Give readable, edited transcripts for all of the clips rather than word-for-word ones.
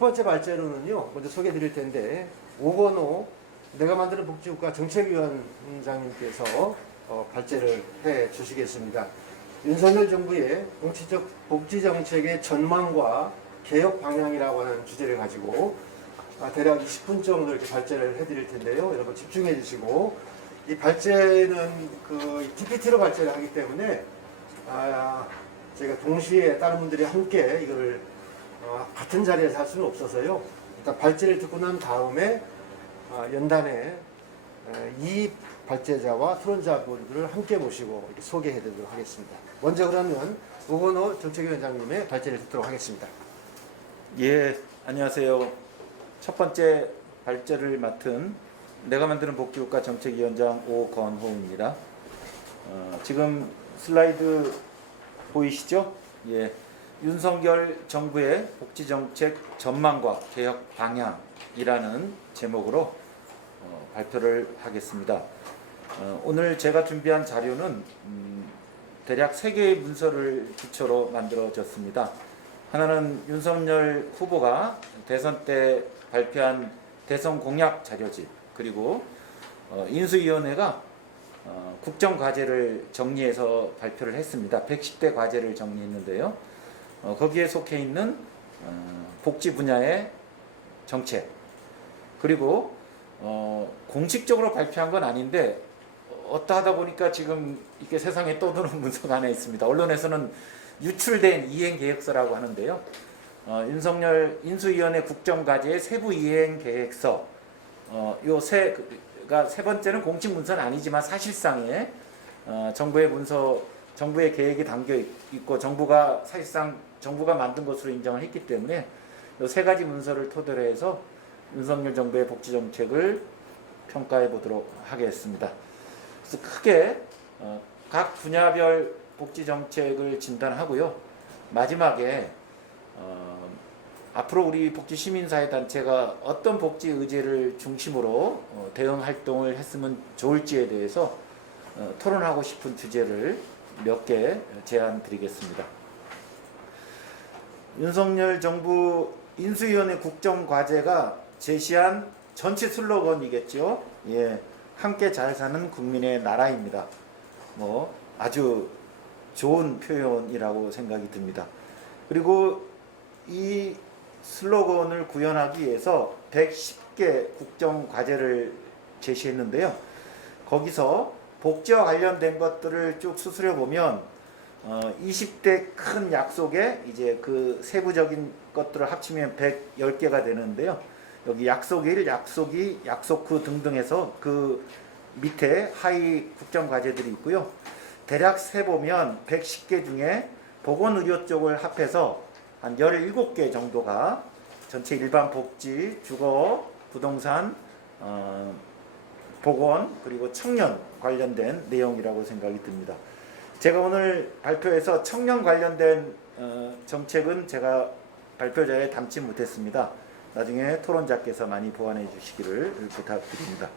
번째 발제로는요, 먼저 소개해 드릴 텐데, 오건호 내가 만드는 복지국가 정책위원장님께서 발제를 해 주시겠습니다. 윤석열 정부의 정치적 복지 정책의 전망과 개혁 방향이라고 하는 주제를 가지고 대략 20분 정도 이렇게 발제를 해 드릴 텐데요. 여러분 집중해 주시고, 이 발제는 그 PPT로 발제를 하기 때문에 저희가 동시에 다른 분들이 함께 이거를 같은 자리에서 할 수는 없어서요. 일단 발제를 듣고 난 다음에 연단에 이 발제자와 토론자분들을 함께 모시고 이렇게 소개해 드리도록 하겠습니다. 먼저 그러면 오건호 정책위원장님의 발제를 듣도록 하겠습니다. 예, 안녕하세요. 첫 번째 발제를 맡은 내가 만드는 복지국가 정책위원장 오건호입니다. 지금 슬라이드 보이시죠? 예, 윤석열 정부의 복지정책 전망과 개혁 방향이라는 제목으로 발표를 하겠습니다. 오늘 제가 준비한 자료는 대략 3개의 문서를 기초로 만들어졌습니다. 하나는 윤석열 후보가 대선 때 발표한 대선 공약 자료집, 그리고 인수위원회가 국정과제를 정리해서 발표를 했습니다. 110대 과제를 정리했는데요. 거기에 속해 있는 복지 분야의 정책, 그리고 공식적으로 발표한 건 아닌데 어떠하다 보니까 지금 이렇게 세상에 떠도는 문서가 하나 있습니다. 언론에서는 유출된 이행계획서라고 하는데요. 윤석열 인수위원회 국정과제의 세부 이행계획서, 요 세 번째는 공식 문서는 아니지만 사실상의 정부의 문서, 정부의 계획이 담겨 있고 사실상 정부가 만든 것으로 인정을 했기 때문에 이 3가지 문서를 토대로 해서 윤석열 정부의 복지 정책을 평가해 보도록 하겠습니다. 그래서 크게 각 분야별 복지 정책을 진단하고요. 마지막에 앞으로 우리 복지 시민사회 단체가 어떤 복지 의제를 중심으로 대응 활동을 했으면 좋을지에 대해서 토론하고 싶은 주제를 몇 개 제안 드리겠습니다. 윤석열 정부 인수위원회 국정과제가 제시한 전체 슬로건이겠죠. 예, 함께 잘 사는 국민의 나라입니다. 아주 좋은 표현이라고 생각이 듭니다. 그리고 이 슬로건을 구현하기 위해서 110개 국정과제를 제시했는데요. 거기서 복지와 관련된 것들을 쭉 수술해 보면 20대 큰 약속에 이제 그 세부적인 것들을 합치면 110개가 되는데요. 여기 약속 1, 약속 2, 약속 9 등등 해서 그 밑에 하위 국정과제들이 있고요. 대략 세보면 110개 중에 보건의료 쪽을 합해서 한 17개 정도가 전체 일반 복지, 주거, 부동산, 보건, 그리고 청년 관련된 내용이라고 생각이 듭니다. 제가 오늘 발표해서 청년 관련된 정책은 제가 발표자에 담지 못했습니다. 나중에 토론자께서 많이 보완해 주시기를 부탁드립니다.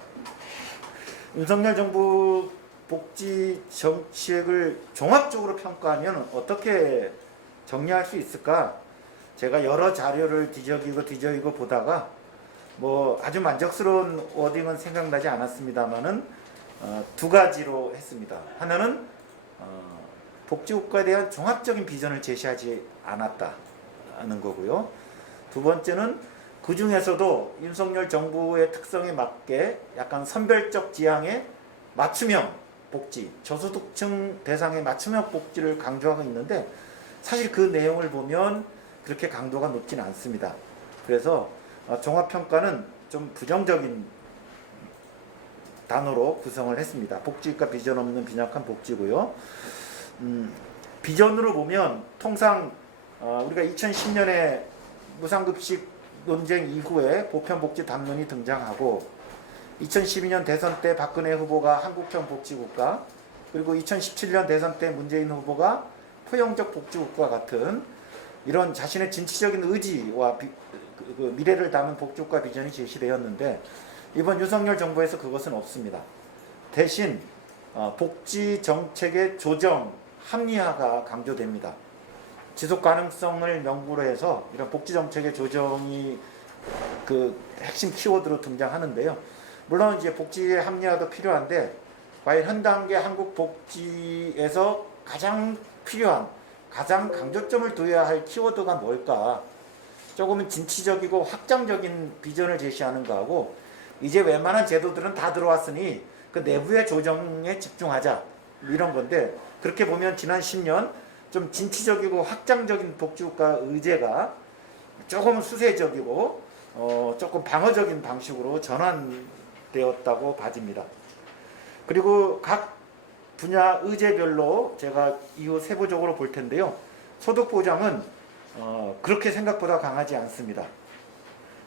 윤석열 정부 복지 정책을 종합적으로 평가하면 어떻게 정리할 수 있을까? 제가 여러 자료를 뒤적이고 보다가 아주 만족스러운 워딩은 생각나지 않았습니다만은 2가지로 했습니다. 하나는 복지국가에 대한 종합적인 비전을 제시하지 않았다는 거고요. 2번째는 그 중에서도 윤석열 정부의 특성에 맞게 약간 선별적 지향의 맞춤형 복지, 저소득층 대상의 맞춤형 복지를 강조하고 있는데 사실 그 내용을 보면 그렇게 강도가 높지는 않습니다. 그래서 종합평가는 좀 부정적인 단어로 구성을 했습니다. 복지국가 비전 없는 빈약한 복지고요. 비전으로 보면 통상 우리가 2010년에 무상급식 논쟁 이후에 보편복지 담론이 등장하고 2012년 대선 때 박근혜 후보가 한국형 복지국가, 그리고 2017년 대선 때 문재인 후보가 포용적 복지국가 같은 이런 자신의 진취적인 의지와 그 미래를 담은 복지국가 비전이 제시되었는데 이번 윤석열 정부에서 그것은 없습니다. 대신 복지 정책의 조정, 합리화가 강조됩니다. 지속 가능성을 명분으로 해서 이런 복지 정책의 조정이 그 핵심 키워드로 등장하는데요. 물론 이제 복지의 합리화도 필요한데 과연 현 단계 한국 복지에서 가장 필요한 가장 강조점을 둬야 할 키워드가 뭘까? 조금은 진취적이고 확장적인 비전을 제시하는 거하고 이제 웬만한 제도들은 다 들어왔으니 그 내부의 조정에 집중하자 이런 건데 그렇게 보면 지난 10년 좀 진취적이고 확장적인 복지국가 의제가 조금 수세적이고 조금 방어적인 방식으로 전환되었다고 봐집니다. 그리고 각 분야 의제별로 제가 이후 세부적으로 볼 텐데요. 소득 보장은 그렇게 생각보다 강하지 않습니다.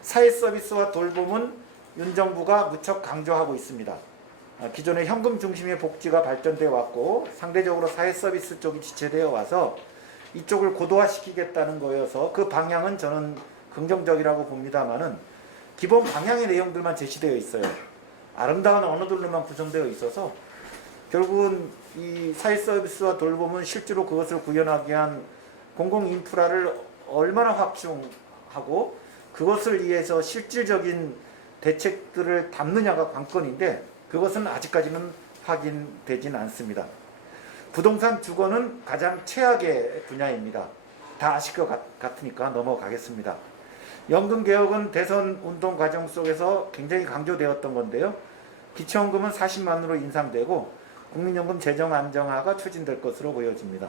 사회 서비스와 돌봄은 윤 정부가 무척 강조하고 있습니다. 기존에 현금 중심의 복지가 발전되어 왔고 상대적으로 사회 서비스 쪽이 지체되어 와서 이쪽을 고도화시키겠다는 거여서 그 방향은 저는 긍정적이라고 봅니다만은 기본 방향의 내용들만 제시되어 있어요. 아름다운 언어들로만 구성되어 있어서 결국은 이 사회 서비스와 돌봄은 실제로 그것을 구현하기 위한 공공 인프라를 얼마나 확충하고 그것을 위해서 실질적인 대책들을 담느냐가 관건인데 그것은 아직까지는 확인되진 않습니다. 부동산 주거는 가장 최악의 분야입니다. 다 아실 것 같으니까 넘어가겠습니다. 연금개혁은 대선 운동 과정 속에서 굉장히 강조되었던 건데요. 기초연금은 40만으로 인상되고 국민연금 재정 안정화가 추진될 것으로 보여집니다.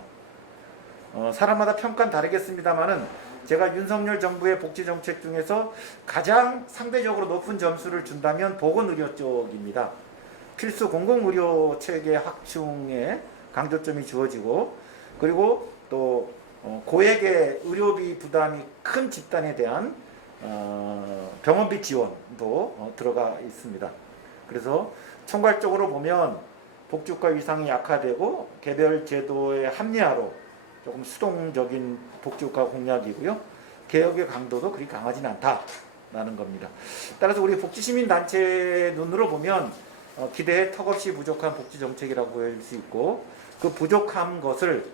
사람마다 평가는 다르겠습니다만은 제가 윤석열 정부의 복지정책 중에서 가장 상대적으로 높은 점수를 준다면 보건의료 쪽입니다. 필수 공공의료 체계 확충에 강조점이 주어지고 그리고 또 고액의 의료비 부담이 큰 집단에 대한 병원비 지원도 들어가 있습니다. 그래서 총괄적으로 보면 복지국가 위상이 약화되고 개별 제도의 합리화로 조금 수동적인 복지국가 공약이고요. 개혁의 강도도 그리 강하진 않다라는 겁니다. 따라서 우리 복지시민단체 눈으로 보면 기대에 턱없이 부족한 복지정책이라고 보일 수 있고 그 부족한 것을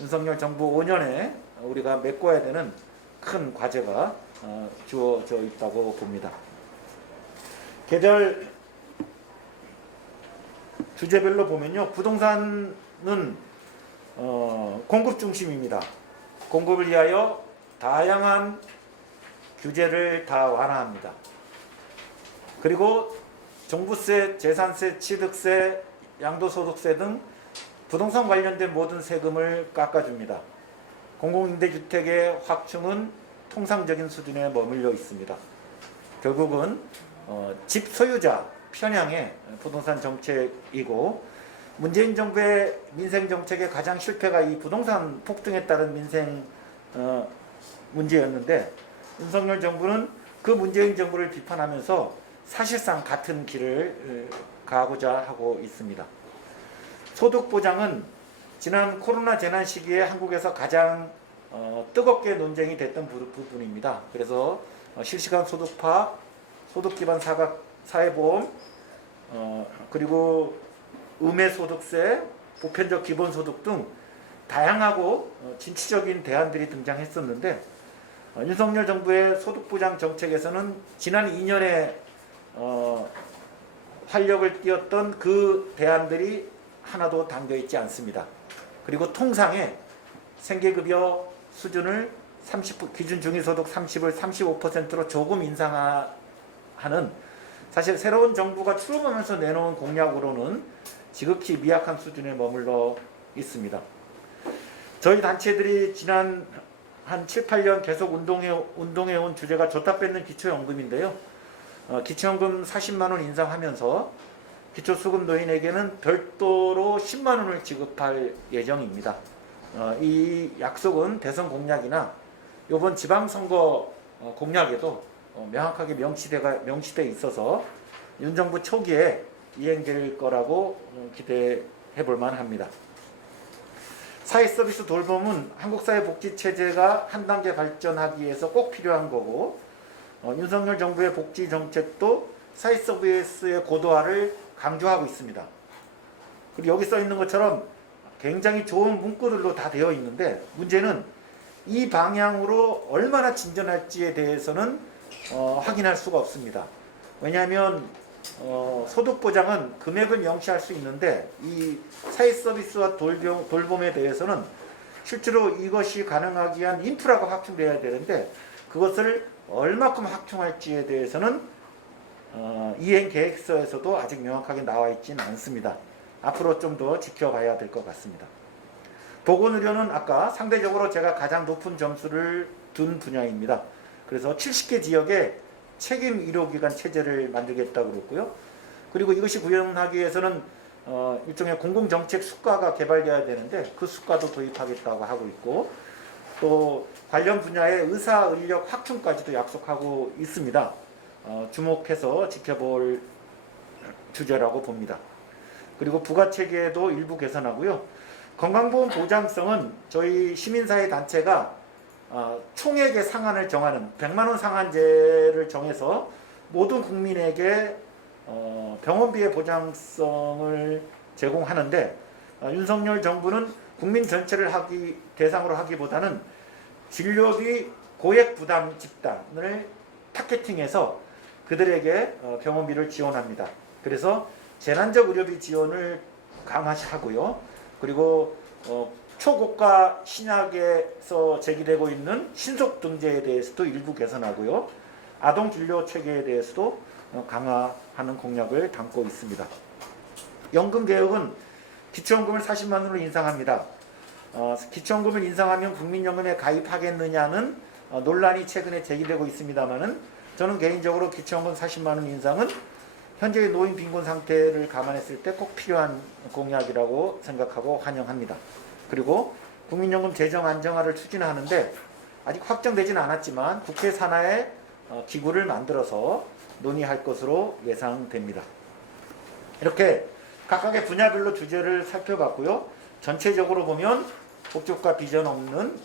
윤석열 정부 5년에 우리가 메꿔야 되는 큰 과제가 주어져 있다고 봅니다. 계절 주제별로 보면요. 부동산은 공급 중심입니다. 공급을 위하여 다양한 규제를 다 완화합니다. 그리고 종부세, 재산세, 취득세, 양도소득세 등 부동산 관련된 모든 세금을 깎아줍니다. 공공임대주택의 확충은 통상적인 수준에 머물러 있습니다. 결국은 집 소유자 편향의 부동산 정책이고 문재인 정부의 민생 정책의 가장 실패가 이 부동산 폭등에 따른 민생 문제였는데 윤석열 정부는 그 문재인 정부를 비판하면서 사실상 같은 길을 가고자 하고 있습니다. 소득 보장은 지난 코로나 재난 시기에 한국에서 가장 뜨겁게 논쟁이 됐던 부분입니다. 그래서 실시간 소득 파악, 소득 기반 사회보험, 그리고 음해소득세, 보편적 기본소득 등 다양하고 진취적인 대안들이 등장했었는데 윤석열 정부의 소득보장 정책에서는 지난 2년에 활력을 띄웠던 그 대안들이 하나도 담겨있지 않습니다. 그리고 통상의 생계급여 수준을 기준 중위소득 30을 35%로 조금 인상하는 사실 새로운 정부가 출범하면서 내놓은 공약으로는 지극히 미약한 수준에 머물러 있습니다. 저희 단체들이 지난 한 7, 8년 계속 운동해온 주제가 줬다 뺏는 기초연금인데요. 기초연금 40만 원 인상하면서 기초수급 노인에게는 별도로 10만 원을 지급할 예정입니다. 이 약속은 대선 공약이나 이번 지방선거 공약에도 명확하게 명시되어 있어서 윤 정부 초기에 이행될 거라고 기대해 볼 만합니다. 사회서비스 돌봄은 한국 사회 복지 체제가 한 단계 발전하기 위해서 꼭 필요한 거고 윤석열 정부의 복지 정책도 사회서비스의 고도화를 강조하고 있습니다. 그리고 여기 써 있는 것처럼 굉장히 좋은 문구들로 다 되어 있는데 문제는 이 방향으로 얼마나 진전할지에 대해서는 확인할 수가 없습니다. 왜냐하면 소득 보장은 금액을 명시할 수 있는데 이 사회 서비스와 돌봄에 대해서는 실제로 이것이 가능하기 위한 인프라가 확충돼야 되는데 그것을 얼마큼 확충할지에 대해서는 이행 계획서에서도 아직 명확하게 나와 있지는 않습니다. 앞으로 좀 더 지켜봐야 될 것 같습니다. 보건의료는 아까 상대적으로 제가 가장 높은 점수를 둔 분야입니다. 그래서 70개 지역에 책임 의료기관 체제를 만들겠다고 그랬고요. 그리고 이것이 구현하기 위해서는 일종의 공공정책 수가가 개발되어야 되는데 그 수가도 도입하겠다고 하고 있고 또 관련 분야의 의사 인력 확충까지도 약속하고 있습니다. 주목해서 지켜볼 주제라고 봅니다. 그리고 부가체계도 일부 개선하고요. 건강보험 보장성은 저희 시민사회 단체가 총액의 상한을 정하는 100만 원 상한제를 정해서 모든 국민에게 병원비의 보장성을 제공하는데 윤석열 정부는 국민 전체를 대상으로 하기보다는 진료비 고액 부담 집단을 타겟팅해서 그들에게 병원비를 지원합니다. 그래서 재난적 의료비 지원을 강화하고요. 그리고 초고가 신약에서 제기되고 있는 신속 등재에 대해서도 일부 개선하고요. 아동 진료 체계에 대해서도 강화하는 공약을 담고 있습니다. 연금 개혁은 기초연금을 40만 원으로 인상합니다. 기초연금을 인상하면 국민연금에 가입하겠느냐는 논란이 최근에 제기되고 있습니다만은 저는 개인적으로 기초연금 40만 원 인상은 현재의 노인 빈곤 상태를 감안했을 때 꼭 필요한 공약이라고 생각하고 환영합니다. 그리고 국민연금 재정 안정화를 추진하는데 아직 확정되지는 않았지만 국회 산하에 기구를 만들어서 논의할 것으로 예상됩니다. 이렇게 각각의 분야별로 주제를 살펴봤고요. 전체적으로 보면 복지국가 비전 없는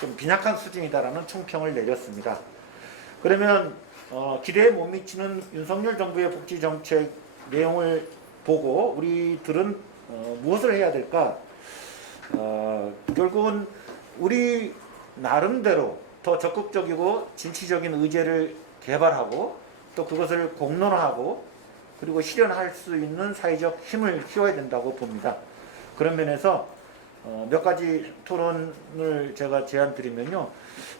좀 빈약한 수준이다라는 총평을 내렸습니다. 그러면 기대에 못 미치는 윤석열 정부의 복지정책 내용을 보고 우리들은 무엇을 해야 될까? 결국은 우리 나름대로 더 적극적이고 진취적인 의제를 개발하고 또 그것을 공론화하고 그리고 실현할 수 있는 사회적 힘을 키워야 된다고 봅니다. 그런 면에서 몇 가지 토론을 제가 제안드리면요.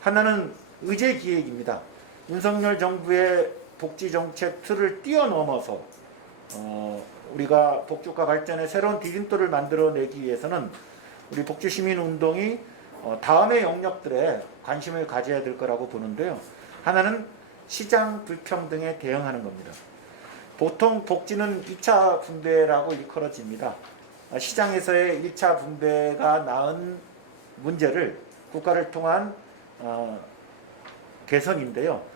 하나는 의제 기획입니다. 윤석열 정부의 복지정책 틀을 뛰어넘어서 우리가 복지국가 발전에 새로운 디딤돌을 만들어내기 위해서는 우리 복지시민운동이 다음의 영역들에 관심을 가져야 될 거라고 보는데요. 하나는 시장 불평등에 대응하는 겁니다. 보통 복지는 2차 분배라고 일컬어집니다. 시장에서의 1차 분배가 낳은 문제를 국가를 통한 개선인데요.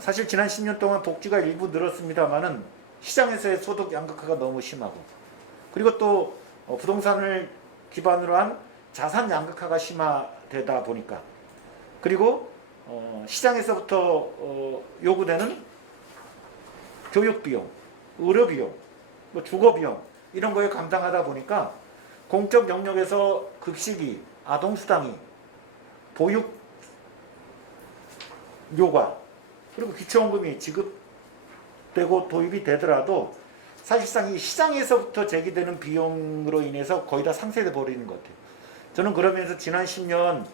사실 지난 10년 동안 복지가 일부 늘었습니다만은 시장에서의 소득 양극화가 너무 심하고 그리고 또 부동산을 기반으로 한 자산 양극화가 심화되다 보니까 그리고 시장에서부터 요구되는 교육비용, 의료비용, 주거비용 이런 거에 감당하다 보니까 공적 영역에서 급식이, 아동수당이, 보육료가 그리고 기초원금이 지급되고 도입이 되더라도 사실상 이 시장에서부터 제기되는 비용으로 인해서 거의 다 상쇄돼 버리는 것 같아요. 저는 그러면서 지난 10년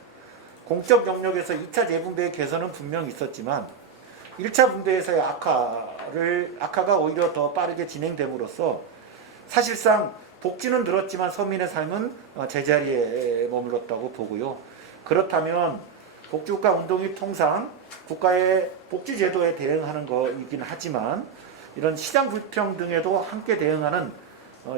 공적 영역에서 2차 재분배의 개선은 분명히 있었지만 1차 분배에서의 악화가 오히려 더 빠르게 진행됨으로써 사실상 복지는 늘었지만 서민의 삶은 제자리에 머물렀다고 보고요. 그렇다면 복지국가 운동이 통상 국가의 복지제도에 대응하는 거이긴 하지만 이런 시장 불평등에도 함께 대응하는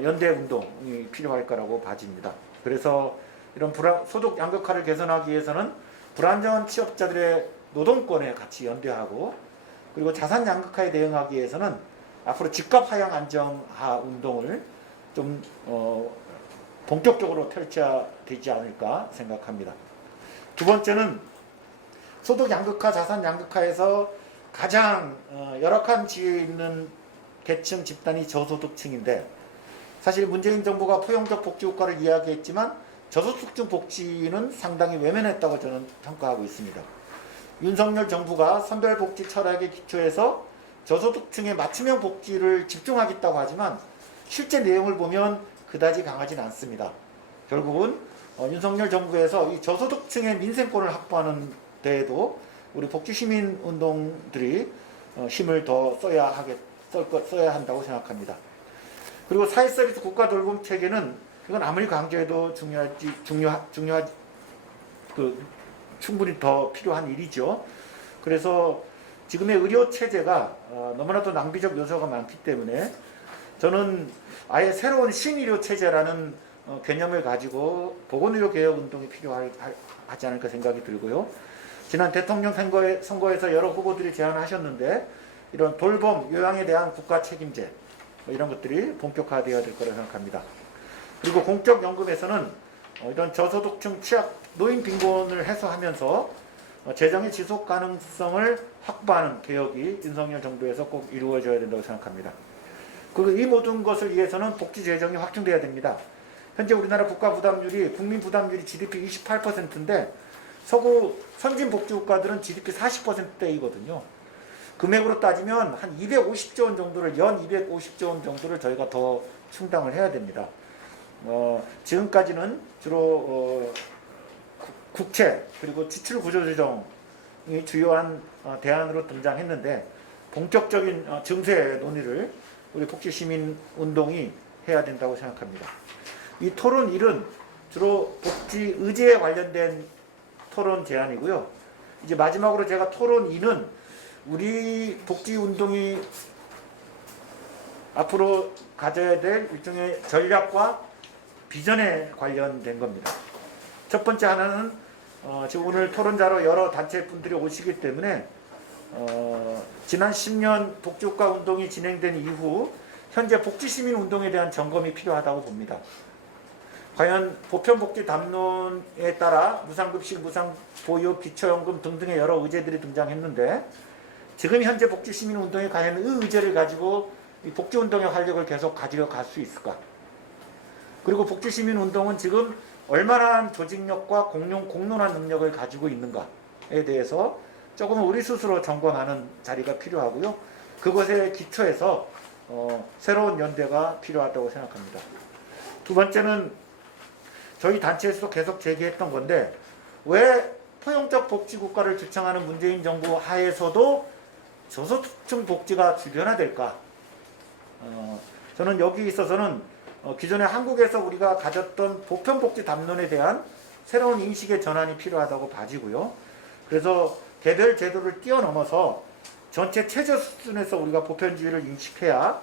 연대 운동이 필요할 거라고 봐집니다. 그래서 이런 소득 양극화를 개선하기 위해서는 불안정한 취업자들의 노동권에 같이 연대하고 그리고 자산 양극화에 대응하기 위해서는 앞으로 집값 하향 안정화 운동을 좀 본격적으로 펼쳐야 되지 않을까 생각합니다. 두 번째는 소득 양극화, 자산 양극화에서 가장 열악한 지위에 있는 계층 집단이 저소득층인데 사실 문재인 정부가 포용적 복지국가를 이야기했지만 저소득층 복지는 상당히 외면했다고 저는 평가하고 있습니다. 윤석열 정부가 선별복지 철학에 기초해서 저소득층의 맞춤형 복지를 집중하겠다고 하지만 실제 내용을 보면 그다지 강하진 않습니다. 결국은 윤석열 정부에서 이 저소득층의 민생권을 확보하는 데에도 우리 복지시민운동들이 힘을 더 써야 한다고 생각합니다. 그리고 사회서비스 국가돌봄 체계는 이건 아무리 강조해도 충분히 더 필요한 일이죠. 그래서 지금의 의료 체제가 너무나도 낭비적 요소가 많기 때문에 저는 아예 새로운 신의료 체제라는 개념을 가지고 보건의료 개혁 운동이 필요하지 않을까 생각이 들고요. 지난 대통령 선거에서 여러 후보들이 제안하셨는데 이런 돌봄, 요양에 대한 국가 책임제 이런 것들이 본격화되어야 될 거라고 생각합니다. 그리고 공적연금에서는 이런 저소득층 취약 노인 빈곤을 해소하면서 재정의 지속 가능성을 확보하는 개혁이 윤석열 정부에서 꼭 이루어져야 된다고 생각합니다. 그리고 이 모든 것을 위해서는 복지 재정이 확충돼야 됩니다. 현재 우리나라 국가 부담률이 국민 부담률이 GDP 28%인데 서구 선진 복지 국가들은 GDP 40%대이거든요. 금액으로 따지면 한 250조 원 정도를 연 250조 원 정도를 저희가 더 충당을 해야 됩니다. 지금까지는 주로 국채 그리고 지출 구조 조정이 주요한 대안으로 등장했는데 본격적인 증세 논의를 우리 복지시민 운동이 해야 된다고 생각합니다. 이 토론 1은 주로 복지 의제에 관련된 토론 제안이고요. 이제 마지막으로 제가 토론 2는 우리 복지 운동이 앞으로 가져야 될 일종의 전략과 비전에 관련된 겁니다. 첫 번째 하나는 지금 오늘 토론자로 여러 단체 분들이 오시기 때문에 지난 10년 복지국가 운동이 진행된 이후 현재 복지시민 운동에 대한 점검이 필요하다고 봅니다. 과연 보편복지 담론에 따라 무상급식, 무상보육, 기초연금 등등의 여러 의제들이 등장했는데 지금 현재 복지시민 운동이 과연 이 의제를 가지고 이 복지운동의 활력을 계속 가지러 갈 수 있을까? 그리고 복지시민 운동은 지금 얼마나 조직력과 공론화 능력을 가지고 있는가에 대해서 조금 우리 스스로 점검하는 자리가 필요하고요. 그것에 기초해서 새로운 연대가 필요하다고 생각합니다. 두 번째는 저희 단체에서도 계속 제기했던 건데 왜 포용적 복지국가를 주창하는 문재인 정부 하에서도 저소득층 복지가 주변화될까? 저는 여기 있어서는 기존에 한국에서 우리가 가졌던 보편복지 담론에 대한 새로운 인식의 전환이 필요하다고 봐지고요. 그래서 개별 제도를 뛰어넘어서 전체 최저 수준에서 우리가 보편주의를 인식해야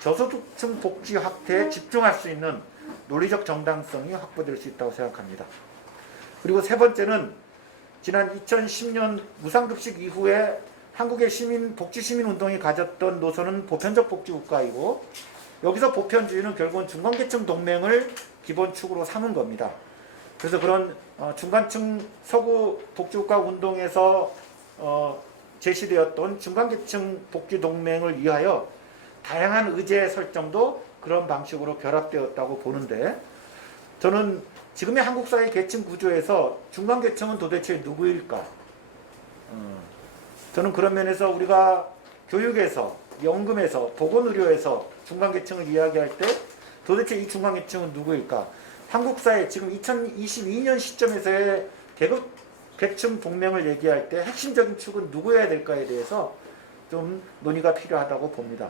저소득층 복지 확대에 집중할 수 있는 논리적 정당성이 확보될 수 있다고 생각합니다. 그리고 세 번째는 지난 2010년 무상급식 이후에 한국의 복지시민운동이 가졌던 노선은 보편적 복지국가이고 여기서 보편주의는 결국은 중간계층 동맹을 기본축으로 삼은 겁니다. 그래서 그런 중간층 서구 복지국가 운동에서 제시되었던 중간계층 복지동맹을 위하여 다양한 의제 설정도 그런 방식으로 결합되었다고 보는데 저는 지금의 한국 사회 계층 구조에서 중간계층은 도대체 누구일까? 저는 그런 면에서 우리가 교육에서, 연금에서, 보건의료에서 중간계층을 이야기할 때 도대체 이 중간계층은 누구일까? 한국 사회 지금 2022년 시점에서의 계급-계층 동맹을 얘기할 때 핵심적인 축은 누구여야 될까에 대해서 좀 논의가 필요하다고 봅니다.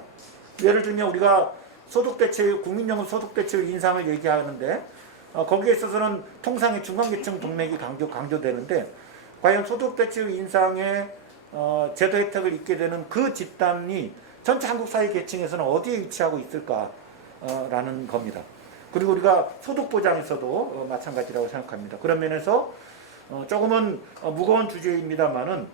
예를 들면 우리가 소득대체율, 국민연금 소득대체율 인상을 얘기하는데 거기에 있어서는 통상의 중간계층 동맹이 강조되는데 과연 소득대체율 인상의 제도 혜택을 입게 되는 그 집단이 전체 한국 사회 계층에서는 어디에 위치하고 있을까라는 겁니다. 그리고 우리가 소득보장에서도 마찬가지라고 생각합니다. 그런 면에서 조금은 무거운 주제입니다만은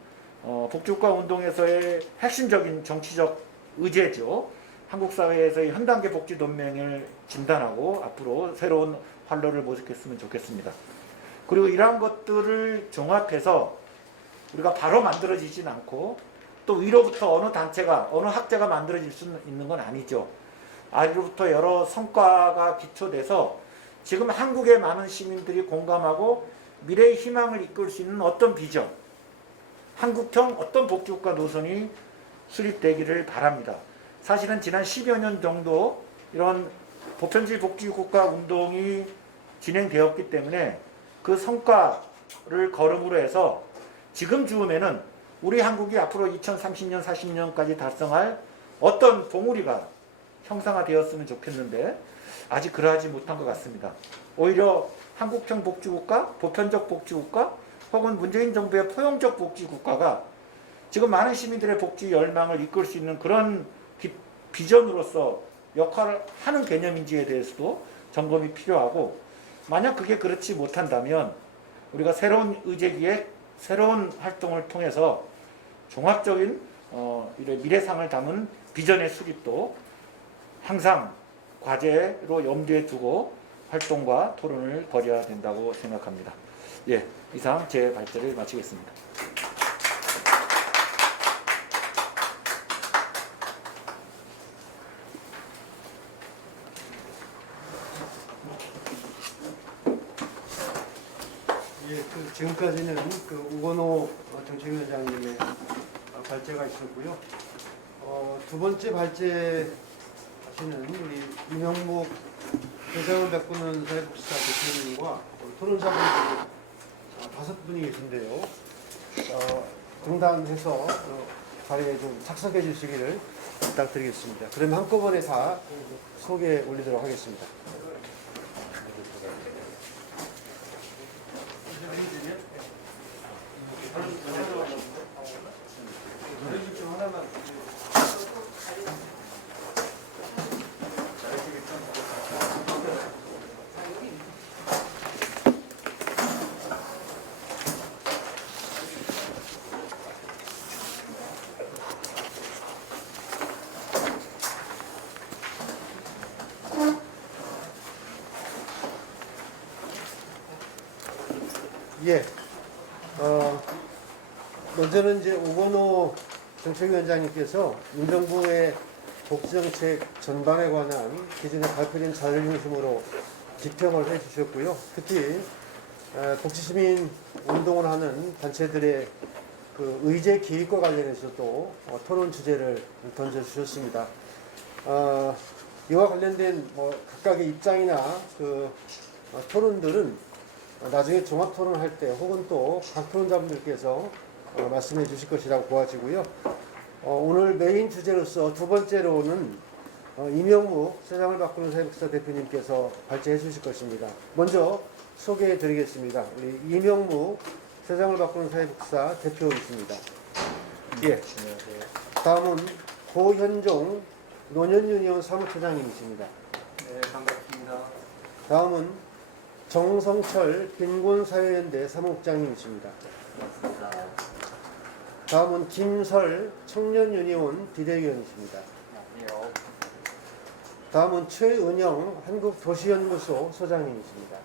복지국가 운동에서의 핵심적인 정치적 의제죠. 한국 사회에서의 현단계 복지 동맹을 진단하고 앞으로 새로운 활로를 모색했으면 좋겠습니다. 그리고 이러한 것들을 종합해서 우리가 바로 만들어지진 않고 또 위로부터 어느 단체가 어느 학자가 만들어질 수 있는 건 아니죠. 아래로부터 여러 성과가 기초돼서 지금 한국의 많은 시민들이 공감하고 미래의 희망을 이끌 수 있는 어떤 비전, 한국형 어떤 복지국가 노선이 수립되기를 바랍니다. 사실은 지난 10여 년 정도 이런 보편주의 복지국가 운동이 진행되었기 때문에 그 성과를 거름으로 해서 지금 즈음에는 우리 한국이 앞으로 2030년, 40년까지 달성할 어떤 봉우리가 형상화되었으면 좋겠는데 아직 그러하지 못한 것 같습니다. 오히려 한국형 복지국가, 보편적 복지국가 혹은 문재인 정부의 포용적 복지국가가 지금 많은 시민들의 복지 열망을 이끌 수 있는 그런 비전으로서 역할을 하는 개념인지에 대해서도 점검이 필요하고, 만약 그게 그렇지 못한다면 우리가 새로운 의제기획, 새로운 활동을 통해서 종합적인 이런 미래상을 담은 비전의 수립도 항상 과제로 염두에 두고 활동과 토론을 벌여야 된다고 생각합니다. 예, 이상 제 발제를 마치겠습니다. 예, 지금까지는 우건호 정책위원장님의 발제가 있었고요. 두 번째 발제 하시는 우리 이명묵 대상을 바꾸는 사회복지사 대표님과 토론자분들이 5분이 계신데요. 등단해서 자리에 좀 착석해 주시기를 부탁드리겠습니다. 그러면 한꺼번에 다 소개해 올리도록 하겠습니다. 예. 먼저는 이제 우건호 정책위원장님께서 민정부의 복지정책 전반에 관한 기존에 발표된 자료 중심으로 비평을 해주셨고요. 특히 복지시민 운동을 하는 단체들의 그 의제 기획과 관련해서도 토론 주제를 던져주셨습니다. 이와 관련된 각각의 입장이나 토론들은 나중에 종합 토론할 때 혹은 또 각 토론자분들께서 말씀해 주실 것이라고 보아지고요. 오늘 메인 주제로서 두 번째로는 이명묵 세상을 바꾸는 사회복지사 대표님께서 발제해 주실 것입니다. 먼저 소개해 드리겠습니다. 우리 이명묵 세상을 바꾸는 사회복지사 대표이십니다. 예. 다음은 고현종 노년유니온 사무처장님이십니다. 네, 반갑습니다. 다음은 정성철 빈곤사회연대 사무국장님이십니다. 반갑습니다. 다음은 김설 청년유니온 비대위원이십니다. 안녕하세요. 다음은 최은영 한국도시연구소 소장님이십니다.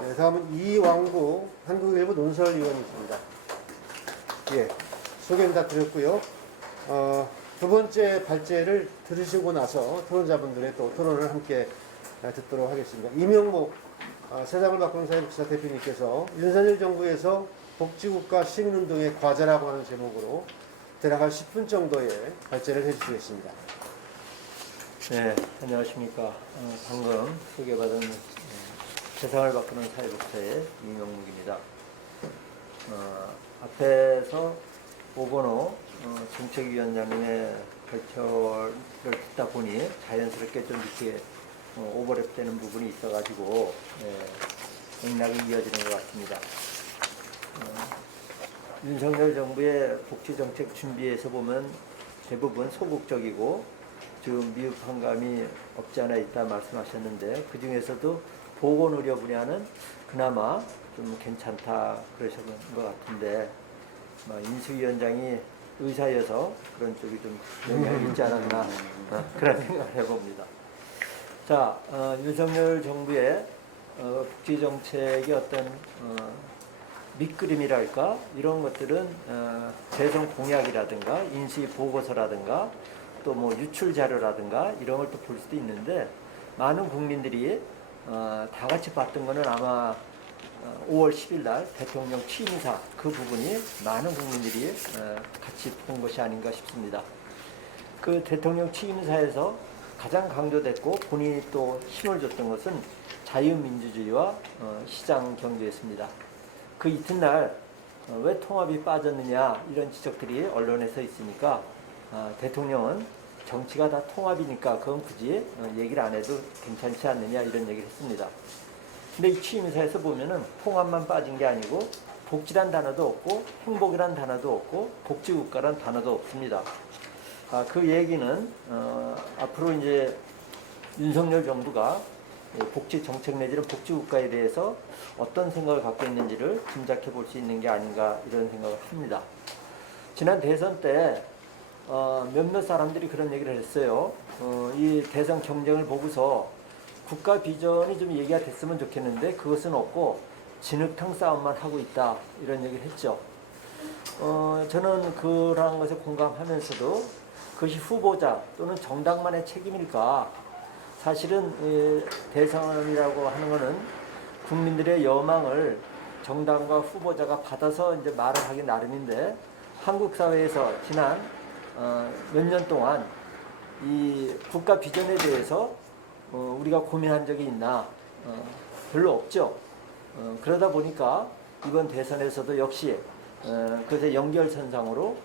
네, 다음은 이왕구 한국일보 논설위원이십니다. 예, 소개는 다 드렸고요. 두 번째 발제를 들으시고 나서 토론자분들의 또 토론을 함께 듣도록 하겠습니다. 이명묵 세상을 바꾸는 사회복지사 대표님께서 윤석열 정부에서 복지국가 시민운동의 과제라고 하는 제목으로 대략 한 10분 정도의 발제를 해주시겠습니다. 네, 안녕하십니까. 방금 소개받은 세상을 바꾸는 사회복지사의 이명묵입니다. 앞에서 오건호 정책위원장님의 발표를 듣다 보니 자연스럽게 좀 이렇게 오버랩되는 부분이 있어가지고 맥락이 이어지는 것 같습니다. 윤석열 정부의 복지정책 준비에서 보면 대부분 소극적이고 지금 미흡한 감이 없지 않아 있다 말씀하셨는데, 그 중에서도 보건의료 분야는 그나마 좀 괜찮다 그러셨던 것 같은데, 인수위원장이 의사여서 그런 쪽이 좀 영향이 있지 않았나 그런 생각을 해봅니다. 자, 윤석열 정부의 복지정책의 어떤 밑그림이랄까 이런 것들은 대선 공약이라든가 인수위 보고서라든가 또 뭐 유출 자료라든가 이런 걸 또 볼 수도 있는데, 많은 국민들이 다 같이 봤던 거는 아마 5월 10일 날 대통령 취임사 그 부분이 많은 국민들이 같이 본 것이 아닌가 싶습니다. 그 대통령 취임사에서 가장 강조됐고 본인이 또 힘을 줬던 것은 자유민주주의와 시장 경제였습니다. 그 이튿날 왜 통합이 빠졌느냐 이런 지적들이 언론에서 있으니까 대통령은 정치가 다 통합이니까 그건 굳이 얘기를 안 해도 괜찮지 않느냐 이런 얘기를 했습니다. 근데 이 취임사에서 보면은 통합만 빠진 게 아니고 복지란 단어도 없고 행복이란 단어도 없고 복지국가란 단어도 없습니다. 그 얘기는 앞으로 이제 윤석열 정부가 복지 정책 내지는 복지국가에 대해서 어떤 생각을 갖고 있는지를 짐작해 볼 수 있는 게 아닌가 이런 생각을 합니다. 지난 대선 때 몇몇 사람들이 그런 얘기를 했어요. 이 대선 경쟁을 보고서 국가 비전이 좀 얘기가 됐으면 좋겠는데 그것은 없고 진흙탕 싸움만 하고 있다 이런 얘기를 했죠. 저는 그러한 것에 공감하면서도 그것이 후보자 또는 정당만의 책임일까? 사실은 대선이라고 하는 것은 국민들의 여망을 정당과 후보자가 받아서 이제 말을 하기 나름인데 한국 사회에서 지난 몇 년 동안 이 국가 비전에 대해서 우리가 고민한 적이 있나? 별로 없죠. 그러다 보니까 이번 대선에서도 역시 그것의 연결선상으로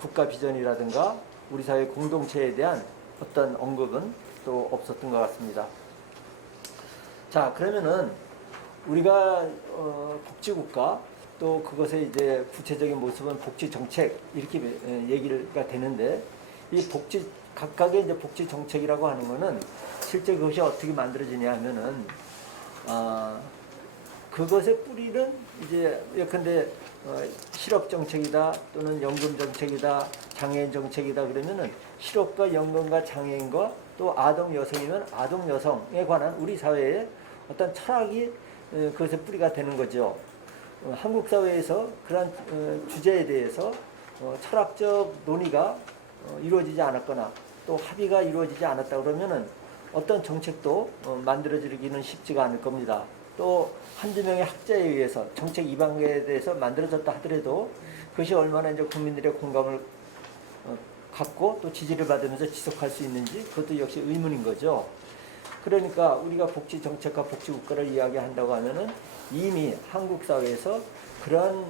국가 비전이라든가 우리 사회 공동체에 대한 어떤 언급은 또 없었던 것 같습니다. 자, 그러면은 우리가 복지국가 또 그것의 이제 구체적인 모습은 복지정책 이렇게 얘기가 되는데 이 복지 각각의 이제 복지정책이라고 하는 거는 실제 그것이 어떻게 만들어지냐 하면은 그것의 뿌리는 이제 예컨대 실업정책이다 또는 연금정책이다 장애인 정책이다 그러면은 실업과 연금과 장애인과 또 아동 여성이면 아동 여성에 관한 우리 사회의 어떤 철학이 그것의 뿌리가 되는 거죠. 한국 사회에서 그러한 주제에 대해서 철학적 논의가 이루어지지 않았거나 또 합의가 이루어지지 않았다 그러면은 어떤 정책도 만들어지기는 쉽지가 않을 겁니다. 또 한두 명의 학자에 의해서 정책 이방에 대해서 만들어졌다 하더라도 그것이 얼마나 이제 국민들의 공감을 갖고 또 지지를 받으면서 지속할 수 있는지 그것도 역시 의문인 거죠. 그러니까 우리가 복지 정책과 복지 국가를 이야기한다고 하면은 이미 한국 사회에서 그런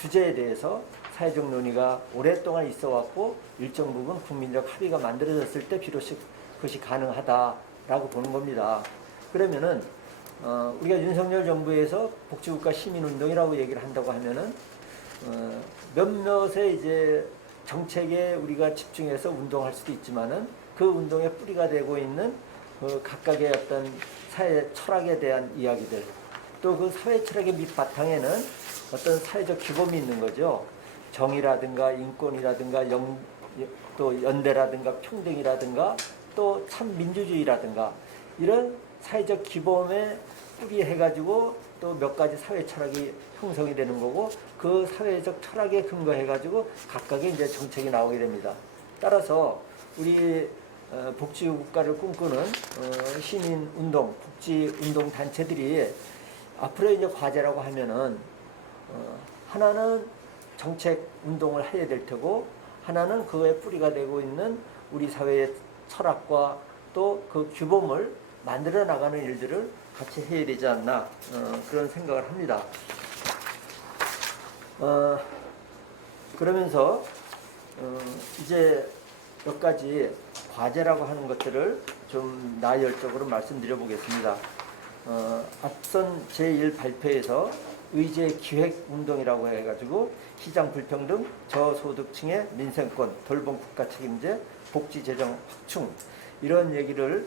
주제에 대해서 사회적 논의가 오랫동안 있어 왔고 일정 부분 국민적 합의가 만들어졌을 때 비로소 그것이 가능하다라고 보는 겁니다. 그러면은 우리가 윤석열 정부에서 복지국가 시민운동이라고 얘기를 한다고 하면은 몇몇의 이제 정책에 우리가 집중해서 운동할 수도 있지만은 그 운동의 뿌리가 되고 있는 그 각각의 어떤 사회 철학에 대한 이야기들 또 그 사회 철학의 밑바탕에는 어떤 사회적 규범이 있는 거죠. 정의라든가 인권이라든가 또 연대라든가 평등이라든가 또 참 민주주의라든가 이런 사회적 규범에 뿌리해가지고 또 몇 가지 사회 철학이 형성이 되는 거고 그 사회적 철학에 근거해가지고 각각의 이제 정책이 나오게 됩니다. 따라서 우리 복지국가를 꿈꾸는 시민운동, 복지운동 단체들이 앞으로 이제 과제라고 하면은 하나는 정책 운동을 해야 될 테고 하나는 그의 뿌리가 되고 있는 우리 사회의 철학과 또 그 규범을 만들어 나가는 일들을 같이 해야 되지 않나 그런 생각을 합니다. 그러면서 이제 몇 가지 과제라고 하는 것들을 좀 나열적으로 말씀드려 보겠습니다. 앞선 제1 발표에서 의제 기획운동이라고 해가지고 시장 불평등, 저소득층의 민생권, 돌봄 국가 책임제, 복지 재정 확충 이런 얘기를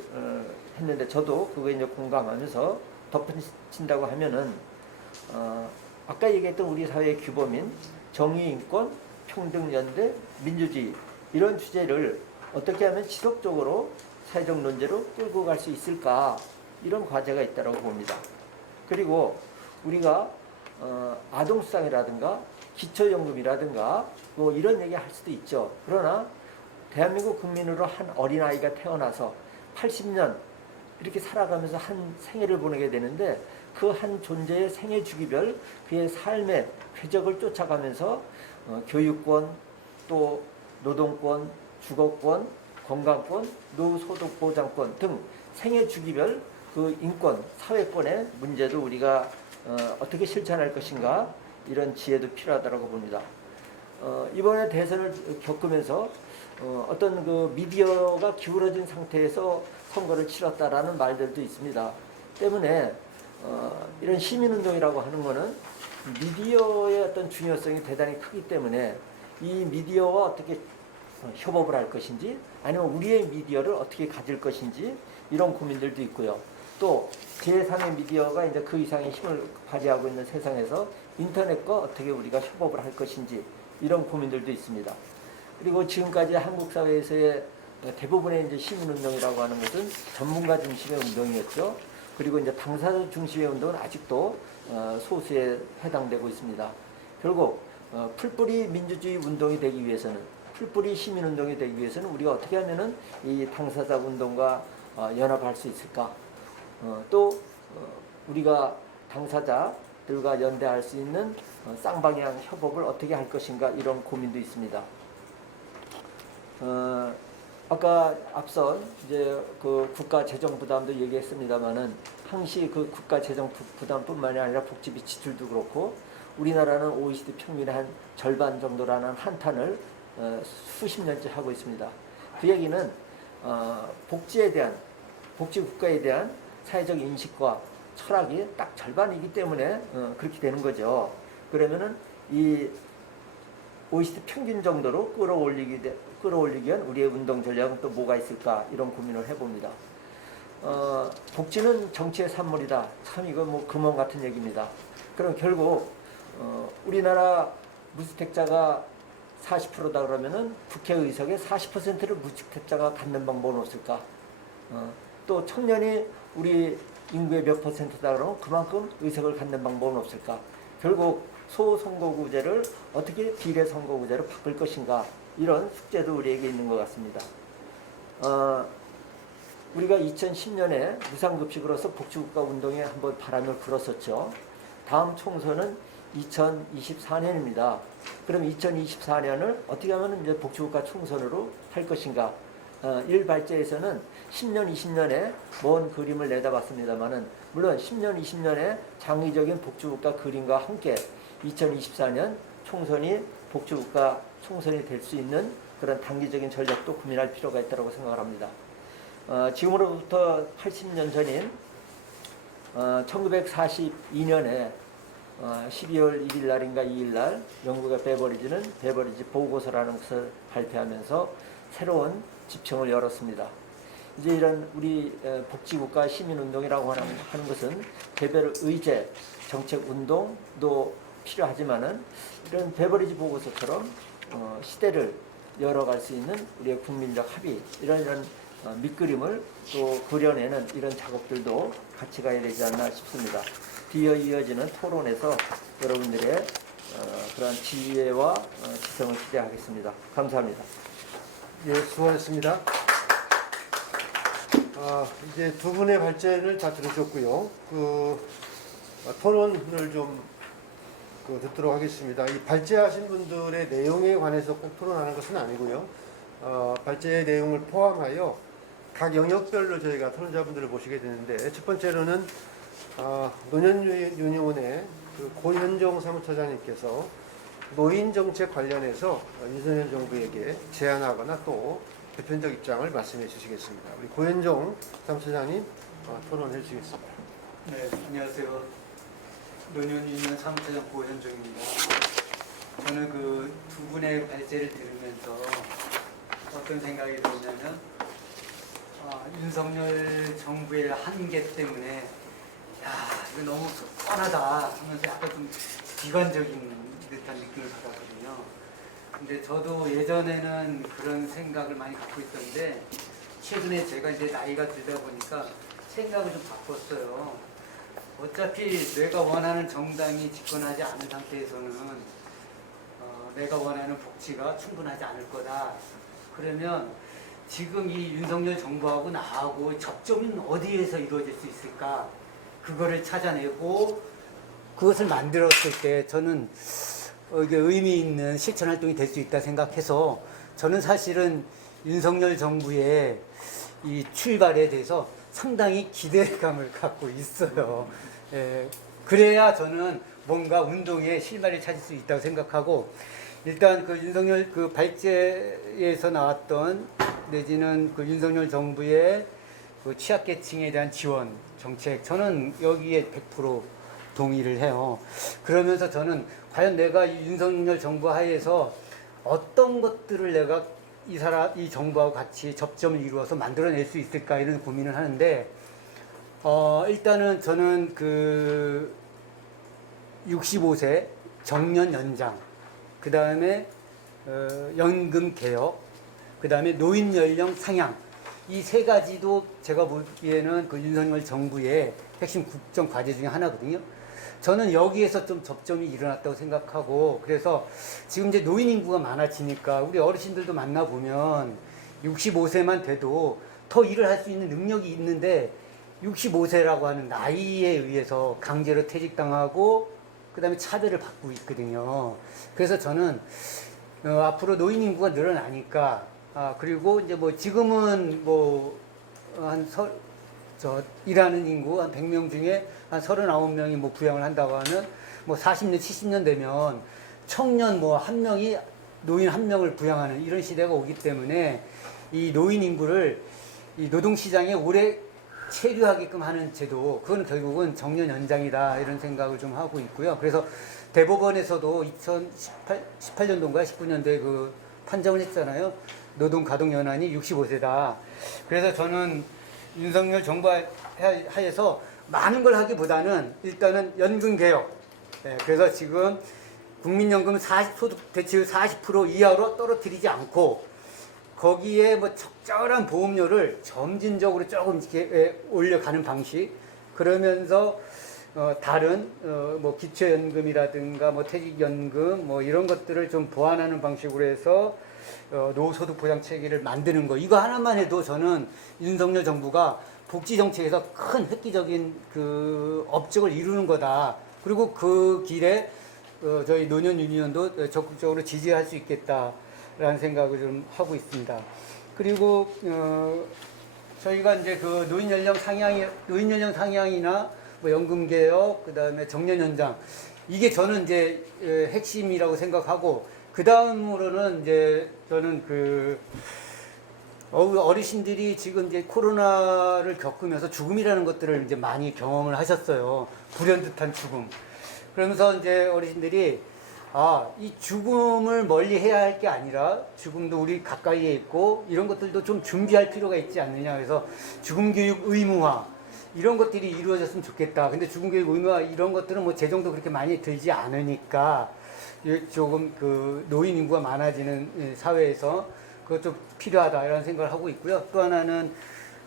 했는데 저도 그거에 이제 공감하면서 덧붙인다고 하면은 아까 얘기했던 우리 사회의 규범인 정의, 인권, 평등, 연대, 민주주의 이런 주제를 어떻게 하면 지속적으로 사회적 논제로 끌고 갈 수 있을까 이런 과제가 있다고 봅니다. 그리고 우리가 아동수당이라든가 기초연금이라든가 뭐 이런 얘기 할 수도 있죠. 그러나 대한민국 국민으로 한 어린아이가 태어나서 80년 그렇게 살아가면서 한 생애를 보내게 되는데 그 한 존재의 생애 주기별 그의 삶의 궤적을 쫓아가면서 교육권, 또 노동권, 주거권, 건강권, 노후소득보장권 등 생애 주기별 그 인권, 사회권의 문제도 우리가 어떻게 실천할 것인가 이런 지혜도 필요하다고 봅니다. 이번에 대선을 겪으면서 어떤 그 미디어가 기울어진 상태에서 선거를 치렀다라는 말들도 있습니다. 때문에 이런 시민운동이라고 하는 것은 미디어의 어떤 중요성이 대단히 크기 때문에 이 미디어와 어떻게 협업을 할 것인지 아니면 우리의 미디어를 어떻게 가질 것인지 이런 고민들도 있고요. 또 제3의 미디어가 이제 그 이상의 힘을 발휘하고 있는 세상에서 인터넷과 어떻게 우리가 협업을 할 것인지 이런 고민들도 있습니다. 그리고 지금까지 한국 사회에서의 대부분의 이제 시민운동이라고 하는 것은 전문가 중심의 운동이었죠. 그리고 이제 당사자 중심의 운동은 아직도 소수에 해당되고 있습니다. 결국 풀뿌리 민주주의 운동이 되기 위해서는 풀뿌리 시민운동이 되기 위해서는 우리가 어떻게 하면은 이 당사자 운동과 연합할 수 있을까? 또 우리가 당사자들과 연대할 수 있는 쌍방향 협업을 어떻게 할 것인가 이런 고민도 있습니다. 아까 앞선 이제 그 국가 재정 부담도 얘기했습니다만은 항시 그 국가 재정 부담뿐만이 아니라 복지비 지출도 그렇고 우리나라는 OECD 평균의 한 절반 정도라는 한탄을 수십 년째 하고 있습니다. 그 얘기는 복지에 대한 복지 국가에 대한 사회적 인식과 철학이 딱 절반이기 때문에 그렇게 되는 거죠. 그러면은 이 OECD 평균 정도로 끌어올리기 위한 우리의 운동 전략은 또 뭐가 있을까 이런 고민을 해봅니다. 복지는 정치의 산물이다. 참 이거 뭐 금원 같은 얘기입니다. 그럼 결국 우리나라 무주택자가 40%다 그러면은 국회의석의 40%를 무주택자가 갖는 방법은 없을까? 또 청년이 우리 인구의 몇 %다 그러면 그만큼 의석을 갖는 방법은 없을까? 결국 소선거구제를 어떻게 비례선거구제로 바꿀 것인가 이런 숙제도 우리에게 있는 것 같습니다. 우리가 2010년에 무상급식으로서 복지국가 운동에 한번 바람을 불었었죠. 다음 총선은 2024년입니다. 그럼 2024년을 어떻게 하면 이제 복지국가 총선으로 할 것인가? 1발제에서는 10년, 20년에 먼 그림을 내다봤습니다만은 물론 10년, 20년의 장기적인 복지국가 그림과 함께 2024년 총선이 복지국가 총선이 될 수 있는 그런 단기적인 전략도 고민할 필요가 있다고 생각을 합니다. 지금으로부터 80년 전인 1942년에 12월 1일 날인가 2일 날 영국의 베버리지 보고서라는 것을 발표하면서 새로운 지평을 열었습니다. 이제 이런 우리 복지국가 시민운동이라고 하는 것은 개별 의제, 정책 운동도 필요하지만은 이런 베버리지 보고서처럼 시대를 열어갈 수 있는 우리의 국민적 합의 이런 밑그림을 또 그려내는 이런 작업들도 같이 가야 되지 않나 싶습니다. 뒤에 이어지는 토론에서 여러분들의 그런 지혜와 지성을 기대하겠습니다. 감사합니다. 예, 수고하셨습니다. 이제 두 분의 발제를 다 들으셨고요. 토론을 좀 듣도록 하겠습니다. 이 발제하신 분들의 내용에 관해서 꼭 토론하는 것은 아니고요. 발제의 내용을 포함하여 각 영역별로 저희가 토론자분들을 모시게 되는데 첫 번째로는 노년유니온의 고현종 사무처장님께서 노인 정책 관련해서 윤석열 정부에게 제안하거나 또 대표적 입장을 말씀해 주시겠습니다. 우리 고현종 사무처장님 토론해 주시겠습니다. 네, 안녕하세요. 노년유니온 사무처장 고현종입니다. 저는 그 두 분의 발제를 들으면서 어떤 생각이 들었냐면 윤석열 정부의 한계 때문에 이거 너무 뻔하다 하면서 약간 좀 비관적인 듯한 느낌을 받았거든요. 근데 저도 예전에는 그런 생각을 많이 갖고 있었는데 최근에 제가 이제 나이가 들다 보니까 생각을 좀 바꿨어요. 어차피 내가 원하는 정당이 집권하지 않은 상태에서는 내가 원하는 복지가 충분하지 않을 거다. 그러면 지금 이 윤석열 정부하고 나하고 접점은 어디에서 이루어질 수 있을까? 그거를 찾아내고 그것을 만들었을 때 저는 이게 의미 있는 실천 활동이 될 수 있다 생각해서 저는 사실은 윤석열 정부의 이 출발에 대해서 상당히 기대감을 갖고 있어요. 예, 그래야 저는 뭔가 운동의 실마리를 찾을 수 있다고 생각하고 일단 그 윤석열 그 발제에서 나왔던 내지는 그 윤석열 정부의 그 취약계층에 대한 지원 정책 저는 여기에 100% 동의를 해요. 그러면서 저는 과연 내가 이 윤석열 정부 하에서 어떤 것들을 내가 이 정부하고 같이 접점을 이루어서 만들어낼 수 있을까 이런 고민을 하는데 일단은 저는 그 65세 정년 연장, 그 다음에 연금 개혁, 그 다음에 노인 연령 상향 이 세 가지도 제가 보기에는 그 윤석열 정부의 핵심 국정 과제 중에 하나거든요. 저는 여기에서 좀 접점이 일어났다고 생각하고 그래서 지금 이제 노인 인구가 많아지니까 우리 어르신들도 만나보면 65세만 돼도 더 일을 할 수 있는 능력이 있는데 65세라고 하는 나이에 의해서 강제로 퇴직당하고 그 다음에 차별을 받고 있거든요. 그래서 저는 앞으로 노인 인구가 늘어나니까 그리고 이제 뭐 지금은 뭐 한 일하는 인구 한 100명 중에 한 39명이 뭐 부양을 한다고 하면 뭐 40년, 70년 되면 청년 뭐 한 명이 노인 한 명을 부양하는 이런 시대가 오기 때문에 이 노인 인구를 이 노동시장에 오래 체류하게끔 하는 제도, 그건 결국은 정년 연장이다 이런 생각을 좀 하고 있고요. 그래서 대법원에서도 2018년도인가 19년도에 그 판정을 했잖아요. 노동 가동 연한이 65세다. 그래서 저는 윤석열 정부 하에서 많은 걸 하기보다는 일단은 연금 개혁. 그래서 지금 국민연금 소득 대체율 40% 이하로 떨어뜨리지 않고 거기에 뭐 적절한 보험료를 점진적으로 조금 이렇게 올려가는 방식. 그러면서 다른 뭐 기초연금이라든가 뭐 퇴직연금 뭐 이런 것들을 좀 보완하는 방식으로 해서 노후소득 보장 체계를 만드는 거 이거 하나만 해도 저는 윤석열 정부가 복지 정책에서 큰 획기적인 그 업적을 이루는 거다. 그리고 그 길에 저희 노년 유니언도 적극적으로 지지할 수 있겠다라는 생각을 좀 하고 있습니다. 그리고 저희가 이제 그 노인 연령 상향이나 뭐 연금 개혁, 그 다음에 정년 연장 이게 저는 이제 핵심이라고 생각하고 그 다음으로는 이제 저는 그 어르신들이 지금 이제 코로나를 겪으면서 죽음이라는 것들을 이제 많이 경험을 하셨어요. 불현듯한 죽음. 그러면서 이제 어르신들이 이 죽음을 멀리 해야 할 게 아니라 죽음도 우리 가까이에 있고 이런 것들도 좀 준비할 필요가 있지 않느냐. 그래서 죽음 교육 의무화 이런 것들이 이루어졌으면 좋겠다. 근데 죽음 교육 의무화 이런 것들은 뭐 재정도 그렇게 많이 들지 않으니까 조금 그 노인 인구가 많아지는 사회에서 그것도 필요하다 이런 생각을 하고 있고요. 또 하나는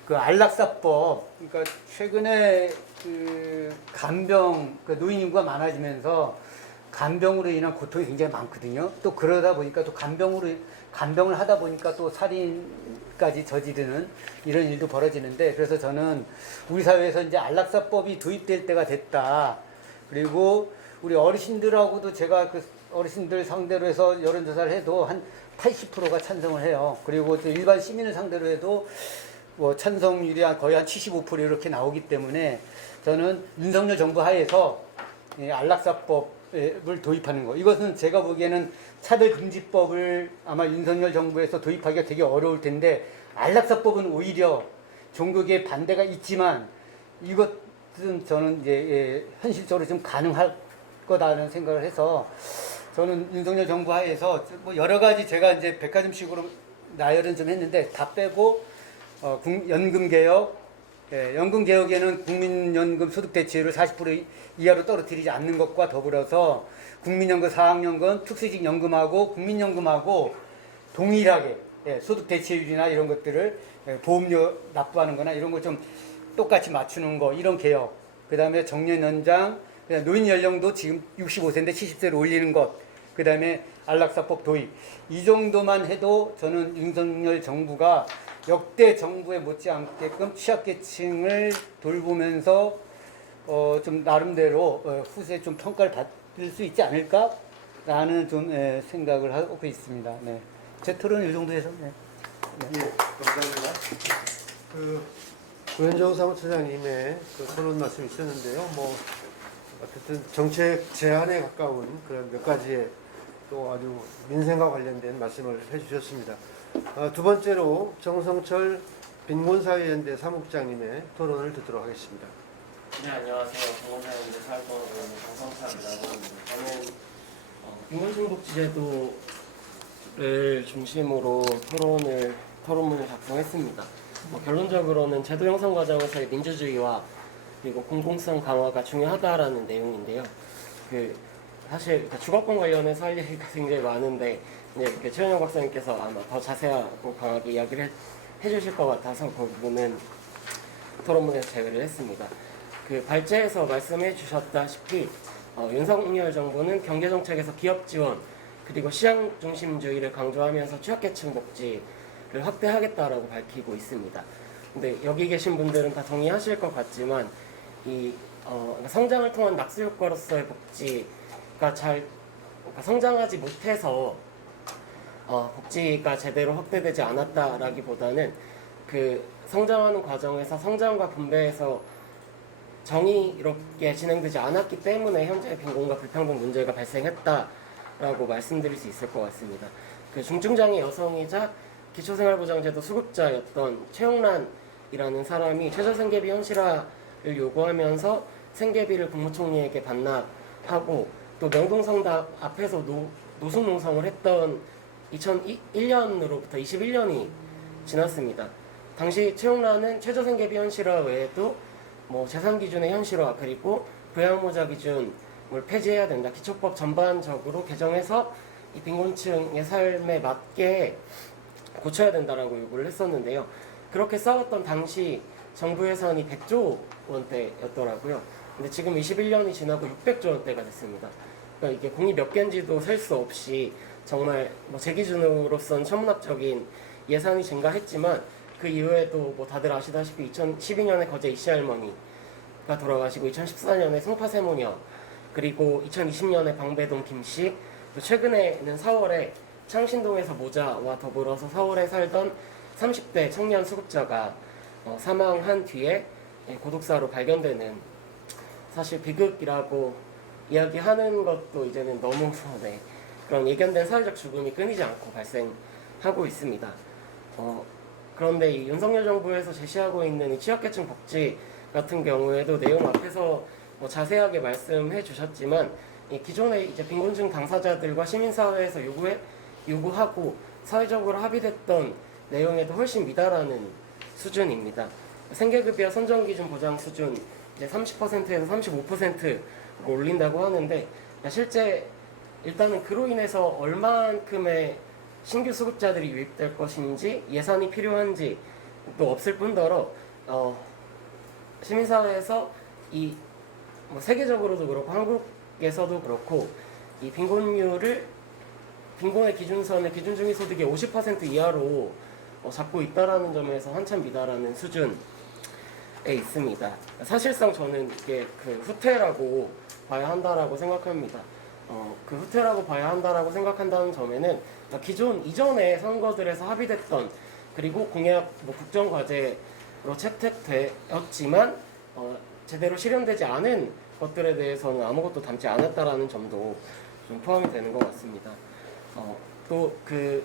그 안락사법, 그러니까 최근에 그 간병, 그 노인 인구가 많아지면서 간병으로 인한 고통이 굉장히 많거든요. 또 그러다 보니까 또 간병을 하다 보니까 또 살인까지 저지르는 이런 일도 벌어지는데 그래서 저는 우리 사회에서 이제 안락사법이 도입될 때가 됐다. 그리고 우리 어르신들하고도 제가 그 어르신들 상대로 해서 여론조사를 해도 한 80%가 찬성을 해요. 그리고 또 일반 시민을 상대로 해도 뭐 찬성률이 거의 한 75% 이렇게 나오기 때문에 저는 윤석열 정부 하에서 안락사법을 도입하는 거. 이것은 제가 보기에는 차별금지법을 아마 윤석열 정부에서 도입하기가 되게 어려울 텐데 안락사법은 오히려 종교계의 반대가 있지만 이것은 저는 이제 현실적으로 좀 가능할 거다라는 생각을 해서 저는 윤석열 정부 하에서 뭐 여러 가지 제가 이제 백화점식으로 나열은 좀 했는데 다 빼고 연금 개혁, 연금 개혁에는 국민연금 소득 대체율을 40% 이하로 떨어뜨리지 않는 것과 더불어서 국민연금, 사학연금, 특수직 연금하고 국민연금하고 동일하게 소득 대체율이나 이런 것들을 보험료 납부하는 거나 이런 거 좀 똑같이 맞추는 거 이런 개혁. 그다음에 정년 연장, 노인 연령도 지금 65세인데 70세로 올리는 것. 그다음에 안락사법 도입 이 정도만 해도 저는 윤석열 정부가 역대 정부에 못지않게끔 취약계층을 돌보면서 좀 나름대로 후세 좀 평가를 받을 수 있지 않을까라는 좀 생각을 하고 있습니다. 네. 제 토론은 이 정도에서. 네. 예, 감사합니다. 고현정 사무처장님의 토론 말씀이 있었는데요. 뭐 어쨌든 정책 제안에 가까운 그런 몇 가지의 또 아주 민생과 관련된 말씀을 해주셨습니다. 두 번째로 정성철 빈곤사회연대 사무국장님의 토론을 듣도록 하겠습니다. 네, 안녕하세요. 빈곤사회연대 사회공헌 정성철이라고 합니다. 저는 빈곤층복지제도를 중심으로 토론문을 작성했습니다. 결론적으로는 제도 형성 과정에서의 민주주의와 그리고 공공성 강화가 중요하다라는 내용인데요. 사실 주거권 관련해서 할 얘기가 굉장히 많은데 이렇게 최현영 박사님께서 아마 더 자세하고 강하게 이야기를 해주실 것 같아서 그 부분은 토론문에서 제외를 했습니다. 발제에서 말씀해 주셨다시피 윤석열 정부는 경제정책에서 기업 지원 그리고 시장 중심주의를 강조하면서 취약계층 복지를 확대하겠다라고 밝히고 있습니다. 근데 여기 계신 분들은 다 동의하실 것 같지만 성장을 통한 낙수 효과로서의 복지가 성장하지 못해서 복지가 제대로 확대되지 않았다라기보다는 성장하는 과정에서 성장과 분배에서 정의롭게 진행되지 않았기 때문에 현재 빈곤과 불평등 문제가 발생했다라고 말씀드릴 수 있을 것 같습니다. 중증장애 여성이자 기초생활보장제도 수급자였던 최영란이라는 사람이 최저생계비 현실화를 요구하면서 생계비를 국무총리에게 반납하고 또 명동성당 앞에서 노숙농성을 했던 2001년으로부터 21년이 지났습니다. 당시 최영란은 최저생계비 현실화 외에도 재산기준의 현실화 그리고 부양모자 기준을 폐지해야 된다. 기초법 전반적으로 개정해서 이 빈곤층의 삶에 맞게 고쳐야 된다라고 요구를 했었는데요. 그렇게 싸웠던 당시 정부 예산이 100조 원대였더라고요. 근데 지금 21년이 지나고 600조 원대가 됐습니다. 그러니까 이게 공이 몇 개인지도 셀 수 없이 정말 제 기준으로선 천문학적인 예산이 증가했지만 그 이후에도 다들 아시다시피 2012년에 거제 이씨 할머니가 돌아가시고 2014년에 송파세모녀 그리고 2020년에 방배동 김씨 또 최근에는 4월에 창신동에서 모자와 더불어서 서울에 살던 30대 청년 수급자가 사망한 뒤에 고독사로 발견되는 사실 비극이라고 이야기하는 것도 이제는 너무 그런 예견된 사회적 죽음이 끊이지 않고 발생하고 있습니다. 그런데 이 윤석열 정부에서 제시하고 있는 이 취약계층 복지 같은 경우에도 내용 앞에서 자세하게 말씀해 주셨지만 이 기존의 이제 빈곤층 당사자들과 시민사회에서 요구하고 사회적으로 합의됐던 내용에도 훨씬 미달하는 수준입니다. 생계급여 선정기준 보장 수준 이제 30%에서 35%로 올린다고 하는데 실제 일단은 그로 인해서 얼만큼의 신규 수급자들이 유입될 것인지 예산이 필요한지 또 없을 뿐더러 시민사회에서 이 세계적으로도 그렇고 한국에서도 그렇고 이 빈곤의 기준선을 기준중위소득의 50% 이하로 잡고 있다라는 점에서 한참 미달하는 수준에 있습니다. 사실상 저는 이게 후퇴라고 봐야 한다라고 생각합니다. 후퇴라고 봐야 한다라고 생각한다는 점에는 기존 이전의 선거들에서 합의됐던 그리고 공약 국정과제로 채택되었지만 제대로 실현되지 않은 것들에 대해서는 아무것도 담지 않았다라는 점도 좀 포함이 되는 것 같습니다. 또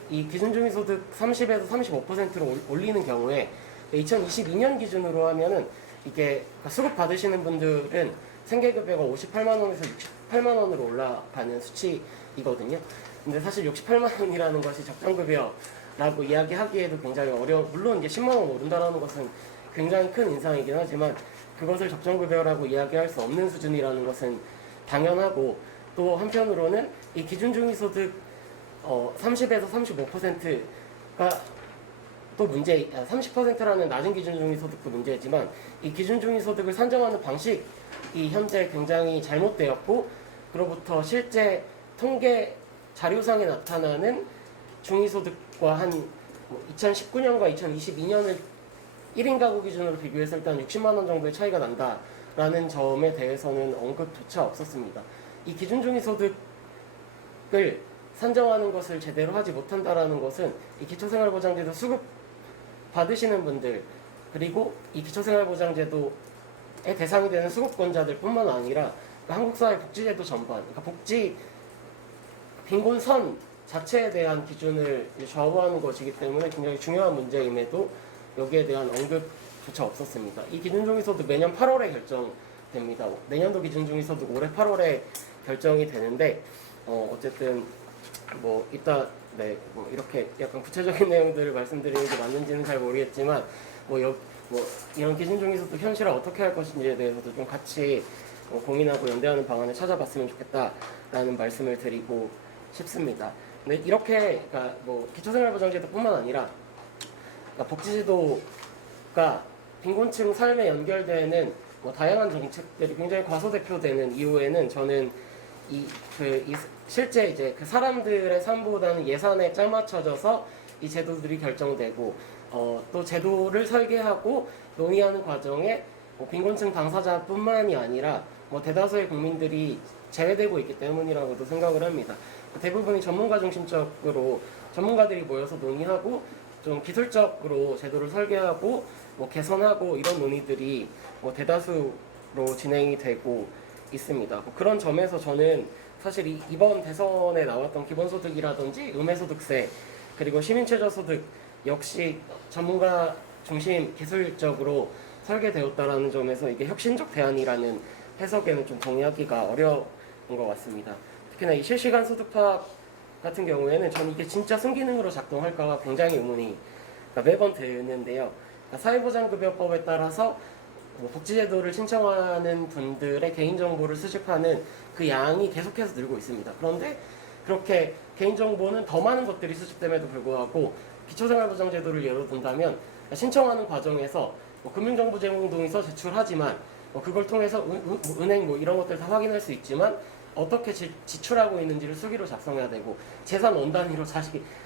이 기준중위소득 30에서 35%로 올리는 경우에 2022년 기준으로 하면은 이게 수급 받으시는 분들은 생계급여가 58만 원에서 68만 원으로 올라가는 수치이거든요. 근데 사실 68만 원이라는 것이 적정급여라고 이야기하기에도 굉장히 물론 이제 10만 원 오른다라는 것은 굉장히 큰 인상이긴 하지만 그것을 적정급여라고 이야기할 수 없는 수준이라는 것은 당연하고 또 한편으로는 이 기준중위소득 30에서 35%가 또 30%라는 낮은 기준중위소득도 문제지만 이 기준중위소득을 산정하는 방식이 현재 굉장히 잘못되었고 그로부터 실제 통계 자료상에 나타나는 중위소득과 한 2019년과 2022년을 1인 가구 기준으로 비교했을 때 한 60만 원 정도의 차이가 난다라는 점에 대해서는 언급조차 없었습니다. 이 기준 중위소득을 산정하는 것을 제대로 하지 못한다라는 것은 이 기초생활보장제도 수급 받으시는 분들 그리고 이 기초생활보장제도의 대상이 되는 수급권자들뿐만 아니라 그러니까 한국 사회 복지제도 전반, 그러니까 복지 빈곤선 자체에 대한 기준을 좌우하는 것이기 때문에 굉장히 중요한 문제임에도 여기에 대한 언급조차 없었습니다. 이 기준중위소득 매년 8월에 결정됩니다. 내년도 기준중위소득 올해 8월에 결정이 되는데 어쨌든 뭐 이따 뭐 이렇게 약간 구체적인 내용들을 말씀드리는 게 맞는지는 잘 모르겠지만 뭐 이런 기준중위소득 현실화 어떻게 할 것인지에 대해서도 좀 같이 고민하고 연대하는 방안을 찾아봤으면 좋겠다라는 말씀을 드리고 싶습니다. 근데 이렇게 그러니까 뭐 기초생활보장제도뿐만 아니라 그러니까 복지제도가 빈곤층 삶에 연결되는 뭐 다양한 정책들이 굉장히 과소대표되는 이유에는 저는 실제 이제 그 사람들의 삶보다는 예산에 짜맞춰져서 이 제도들이 결정되고 또 제도를 설계하고 논의하는 과정에 뭐 빈곤층 당사자뿐만이 아니라 뭐 대다수의 국민들이 제외되고 있기 때문이라고도 생각을 합니다. 대부분이 전문가 중심적으로 전문가들이 모여서 논의하고 좀 기술적으로 제도를 설계하고 뭐 개선하고 이런 논의들이 뭐 대다수로 진행이 되고 있습니다. 뭐 그런 점에서 저는 사실 이번 대선에 나왔던 기본소득이라든지 음해소득세 그리고 시민최저소득 역시 전문가 중심 기술적으로 설계되었다라는 점에서 이게 혁신적 대안이라는 해석에는 좀 동의하기가 어려운 것 같습니다. 특히나 이 실시간 소득 파악 같은 경우에는 저는 이게 진짜 순기능으로 작동할까가 굉장히 의문이 매번 드는데요. 사회보장급여법에 따라서 복지제도를 신청하는 분들의 개인정보를 수집하는 그 양이 계속해서 늘고 있습니다. 그런데 그렇게 개인정보는 더 많은 것들이 수집됨에도 불구하고 기초생활보장제도를 예로 든다면 신청하는 과정에서 금융정보제공동의서 제출하지만 그걸 통해서 은행 뭐 이런 것들 다 확인할 수 있지만 어떻게 지출하고 있는지를 수기로 작성해야 되고 재산 원단위로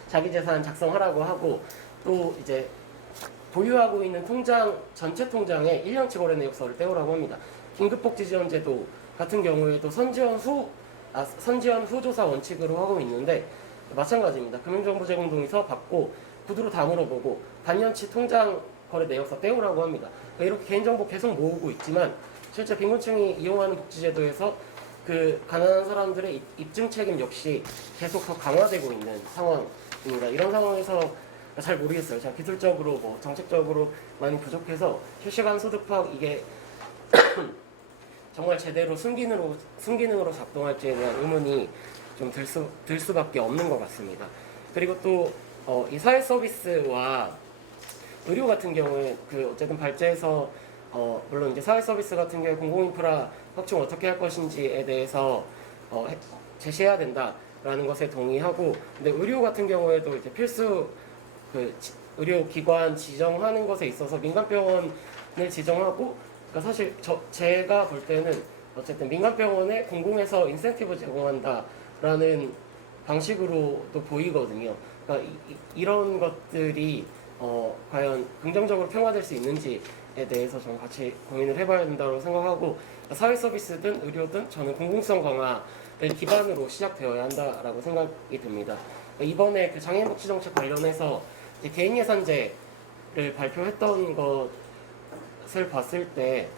자기 재산 작성하라고 하고 또 이제 보유하고 있는 통장 전체 통장에 1년치 거래 내역서를 떼오라고 합니다. 긴급복지지원제도 같은 경우에도 선지원 후 조사 원칙으로 하고 있는데 마찬가지입니다. 금융정보제공동의서 받고 구두로 다 물어보고 반년치 통장 거래 내역서 떼오라고 합니다. 이렇게 개인정보 계속 모으고 있지만 실제 빈곤층이 이용하는 복지제도에서 그 가난한 사람들의 입증 책임 역시 계속 더 강화되고 있는 상황입니다. 이런 상황에서 잘 모르겠어요. 제가 기술적으로 뭐 정책적으로 많이 부족해서 실시간 소득 파악 이게 정말 제대로 순기능으로 작동할지에 대한 의문이 좀 들 수밖에 없는 것 같습니다. 그리고 또 이 사회 서비스와 의료 같은 경우에 어쨌든 발제에서 물론 이제 사회 서비스 같은 경우에 공공인프라 확충 어떻게 할 것인지에 대해서 제시해야 된다라는 것에 동의하고, 근데 의료 같은 경우에도 이제 필수 의료기관 지정하는 것에 있어서 민간병원을 지정하고, 그러니까 사실 제가 볼 때는 어쨌든 민간병원에 공공에서 인센티브 제공한다라는 방식으로도 보이거든요. 그러니까 이런 것들이 과연 긍정적으로 평가될 수 있는지에 대해서 좀 같이 고민을 해봐야 된다고 생각하고, 사회 서비스든 의료든 저는 공공성 강화를 기반으로 시작되어야 한다라고 생각이 듭니다. 이번에 그 장애인복지 정책 관련해서 이제 개인 예산제를 발표했던 것을 봤을 때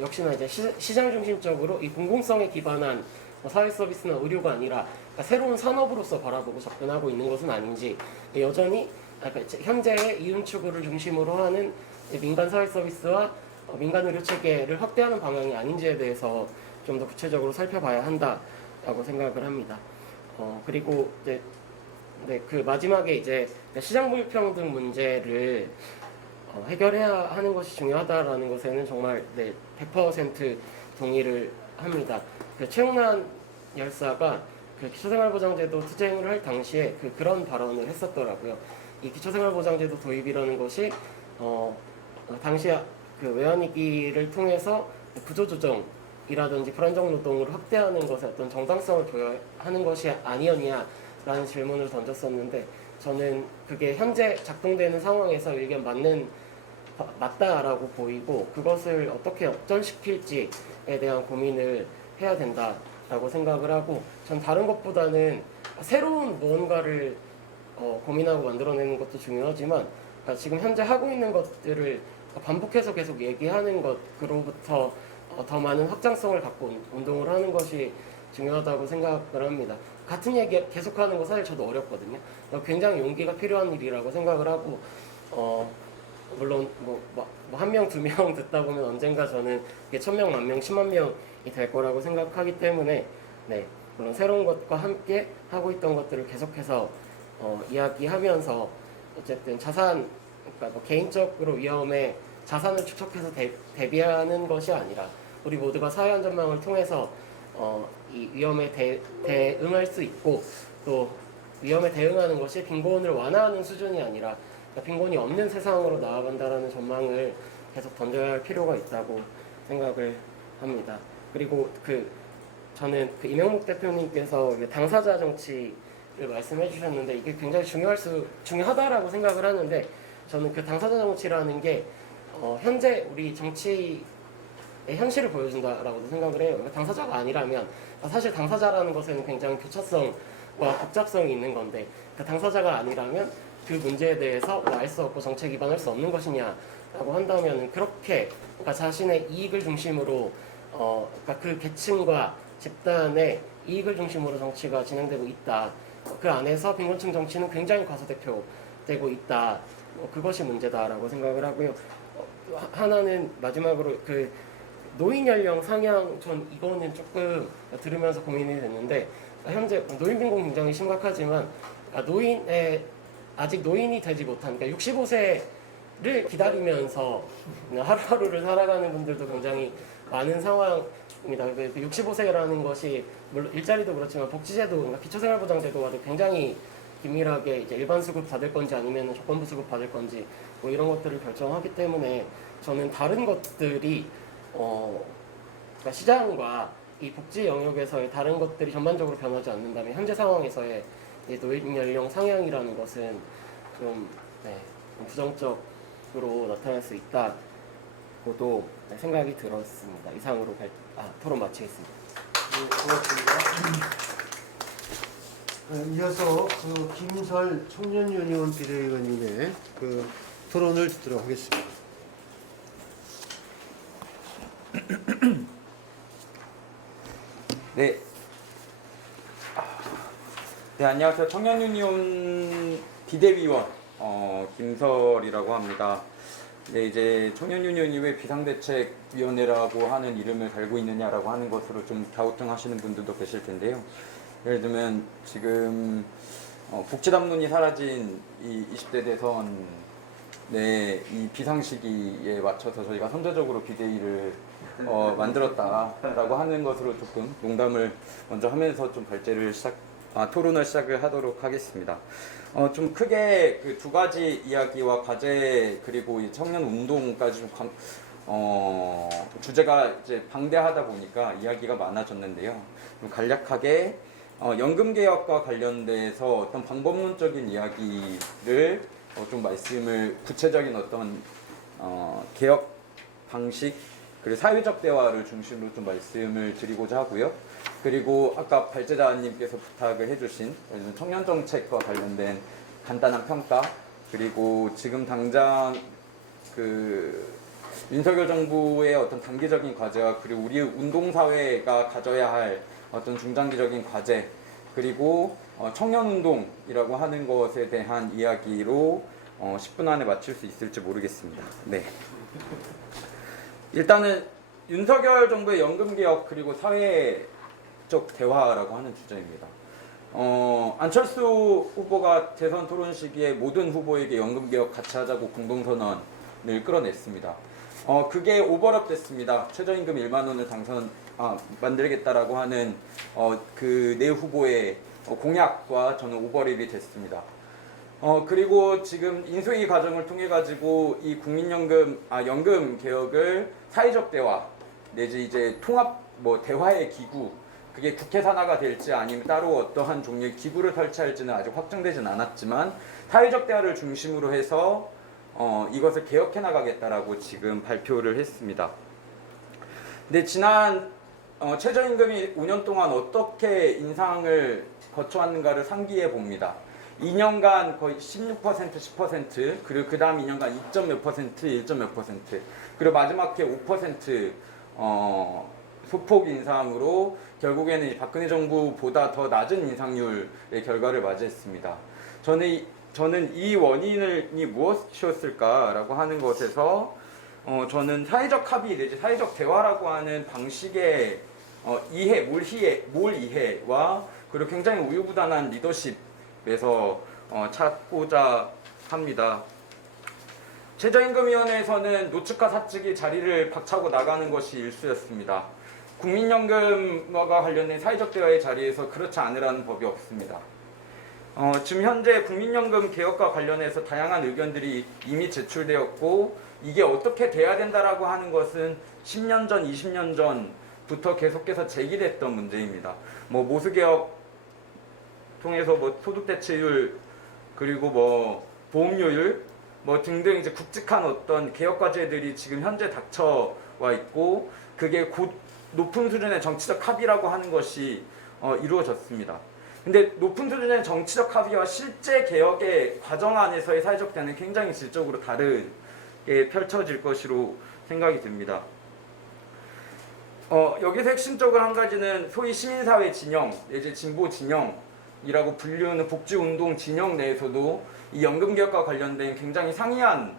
역시나 이제 시장 중심적으로 이 공공성에 기반한 사회 서비스나 의료가 아니라 그러니까 새로운 산업으로서 바라보고 접근하고 있는 것은 아닌지, 여전히 현재의 이윤 추구를 중심으로 하는 민간 사회 서비스와 민간 의료 체계를 확대하는 방향이 아닌지에 대해서 좀 더 구체적으로 살펴봐야 한다라고 생각을 합니다. 그리고 이제 그 마지막에 이제 시장 불평등 문제를 해결해야 하는 것이 중요하다라는 것에는 정말 100% 동의를 합니다. 최용란 열사가 기초생활보장제도 투쟁을 할 당시에 그런 발언을 했었더라고요. 이 기초생활보장제도 도입이라는 것이 당시 그 외환위기를 통해서 구조조정을 이라든지 불안정 노동을 확대하는 것에 어떤 정당성을 부여하는 것이 아니었냐라는 질문을 던졌었는데, 저는 그게 현재 작동되는 상황에서 일견 맞다라고 보이고, 그것을 어떻게 역전시킬지에 대한 고민을 해야 된다라고 생각을 하고, 전 다른 것보다는 새로운 무언가를 고민하고 만들어내는 것도 중요하지만, 그러니까 지금 현재 하고 있는 것들을 반복해서 계속 얘기하는 것으로부터 더 많은 확장성을 갖고 운동을 하는 것이 중요하다고 생각을 합니다. 같은 얘기 계속하는 거 사실 저도 어렵거든요. 굉장히 용기가 필요한 일이라고 생각을 하고, 물론 한 명, 두 명 듣다 보면 언젠가 저는 이게 1000명, 10,000명, 10만 명이 될 거라고 생각하기 때문에, 네, 물론 새로운 것과 함께 하고 있던 것들을 계속해서 이야기하면서 어쨌든 그러니까 개인적으로 위험에 자산을 축적해서 대비하는 것이 아니라, 우리 모두가 사회안전망을 통해서 이 위험에 대응할 수 있고, 또 위험에 대응하는 것이 빈곤을 완화하는 수준이 아니라 빈곤이 없는 세상으로 나아간다라는 전망을 계속 던져야 할 필요가 있다고 생각을 합니다. 그리고 저는 이명목 대표님께서 당사자 정치를 말씀해 주셨는데, 이게 굉장히 중요하다라고 생각을 하는데, 저는 그 당사자 정치라는 게 현재 우리 정치의 현실을 보여준다라고도 생각을 해요. 그러니까 당사자가 아니라면, 사실 당사자라는 것에는 굉장히 교차성과 복잡성이 있는 건데, 그 당사자가 아니라면 그 문제에 대해서 알 수 없고 정책 기반할 수 없는 것이냐라고 한다면, 그렇게 그러니까 자신의 이익을 중심으로 그러니까 그 계층과 집단의 이익을 중심으로 정치가 진행되고 있다. 그 안에서 빈곤층 정치는 굉장히 과소대표되고 있다. 그것이 문제다라고 생각을 하고요. 하나는 마지막으로 노인 연령 상향, 전 이거는 조금 들으면서 고민이 됐는데, 현재 노인 빈곤 굉장히 심각하지만 아직 노인이 되지 못한, 그러니까 65세를 기다리면서 하루하루를 살아가는 분들도 굉장히 많은 상황입니다. 65세라는 것이 물론 일자리도 그렇지만 복지제도, 그러니까 기초생활보장제도와도 굉장히 긴밀하게 이제 일반 수급 받을 건지 아니면 조건부 수급 받을 건지 이런 것들을 결정하기 때문에, 저는 다른 것들이 그러니까 시장과 이 복지 영역에서의 다른 것들이 전반적으로 변하지 않는다면 현재 상황에서의 노인 연령 상향이라는 것은 좀 부정적으로 나타날 수 있다고도 생각이 들었습니다. 이상으로 토론 마치겠습니다. 네, 고맙습니다. 이어서 김설 청년유니온 비대위원님의 토론을 듣도록 하겠습니다. 네. 네, 안녕하세요. 청년유니온 비대위원 김설이라고 합니다. 네, 이제 청년유니온이 왜 비상대책위원회라고 하는 이름을 달고 있느냐라고 하는 것으로 좀 갸우뚱하시는 분들도 계실 텐데요. 예를 들면 지금 복지담론이 사라진 이 20대 대선의 이 비상시기에 맞춰서 저희가 선제적으로 비대위를 만들었다라고 하는 것으로 조금 농담을 먼저 하면서 좀 토론을 시작을 하도록 하겠습니다. 좀 크게 그 두 가지 이야기와 과제, 그리고 이 청년 운동까지 좀 주제가 이제 방대하다 보니까 이야기가 많아졌는데요. 좀 간략하게 연금 개혁과 관련돼서 어떤 방법론적인 이야기를 좀 구체적인 어떤 개혁 방식, 그리고 사회적 대화를 중심으로 좀 말씀을 드리고자 하고요. 그리고 아까 발제자님께서 부탁을 해주신 청년 정책과 관련된 간단한 평가, 그리고 지금 당장 윤석열 정부의 어떤 단기적인 과제와 그리고 우리 운동사회가 가져야 할 어떤 중장기적인 과제, 그리고 청년운동이라고 하는 것에 대한 이야기로 10분 안에 마칠 수 있을지 모르겠습니다. 네. 일단은 윤석열 정부의 연금개혁 그리고 사회적 대화라고 하는 주제입니다. 안철수 후보가 대선 토론 시기에 모든 후보에게 연금개혁 같이 하자고 공동선언을 끌어냈습니다. 그게 오버랩 됐습니다. 최저임금 1만 원을 만들겠다라고 하는 그 네 후보의 공약과 저는 오버랩이 됐습니다. 그리고 지금 인수위 과정을 통해 가지고 이 연금 개혁을 사회적 대화 내지 이제 통합 뭐 대화의 기구, 그게 국회 산하가 될지 아니면 따로 어떠한 종류의 기구를 설치할지는 아직 확정되진 않았지만 사회적 대화를 중심으로 해서 이것을 개혁해 나가겠다라고 지금 발표를 했습니다. 근데 지난 최저임금이 5년 동안 어떻게 인상을 거쳐왔는가를 상기해 봅니다. 2년간 거의 16%, 10%, 그리고 그 다음 2년간 2몇 %, 1몇 %, 그리고 마지막 해 5% 소폭 인상으로 결국에는 박근혜 정부보다 더 낮은 인상률의 결과를 맞이했습니다. 저는 이 원인이 무엇이었을까라고 하는 것에서 저는 사회적 합의 내지 사회적 대화라고 하는 방식의 몰 이해와 그리고 굉장히 우유부단한 리더십에서 찾고자 합니다. 최저임금위원회에서는 노측과 사측이 자리를 박차고 나가는 것이 일쑤였습니다. 국민연금과 관련된 사회적 대화의 자리에서 그렇지 않으라는 법이 없습니다. 지금 현재 국민연금 개혁과 관련해서 다양한 의견들이 이미 제출되었고 이게 어떻게 돼야 된다라고 하는 것은 10년 전, 20년 전부터 계속해서 제기됐던 문제입니다. 뭐 모수개혁 통해서 뭐 소득대체율 그리고 뭐 보험료율 뭐 등등 이제 굵직한 어떤 개혁 과제들이 지금 현재 닥쳐와 있고 그게 곧 높은 수준의 정치적 합의라고 하는 것이 이루어졌습니다. 근데 높은 수준의 정치적 합의와 실제 개혁의 과정 안에서의 사회적 대화는 굉장히 질적으로 다르게 펼쳐질 것으로 생각이 듭니다. 여기서 핵심적으로 한 가지는 소위 시민사회 진영 내지 진보 진영이라고 불리는 복지운동 진영 내에서도 이 연금개혁과 관련된 굉장히 상이한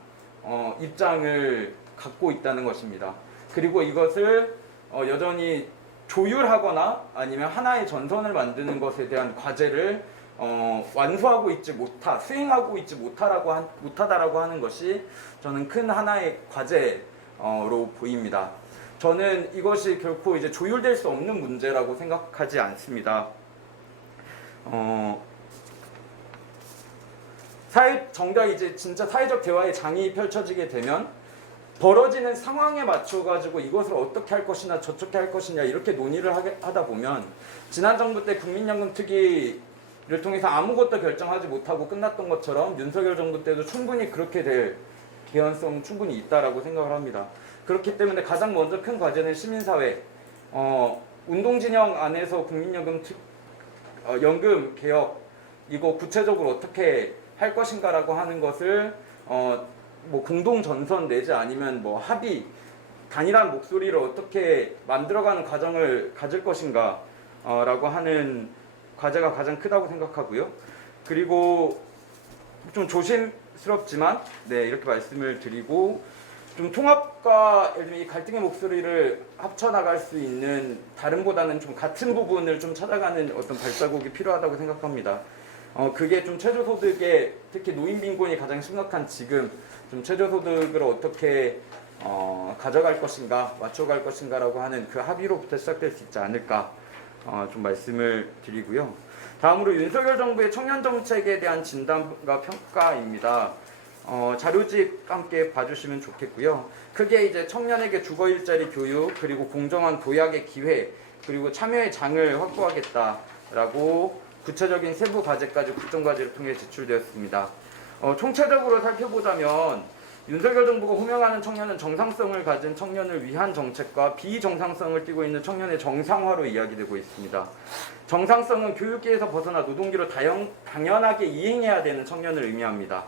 입장을 갖고 있다는 것입니다. 그리고 이것을 여전히 조율하거나 아니면 하나의 전선을 만드는 것에 대한 과제를 완수하고 있지 수행하고 있지 못하다라고 하는 것이 저는 큰 하나의 과제로 보입니다. 저는 이것이 결코 이제 조율될 수 없는 문제라고 생각하지 않습니다. 정작 이제 진짜 사회적 대화의 장이 펼쳐지게 되면 벌어지는 상황에 맞춰가지고 이것을 어떻게 할 것이냐 저렇게 할 것이냐 이렇게 논의를 하다 보면 지난 정부 때 국민연금 특위를 통해서 아무것도 결정하지 못하고 끝났던 것처럼 윤석열 정부 때도 충분히 그렇게 될 개연성 충분히 있다라고 생각을 합니다. 그렇기 때문에 가장 먼저 큰 과제는 시민사회, 운동진영 안에서 국민연금 연금 개혁 이거 구체적으로 어떻게 할 것인가라고 하는 것을 뭐 공동 전선 내지 아니면 뭐 합의 단일한 목소리를 어떻게 만들어가는 과정을 가질 것인가 라고 하는 과제가 가장 크다고 생각하고요. 그리고 좀 조심스럽지만 이렇게 말씀을 드리고 좀 통합과 예를 들면 이 갈등의 목소리를 합쳐나갈 수 있는 다른보다는 좀 같은 부분을 좀 찾아가는 어떤 발자국이 필요하다고 생각합니다. 그게 좀 최저소득에 특히 노인 빈곤이 가장 심각한 지금 좀 최저소득을 어떻게 가져갈 것인가 맞춰갈 것인가라고 하는 그 합의로부터 시작될 수 있지 않을까 좀 말씀을 드리고요. 다음으로 윤석열 정부의 청년 정책에 대한 진단과 평가입니다. 자료집 함께 봐주시면 좋겠고요. 크게 이제 청년에게 주거 일자리 교육 그리고 공정한 도약의 기회 그리고 참여의 장을 확보하겠다라고 구체적인 세부 과제까지 국정과제를 통해 제출되었습니다. 총체적으로 살펴보자면 윤석열 정부가 호명하는 청년은 정상성을 가진 청년을 위한 정책과 비정상성을 띠고 있는 청년의 정상화로 이야기되고 있습니다. 정상성은 교육계에서 벗어나 노동기로 당연하게 이행해야 되는 청년을 의미합니다.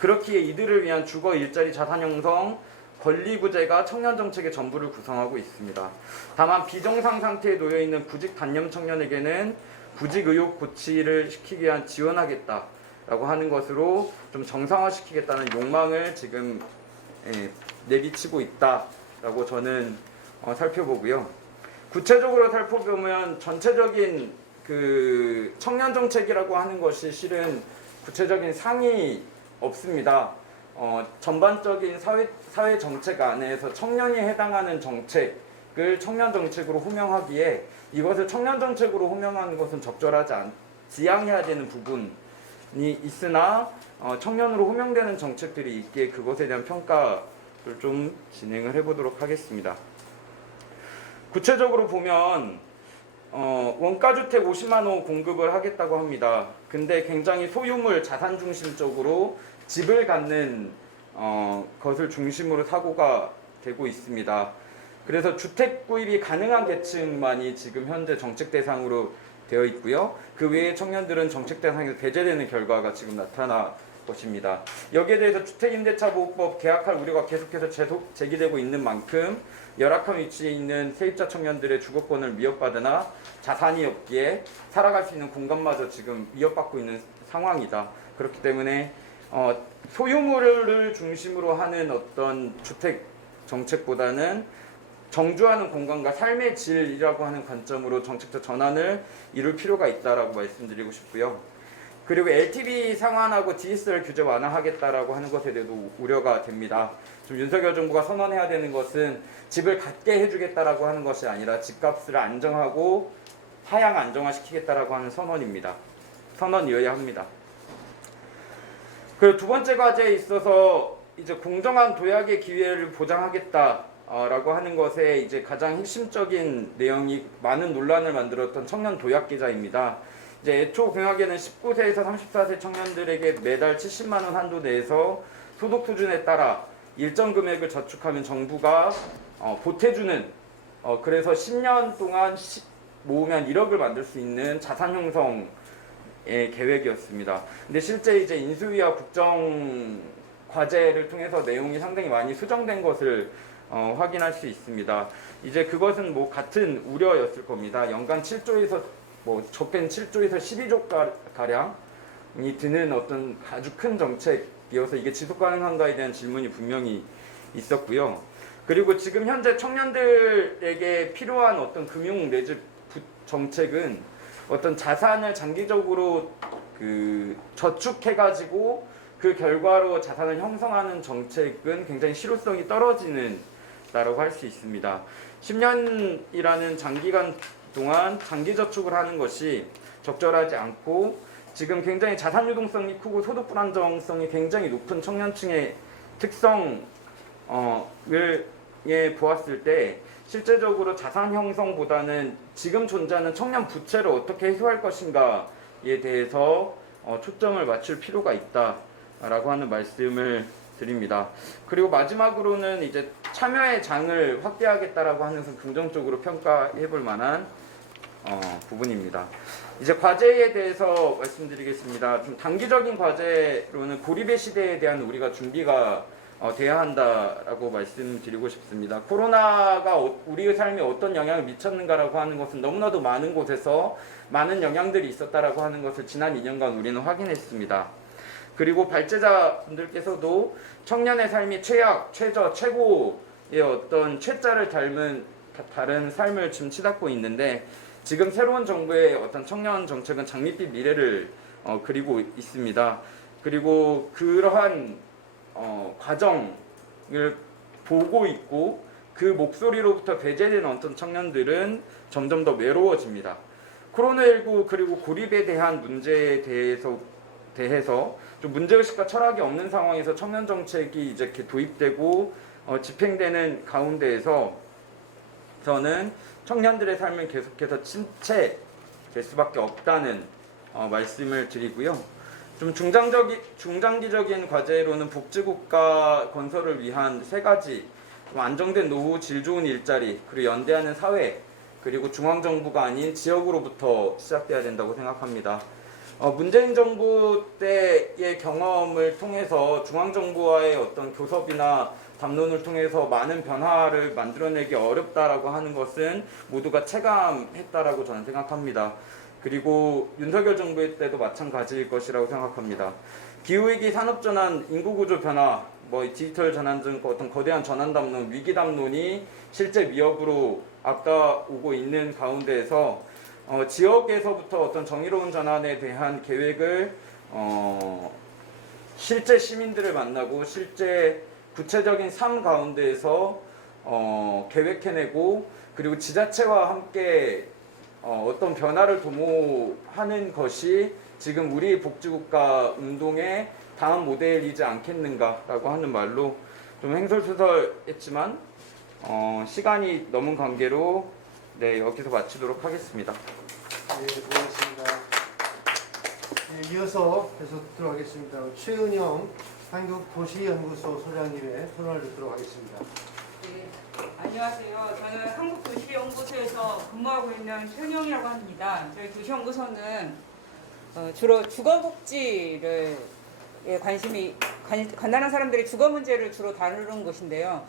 그렇기에 이들을 위한 주거, 일자리, 자산 형성, 권리 구제가 청년 정책의 전부를 구성하고 있습니다. 다만 비정상 상태에 놓여 있는 구직 단념 청년에게는 구직 의욕 고취를 시키기 위한 지원하겠다라고 하는 것으로 좀 정상화시키겠다는 욕망을 지금 내비치고 있다라고 저는 살펴보고요. 구체적으로 살펴보면 전체적인 그 청년 정책이라고 하는 것이 실은 구체적인 상이 없습니다. 전반적인 사회 정책 안에서 청년이 해당하는 정책을 청년 정책으로 호명하기에 이것을 청년 정책으로 호명하는 것은 적절하지 지양해야 되는 부분이 있으나 청년으로 호명되는 정책들이 있기에 그것에 대한 평가를 좀 진행을 해보도록 하겠습니다. 구체적으로 보면 원가주택 50만 호 공급을 하겠다고 합니다. 근데 굉장히 소유물 자산 중심적으로 집을 갖는 것을 중심으로 사고가 되고 있습니다. 그래서 주택 구입이 가능한 계층만이 지금 현재 정책 대상으로 되어 있고요. 그 외에 청년들은 정책 대상에서 배제되는 결과가 지금 나타나 것입니다. 여기에 대해서 주택임대차보호법 개혁할 우려가 계속해서 제기되고 있는 만큼 열악한 위치에 있는 세입자 청년들의 주거권을 위협받으나 자산이 없기에 살아갈 수 있는 공간마저 지금 위협받고 있는 상황이다. 그렇기 때문에 소유물을 중심으로 하는 어떤 주택 정책보다는 정주하는 공간과 삶의 질이라고 하는 관점으로 정책적 전환을 이룰 필요가 있다라고 말씀드리고 싶고요. 그리고 LTV 상한하고 DSR 규제 완화하겠다라고 하는 것에 대해서도 우려가 됩니다. 좀 윤석열 정부가 선언해야 되는 것은 집을 갖게 해주겠다라고 하는 것이 아니라 집값을 안정하고 하향 안정화시키겠다라고 하는 선언입니다. 선언이어야 합니다. 그리고 두 번째 과제에 있어서 이제 공정한 도약의 기회를 보장하겠다라고 하는 것에 이제 가장 핵심적인 내용이 많은 논란을 만들었던 청년 도약 계좌입니다. 이제 애초 공약에는 19세에서 34세 청년들에게 매달 70만 원 한도 내에서 소득 수준에 따라 일정 금액을 저축하면 정부가 보태주는 그래서 10년 동안 모으면 1억을 만들 수 있는 자산 형성의 계획이었습니다. 근데 실제 이제 인수위와 국정 과제를 통해서 내용이 상당히 많이 수정된 것을 확인할 수 있습니다. 이제 그것은 뭐 같은 우려였을 겁니다. 연간 7조에서 적게는 7조에서 12조 가량이 드는 어떤 아주 큰 정책이어서 이게 지속 가능한가에 대한 질문이 분명히 있었고요. 그리고 지금 현재 청년들에게 필요한 어떤 금융 내지 정책은 어떤 자산을 장기적으로 저축해가지고 그 결과로 자산을 형성하는 정책은 굉장히 실효성이 떨어지는 다라고 할 수 있습니다. 10년이라는 장기간 동안 장기 저축을 하는 것이 적절하지 않고 지금 굉장히 자산 유동성이 크고 소득 불안정성이 굉장히 높은 청년층의 특성을 보았을 때 실제적으로 자산 형성보다는 지금 존재하는 청년 부채를 어떻게 해소할 것인가에 대해서 초점을 맞출 필요가 있다라고 하는 말씀을 드립니다. 그리고 마지막으로는 이제 참여의 장을 확대하겠다라고 하는 것은 긍정적으로 평가해 볼 만한 부분입니다. 이제 과제에 대해서 말씀드리겠습니다. 좀 단기적인 과제로는 고립의 시대에 대한 우리가 준비가 돼야 한다라고 말씀드리고 싶습니다. 코로나가 우리의 삶에 어떤 영향을 미쳤는가라고 하는 것은 너무나도 많은 곳에서 많은 영향들이 있었다라고 하는 것을 지난 2년간 우리는 확인했습니다. 그리고 발제자분들께서도 청년의 삶이 최악, 최저, 최고의 어떤 최자를 닮은 다른 삶을 지금 치닫고 있는데 지금 새로운 정부의 어떤 청년 정책은 장밋빛 미래를 그리고 있습니다. 그리고 그러한 과정을 보고 있고 그 목소리로부터 배제된 어떤 청년들은 점점 더 외로워집니다. 코로나19 그리고 고립에 대한 문제에 대해서 좀 문제의식과 철학이 없는 상황에서 청년 정책이 이제 이렇게 도입되고 집행되는 가운데에서 저는 청년들의 삶을 계속해서 침체될 수밖에 없다는 말씀을 드리고요. 좀 중장기적인 과제로는 복지국가 건설을 위한 세 가지 좀 안정된 노후, 질 좋은 일자리, 그리고 연대하는 사회, 그리고 중앙정부가 아닌 지역으로부터 시작돼야 된다고 생각합니다. 문재인 정부 때의 경험을 통해서 중앙정부와의 어떤 교섭이나 담론을 통해서 많은 변화를 만들어내기 어렵다라고 하는 것은 모두가 체감했다라고 저는 생각합니다. 그리고 윤석열 정부의 때도 마찬가지일 것이라고 생각합니다. 기후위기, 산업전환, 인구구조 변화, 디지털 전환 등 어떤 거대한 전환 담론, 위기 담론이 실제 위협으로 앞다오고 있는 가운데에서 지역에서부터 어떤 정의로운 전환에 대한 계획을 실제 시민들을 만나고 실제 구체적인 삶 가운데에서 계획해내고 그리고 지자체와 함께 어떤 변화를 도모하는 것이 지금 우리 복지국가 운동의 다음 모델이지 않겠는가라고 하는 말로 좀 횡설수설했지만 시간이 넘은 관계로 네, 여기서 마치도록 하겠습니다. 네, 고맙습니다. 네, 이어서 계속 듣도록 하겠습니다. 최은영 한국도시연구소 소장님의 토론을 듣도록 하겠습니다. 네, 안녕하세요. 저는 한국도시연구소에서 근무하고 있는 최은영이라고 합니다. 저희 도시연구소는 주로 주거복지를 관련한 사람들의 주거 문제를 주로 다루는 곳인데요.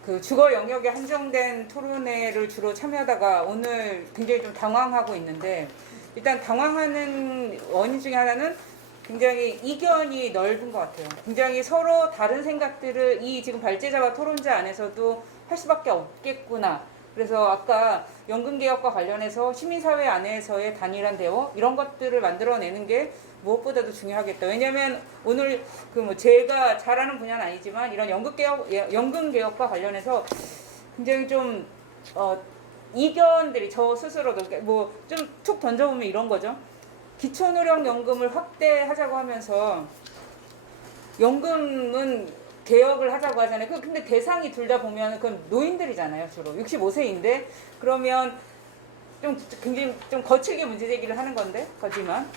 그 주거 영역에 한정된 토론회를 주로 참여하다가 오늘 굉장히 좀 당황하고 있는데, 일단 당황하는 원인 중에 하나는 굉장히 이견이 넓은 것 같아요. 굉장히 서로 다른 생각들을 이 지금 발제자와 토론자 안에서도 할 수밖에 없겠구나. 그래서 아까 연금개혁과 관련해서 시민사회 안에서의 단일한 대화 이런 것들을 만들어내는 게 무엇보다도 중요하겠다. 왜냐하면 오늘 제가 잘 아는 분야는 아니지만 이런 연금개혁과 관련해서 굉장히 좀 이견들이 저 스스로도 좀 툭 던져보면 이런 거죠. 기초노령연금을 확대하자고 하면서 연금은 개혁을 하자고 하잖아요. 근데 대상이 둘 다 보면 그건 노인들이잖아요. 주로 65세인데 그러면 좀 굉장히 좀 거칠게 문제 제기를 하는 건데 거지만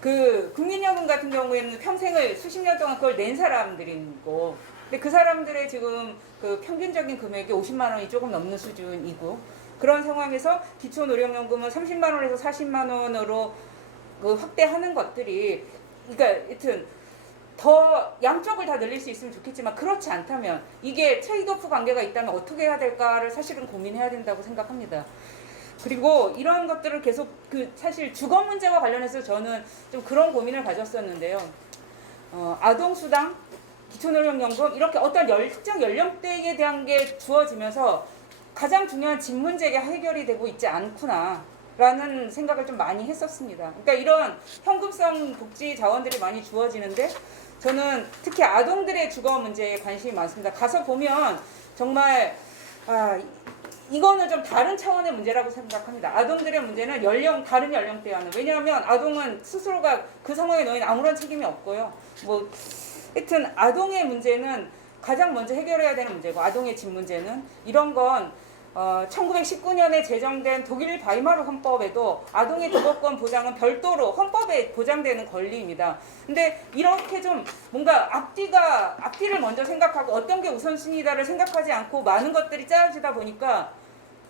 그 국민연금 같은 경우에는 평생을 수십 년 동안 그걸 낸 사람들이고, 근데 그 사람들의 지금 그 평균적인 금액이 50만 원이 조금 넘는 수준이고, 그런 상황에서 기초노령연금은 30만 원에서 40만 원으로 그 확대하는 것들이, 그러니까 하여튼 더 양쪽을 다 늘릴 수 있으면 좋겠지만 그렇지 않다면 이게 트레이드오프 관계가 있다면 어떻게 해야 될까를 사실은 고민해야 된다고 생각합니다. 그리고 이런 것들을 계속 사실 주거 문제와 관련해서 저는 좀 그런 고민을 가졌었는데요. 아동수당, 기초노령연금 이렇게 어떤 특정 연령대에 대한 게 주어지면서 가장 중요한 집 문제가 해결이 되고 있지 않구나 라는 생각을 좀 많이 했었습니다. 그러니까 이런 현금성 복지 자원들이 많이 주어지는데 저는 특히 아동들의 주거 문제에 관심이 많습니다. 가서 보면 정말 이거는 좀 다른 차원의 문제라고 생각합니다. 아동들의 문제는 다른 연령대와는, 왜냐하면 아동은 스스로가 그 상황에 놓인 아무런 책임이 없고요. 하여튼 아동의 문제는 가장 먼저 해결해야 되는 문제고, 아동의 집 문제는 이런 건 1919년에 제정된 독일 바이마르 헌법에도 아동의 주거권 보장은 별도로 헌법에 보장되는 권리입니다. 근데 이렇게 좀 뭔가 앞뒤를 먼저 생각하고 어떤 게 우선순위다를 생각하지 않고 많은 것들이 짜여지다 보니까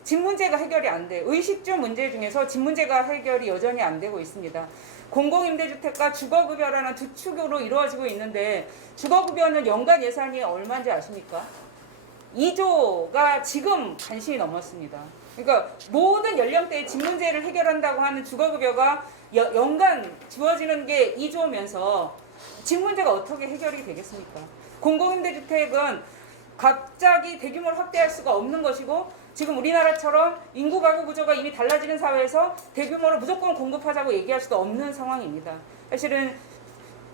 집 문제가 해결이 안 돼. 의식주 문제 중에서 집 문제가 해결이 여전히 안 되고 있습니다. 공공임대주택과 주거급여라는 두 축으로 이루어지고 있는데, 주거급여는 연간 예산이 얼마인지 아십니까? 2조가 지금 간신히 넘었습니다. 그러니까 모든 연령대의 집 문제를 해결한다고 하는 주거급여가 연간 주어지는 게 2조면서 집 문제가 어떻게 해결이 되겠습니까? 공공임대주택은 갑자기 대규모로 확대할 수가 없는 것이고, 지금 우리나라처럼 인구 가구 구조가 이미 달라지는 사회에서 대규모로 무조건 공급하자고 얘기할 수도 없는 상황입니다. 사실은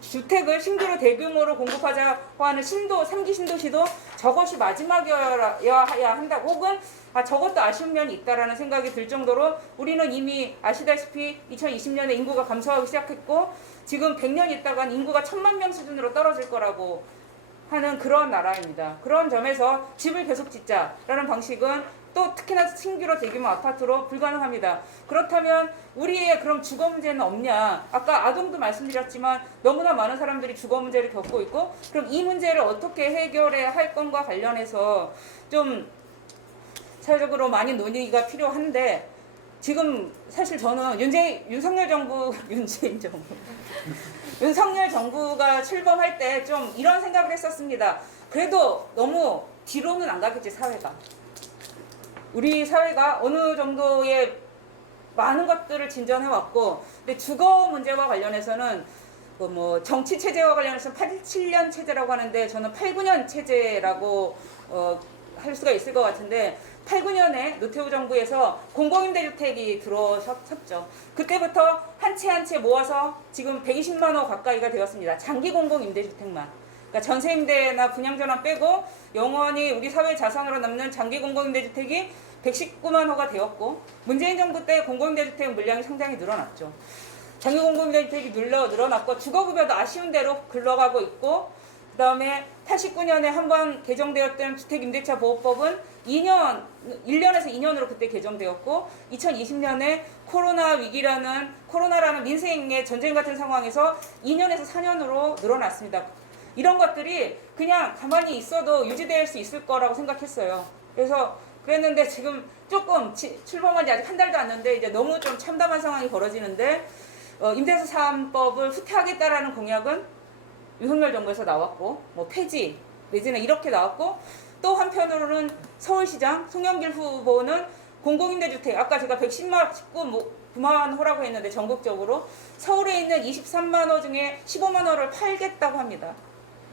주택을 신규로 대규모로 공급하자고 하는 3기 신도시도 저것이 마지막이어야 한다고, 혹은 저것도 아쉬운 면이 있다라는 생각이 들 정도로 우리는 이미 아시다시피 2020년에 인구가 감소하기 시작했고, 지금 100년 있다간 인구가 1000만 명 수준으로 떨어질 거라고 하는 그런 나라입니다. 그런 점에서 집을 계속 짓자라는 방식은 또 특히나 신규로 대규모 아파트로 불가능합니다. 그렇다면 우리의 그럼 주거 문제는 없냐? 아까 아동도 말씀드렸지만 너무나 많은 사람들이 주거 문제를 겪고 있고, 그럼 이 문제를 어떻게 해결해야 할 건과 관련해서 좀 사회적으로 많이 논의가 필요한데, 지금 사실 저는 윤석열 정부가 출범할 때 좀 이런 생각을 했었습니다. 그래도 너무 뒤로는 안 가겠지, 사회가. 우리 사회가 어느 정도의 많은 것들을 진전해왔고, 근데 주거 문제와 관련해서는 정치 체제와 관련해서 87년 체제라고 하는데, 저는 89년 체제라고 할 수가 있을 것 같은데, 89년에 노태우 정부에서 공공임대주택이 들어섰죠. 그때부터 한 채 한 채 모아서 지금 120만 호 가까이가 되었습니다. 장기 공공임대주택만. 그러니까 전세임대나 분양전환 빼고 영원히 우리 사회 자산으로 남는 장기 공공임대주택이 119만 호가 되었고, 문재인 정부 때 공공임대주택 물량이 상당히 늘어났죠. 장기 공공임대주택이 늘어났고, 주거급여도 아쉬운 대로 굴러가고 있고, 그다음에 89년에 한번 개정되었던 주택임대차 보호법은 1년에서 2년으로 그때 개정되었고 2020년에 코로나라는 민생의 전쟁 같은 상황에서 2년에서 4년으로 늘어났습니다. 이런 것들이 그냥 가만히 있어도 유지될 수 있을 거라고 생각했어요. 그래서 그랬는데 지금 조금 출범한 지 아직 한 달도 안 됐는데 이제 너무 좀 참담한 상황이 벌어지는데 임대차 3법을 후퇴하겠다라는 공약은 윤석열 정부에서 나왔고 뭐 폐지 내지는 이렇게 나왔고 또 한편으로는 서울시장 송영길 후보는 공공임대주택 아까 제가 119만 호라고 했는데 전국적으로 서울에 있는 23만 호 중에 15만 호를 팔겠다고 합니다.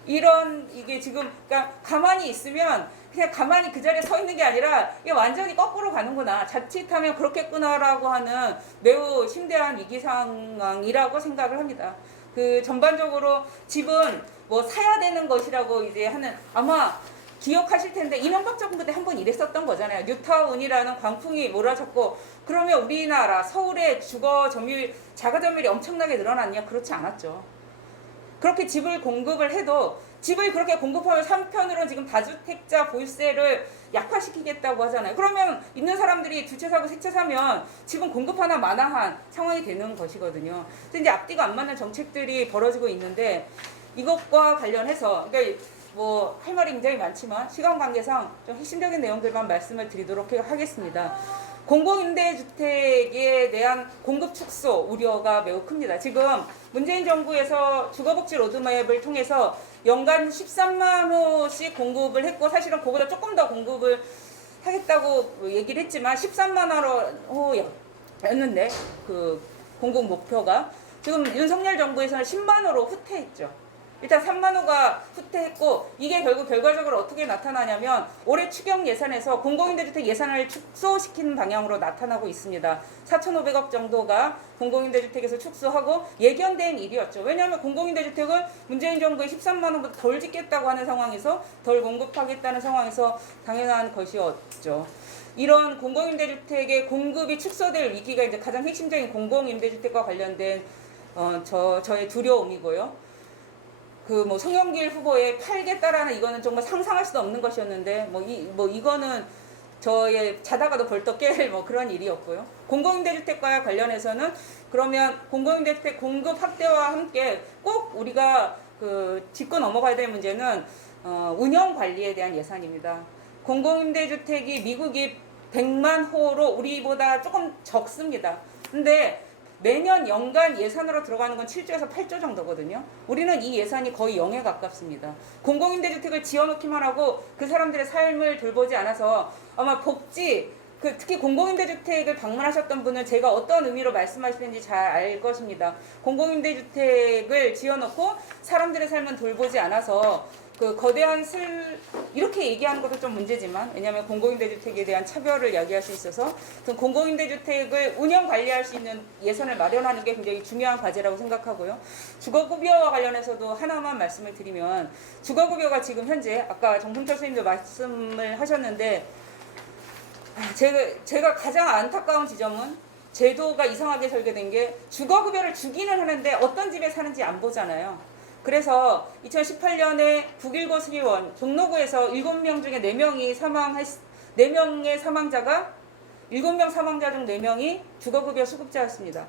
이게 지금 그러니까 가만히 있으면 그냥 가만히 그 자리에 서 있는 게 아니라 이게 완전히 거꾸로 가는구나. 자칫하면 그렇겠구나라고 하는 매우 심대한 위기 상황이라고 생각을 합니다. 그 전반적으로 집은 뭐 사야 되는 것이라고 이제 하는 아마 기억하실 텐데 이명박 정부 때 한 번 이랬었던 거잖아요. 뉴타운이라는 광풍이 몰아쳤고 그러면 우리나라 서울의 자가 점유율이 엄청나게 늘어났냐? 그렇지 않았죠. 그렇게 집을 공급을 해도 집을 그렇게 공급하면 한편으로는 지금 다주택자 보유세를 약화시키겠다고 하잖아요. 그러면 있는 사람들이 두 채 사고 세 채 사면 집은 공급 하나 마나한 상황이 되는 것이거든요. 그래서 이제 앞뒤가 안 맞는 정책들이 벌어지고 있는데 이것과 관련해서 그러니까 뭐 할 말이 굉장히 많지만 시간 관계상 좀 핵심적인 내용들만 말씀을 드리도록 하겠습니다. 공공임대주택에 대한 공급 축소 우려가 매우 큽니다. 지금 문재인 정부에서 주거복지 로드맵을 통해서 연간 13만 호씩 공급을 했고 사실은 그보다 조금 더 공급을 하겠다고 얘기를 했지만 13만 호였는데 그 공급 목표가 지금 윤석열 정부에서는 10만 호로 후퇴했죠. 일단 3만 호가 후퇴했고 이게 결국 결과적으로 어떻게 나타나냐면 올해 추경 예산에서 공공임대주택 예산을 축소시키는 방향으로 나타나고 있습니다. 4,500억 정도가 공공임대주택에서 축소하고 예견된 일이었죠. 왜냐하면 공공임대주택은 문재인 정부의 13만 원보다 덜 짓겠다고 하는 상황에서 덜 공급하겠다는 상황에서 당연한 것이었죠. 이런 공공임대주택의 공급이 축소될 위기가 이제 가장 핵심적인 공공임대주택과 관련된 저의 두려움이고요. 뭐 송영길 후보의 팔겠다라는 이거는 정말 상상할 수도 없는 것이었는데 이거는 저의 자다가도 벌떡 깰 그런 일이었고요. 공공임대주택과 관련해서는 그러면 공공임대주택 공급 확대와 함께 꼭 우리가 짚고 넘어가야 될 문제는 운영 관리에 대한 예산입니다. 공공임대주택이 미국이 100만 호로 우리보다 조금 적습니다. 근데 매년 연간 예산으로 들어가는 건 7조에서 8조 정도거든요. 우리는 이 예산이 거의 0에 가깝습니다. 공공임대주택을 지어놓기만 하고 그 사람들의 삶을 돌보지 않아서 아마 특히 공공임대주택을 방문하셨던 분은 제가 어떤 의미로 말씀하시는지 잘 알 것입니다. 공공임대주택을 지어놓고 사람들의 삶은 돌보지 않아서 거대한 이렇게 얘기하는 것도 좀 문제지만 왜냐하면 공공임대주택에 대한 차별을 야기할 수 있어서 공공임대주택을 운영 관리할 수 있는 예산을 마련하는 게 굉장히 중요한 과제라고 생각하고요. 주거급여와 관련해서도 하나만 말씀을 드리면 주거급여가 지금 현재 아까 정승철 선생님도 말씀을 하셨는데 제가 가장 안타까운 지점은 제도가 이상하게 설계된 게 주거급여를 주기는 하는데 어떤 집에 사는지 안 보잖아요. 그래서 2018년에 북일고 수리원 종로구에서 7명 중에 4명의 사망자가 7명 사망자 중 4명이 주거급여 수급자였습니다.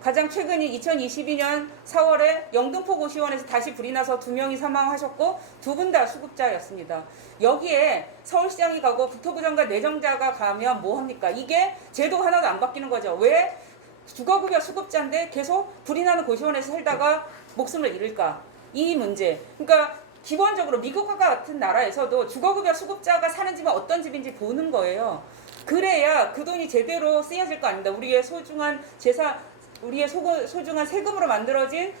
가장 최근이 2022년 4월에 영등포 고시원에서 다시 불이 나서 2명이 사망하셨고 2분 다 수급자였습니다. 여기에 서울시장이 가고 국토부 장관 내정자가 가면 뭐합니까? 이게 제도 하나도 안 바뀌는 거죠. 왜 주거급여 수급자인데 계속 불이 나는 고시원에서 살다가 목숨을 잃을까? 이 문제. 그러니까 기본적으로 미국과 같은 나라에서도 주거급여 수급자가 사는 집은 어떤 집인지 보는 거예요. 그래야 그 돈이 제대로 쓰여질 거 아닙니다. 우리의 소중한 소중한 세금으로 만들어진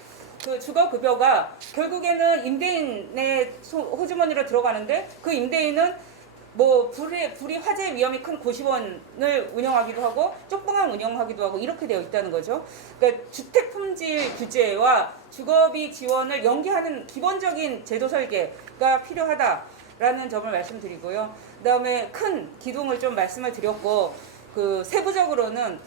그 주거급여가 결국에는 임대인의 호주머니로 들어가는데 그 임대인은 불이 화재 위험이 큰 고시원을 운영하기도 하고 쪽방을 운영하기도 하고 이렇게 되어 있다는 거죠. 그러니까 주택 품질 규제와 주거비 지원을 연계하는 기본적인 제도 설계가 필요하다라는 점을 말씀드리고요. 그다음에 큰 기둥을 좀 말씀을 드렸고 세부적으로는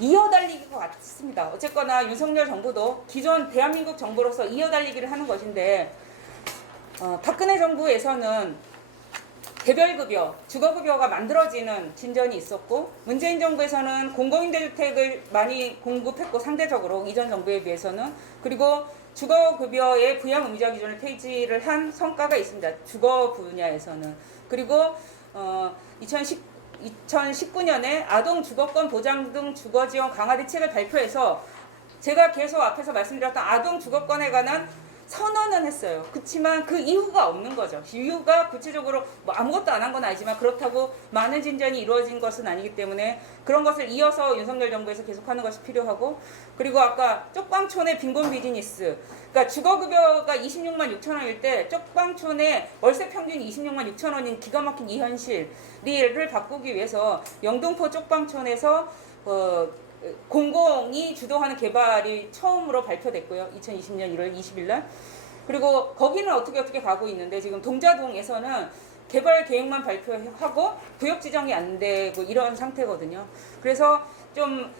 이어달리기 같습니다. 어쨌거나 윤석열 정부도 기존 대한민국 정부로서 이어달리기를 하는 것인데 박근혜 정부에서는 개별급여, 주거급여가 만들어지는 진전이 있었고 문재인 정부에서는 공공임대주택을 많이 공급했고 상대적으로 이전 정부에 비해서는 그리고 주거급여의 부양 의무자 기준을 폐지를 한 성과가 있습니다. 주거 분야에서는. 그리고 2019년에 아동 주거권 보장 등 주거 지원 강화 대책을 발표해서 제가 계속 앞에서 말씀드렸던 아동 주거권에 관한 선언은 했어요. 그렇지만 그 이유가 없는 거죠. 이유가 구체적으로 뭐 아무것도 안 한 건 아니지만 그렇다고 많은 진전이 이루어진 것은 아니기 때문에 그런 것을 이어서 윤석열 정부에서 계속하는 것이 필요하고 그리고 아까 쪽방촌의 빈곤 비즈니스 그러니까 주거급여가 26만 6천 원일 때 쪽방촌의 월세 평균이 26만 6천 원인 기가 막힌 이 현실을 바꾸기 위해서 영등포 쪽방촌에서 공공이 주도하는 개발이 처음으로 발표됐고요. 2020년 1월 20일 날. 그리고 거기는 어떻게 가고 있는데 지금 동자동에서는 개발 계획만 발표하고 구역 지정이 안 되고 이런 상태거든요. 그래서 좀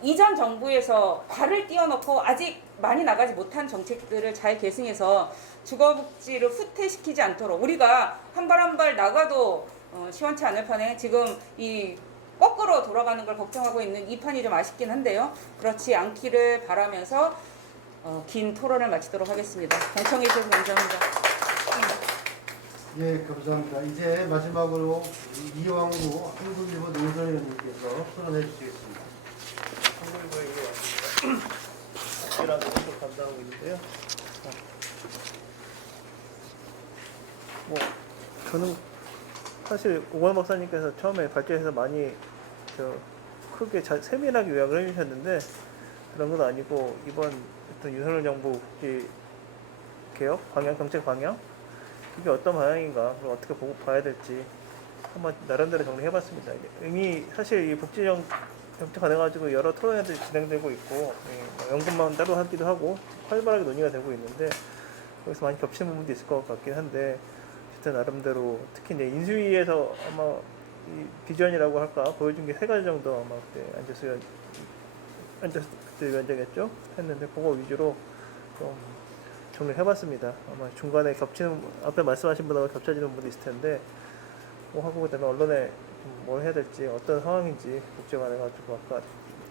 이전 정부에서 발을 띄워놓고 아직 많이 나가지 못한 정책들을 잘 계승해서 주거복지를 후퇴시키지 않도록 우리가 한 발 한 발 나가도 시원치 않을 판에 지금 이 거꾸로 돌아가는 걸 걱정하고 있는 이 판이 좀 아쉽긴 한데요. 그렇지 않기를 바라면서 긴 토론을 마치도록 하겠습니다. 경청해 주셔서 감사합니다. 예, 감사합니다. 이제 마지막으로 이왕구 한국일보 노선의원님께서 토론해 주시겠습니다. 한국일보에 왔습니다. 이라는 것을 담당하고 있는데요. 뭐 저는 사실 오건 박사님께서 처음에 발제해서 많이 크게 세밀하게 요약을 해주셨는데 그런 건 아니고 이번 어떤 윤석열 정부 복지 개혁 방향 정책 방향 이게 어떤 방향인가 그걸 어떻게 보고 봐야 될지 한번 나름대로 정리해봤습니다. 이미 사실 이 복지 정책가 돼가지고 여러 토론회들이 진행되고 있고 연금만 따로 하기도 하고 활발하게 논의가 되고 있는데 거기서 많이 겹치는 부분도 있을 것 같긴 한데 나름대로 특히 이제 인수위에서 아마 이 비전이라고 할까 보여준 게 3가지 정도 아마 그때 안철수 위원장이었죠 했는데 그거 위주로 좀 정리를 해봤습니다. 아마 중간에 겹치는 앞에 말씀하신 분하고 겹쳐지는 부분도 있을 텐데 뭐 하고 그다음에 언론에 뭘 해야 될지 어떤 상황인지 국제가 돼가지고 아까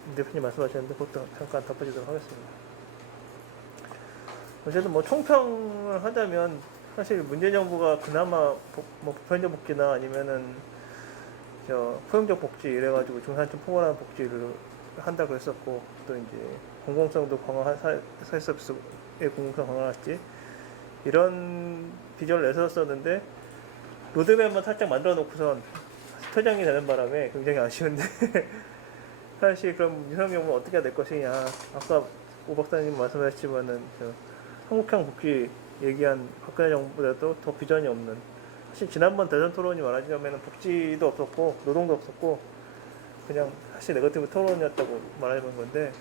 임 대표님 말씀하셨는데 그것도 잠깐 덮어주도록 하겠습니다. 어쨌든 뭐 총평을 하자면 사실 문재인 정부가 그나마 뭐 보편적 복지나 아니면은 포용적 복지 이래가지고 중산층 포괄하는 복지를 한다고 했었고 또 이제 공공성도 강화한 사회서비스의 공공성 강화할지 이런 비전을 내세웠었는데 로드맵만 살짝 만들어 놓고선 퇴장이 되는 바람에 굉장히 아쉬운데 사실 그럼 윤석열 정부는 어떻게 될 것이냐 아까 오 박사님 말씀하셨지만은 한국형 복지 얘기한 박근혜 정부보다도 더 비전이 없는 사실 지난번 대선 토론이 말하자면 복지도 없었고 노동도 없었고 그냥 사실 네거티브 토론이었다고 말하는 건데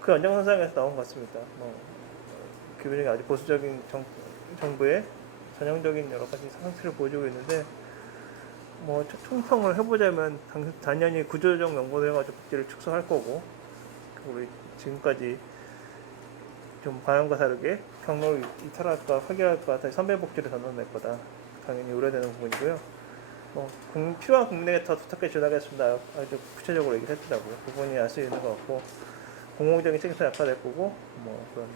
그 연장선상에서 나온 것 같습니다. 기본적인 아주 보수적인 정부의 전형적인 여러 가지 상태를 보여주고 있는데 뭐 총평을 해보자면 당연히 구조조정 연구를 해가지고 복지를 축소할 거고 그리고 지금까지 좀 방향과 다르게 경로를 이탈할까 회귀할까 다시 선별복지를 전환할 거다. 당연히 우려되는 부분이고요. 필요한 국내에 더 두텁게 지원하겠습니다. 아주 구체적으로 얘기를 했더라고요. 부분이 알 수 있는 것 같고 공공적인 책임성이 약화될 거고 그런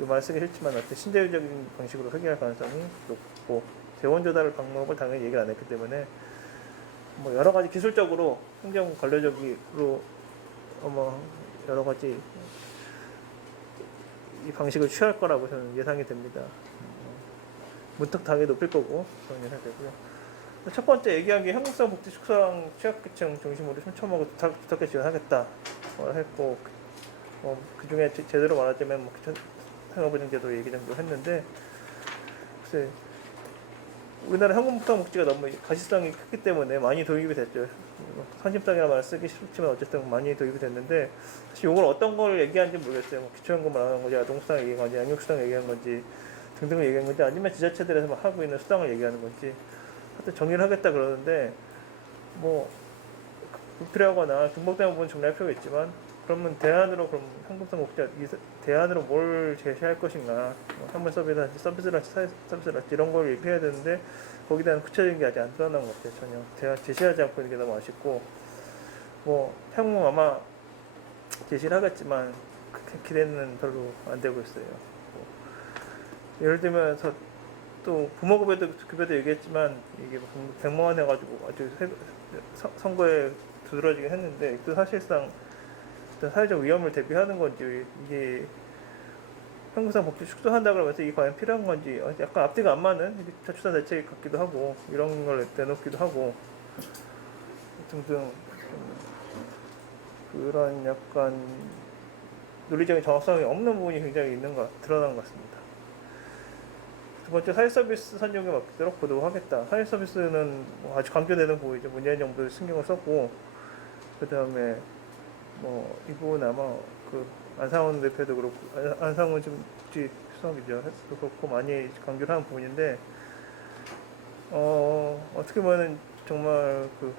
이 말 쓰기 싫지만 어떤 신자유적인 방식으로 회귀할 가능성이 높고 재원 조달 방법을 당연히 얘기를 안 했기 때문에 여러 가지 기술적으로 행정 관료적으로 여러 가지 이 방식을 취할 거라고 저는 예상이 됩니다. 문턱 당연히 높일 거고 그런 예상이 되고요. 첫 번째 얘기한 게 한국사 복지 축소랑 취약계층 중심으로 3천억을 두텁게 지원하겠다 했고 그 중에 제대로 말하자면 생활보장제도 얘기 정도 했는데 글쎄 우리나라 현금부터 복지가 너무 가시성이 크기 때문에 많이 도입이 됐죠. 선심성이라는 말을 쓰기 싫지만 어쨌든 많이 도입이 됐는데 사실 이걸 어떤 걸 얘기하는지 모르겠어요. 기초연금을 안 하는 건지 아동수당 얘기한 건지 양육수당 얘기한 건지 등등을 얘기한 건지 아니면 지자체들에서 하고 있는 수당을 얘기하는 건지 하여튼 정리를 하겠다 그러는데 불필요하거나 중복되는 부분 정리할 필요가 있지만 그러면 대안으로 그럼 현금성 복지 대안으로 뭘 제시할 것인가 뭐 현물 서비스랄지 서비스랄지 서비스랄지 이런 걸 얘기해야 되는데 거기에 대한 구체적인 게 아직 안 드러난 것 같아요. 전혀 대안 제시하지 않고 있는 게 너무 아쉽고 뭐 향후 아마 제시를 하겠지만 그렇게 기대는 별로 안 되고 있어요. 뭐 예를 들면서 또 부모급여도 얘기했지만 이게 100만 원 해가지고 아주 선거에 두드러지긴 했는데 그 사실상 어떤 사회적 위험을 대비하는 건지 이게 현금성 복지 축소한다 그러면서 이게 과연 필요한 건지 약간 앞뒤가 안 맞는 저출산 대책 같기도 하고 이런 걸 내놓기도 하고 등등 그런 약간 논리적인 정확성이 없는 부분이 굉장히 드러난 것 같습니다. 두 번째, 사회서비스 선정에 맞도록 보도하겠다. 사회서비스는 뭐 아주 강조되는 부분이죠. 문재인 정부도 신경을 썼고 그 다음에 뭐 이 부분 아마 그 안상훈 대표도 그렇고 안상훈 지금 수석이죠. 그렇고 많이 강조를 하는 부분인데 어떻게 보면은 정말 그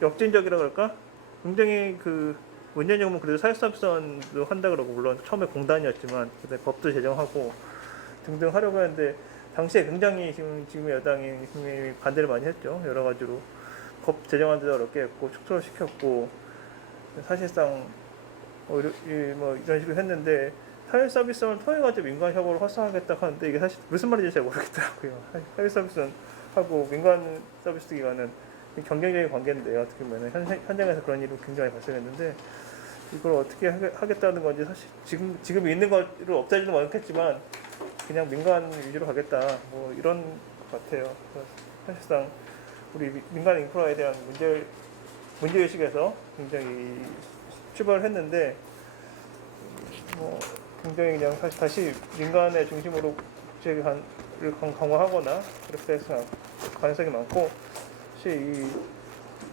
역진적이라 그럴까? 굉장히 그 문재인 정부는 그래도 사회서비스도 한다 그러고 물론 처음에 공단이었지만 그다음에 법도 제정하고 등등 하려고 했는데 당시에 굉장히 지금 여당이 국민이 반대를 많이 했죠. 여러 가지로 법 제정하는데도 어렵게 했고 축소를 시켰고 사실상 뭐 이런 식으로 했는데 사회 서비스를 통해 가지고 민간 협업을 활성화하겠다 하는데 이게 사실 무슨 말인지 잘 모르겠더라고요. 사회 서비스는 하고 민간 서비스 기관은 경쟁적인 관계인데 어떻게 보면 현장에서 그런 일이 굉장히 발생했는데 이걸 어떻게 하겠다는 건지 사실 지금 있는 거를 없애지는 않겠지만 그냥 민간 위주로 가겠다 뭐 이런 것 같아요. 사실상 우리 민간 인프라에 대한 문제의식에서 굉장히 출발을 했는데 뭐 굉장히 그냥 다시 민간의 중심으로 국제를 강화하거나 그렇게 해서 가능성이 많고 사실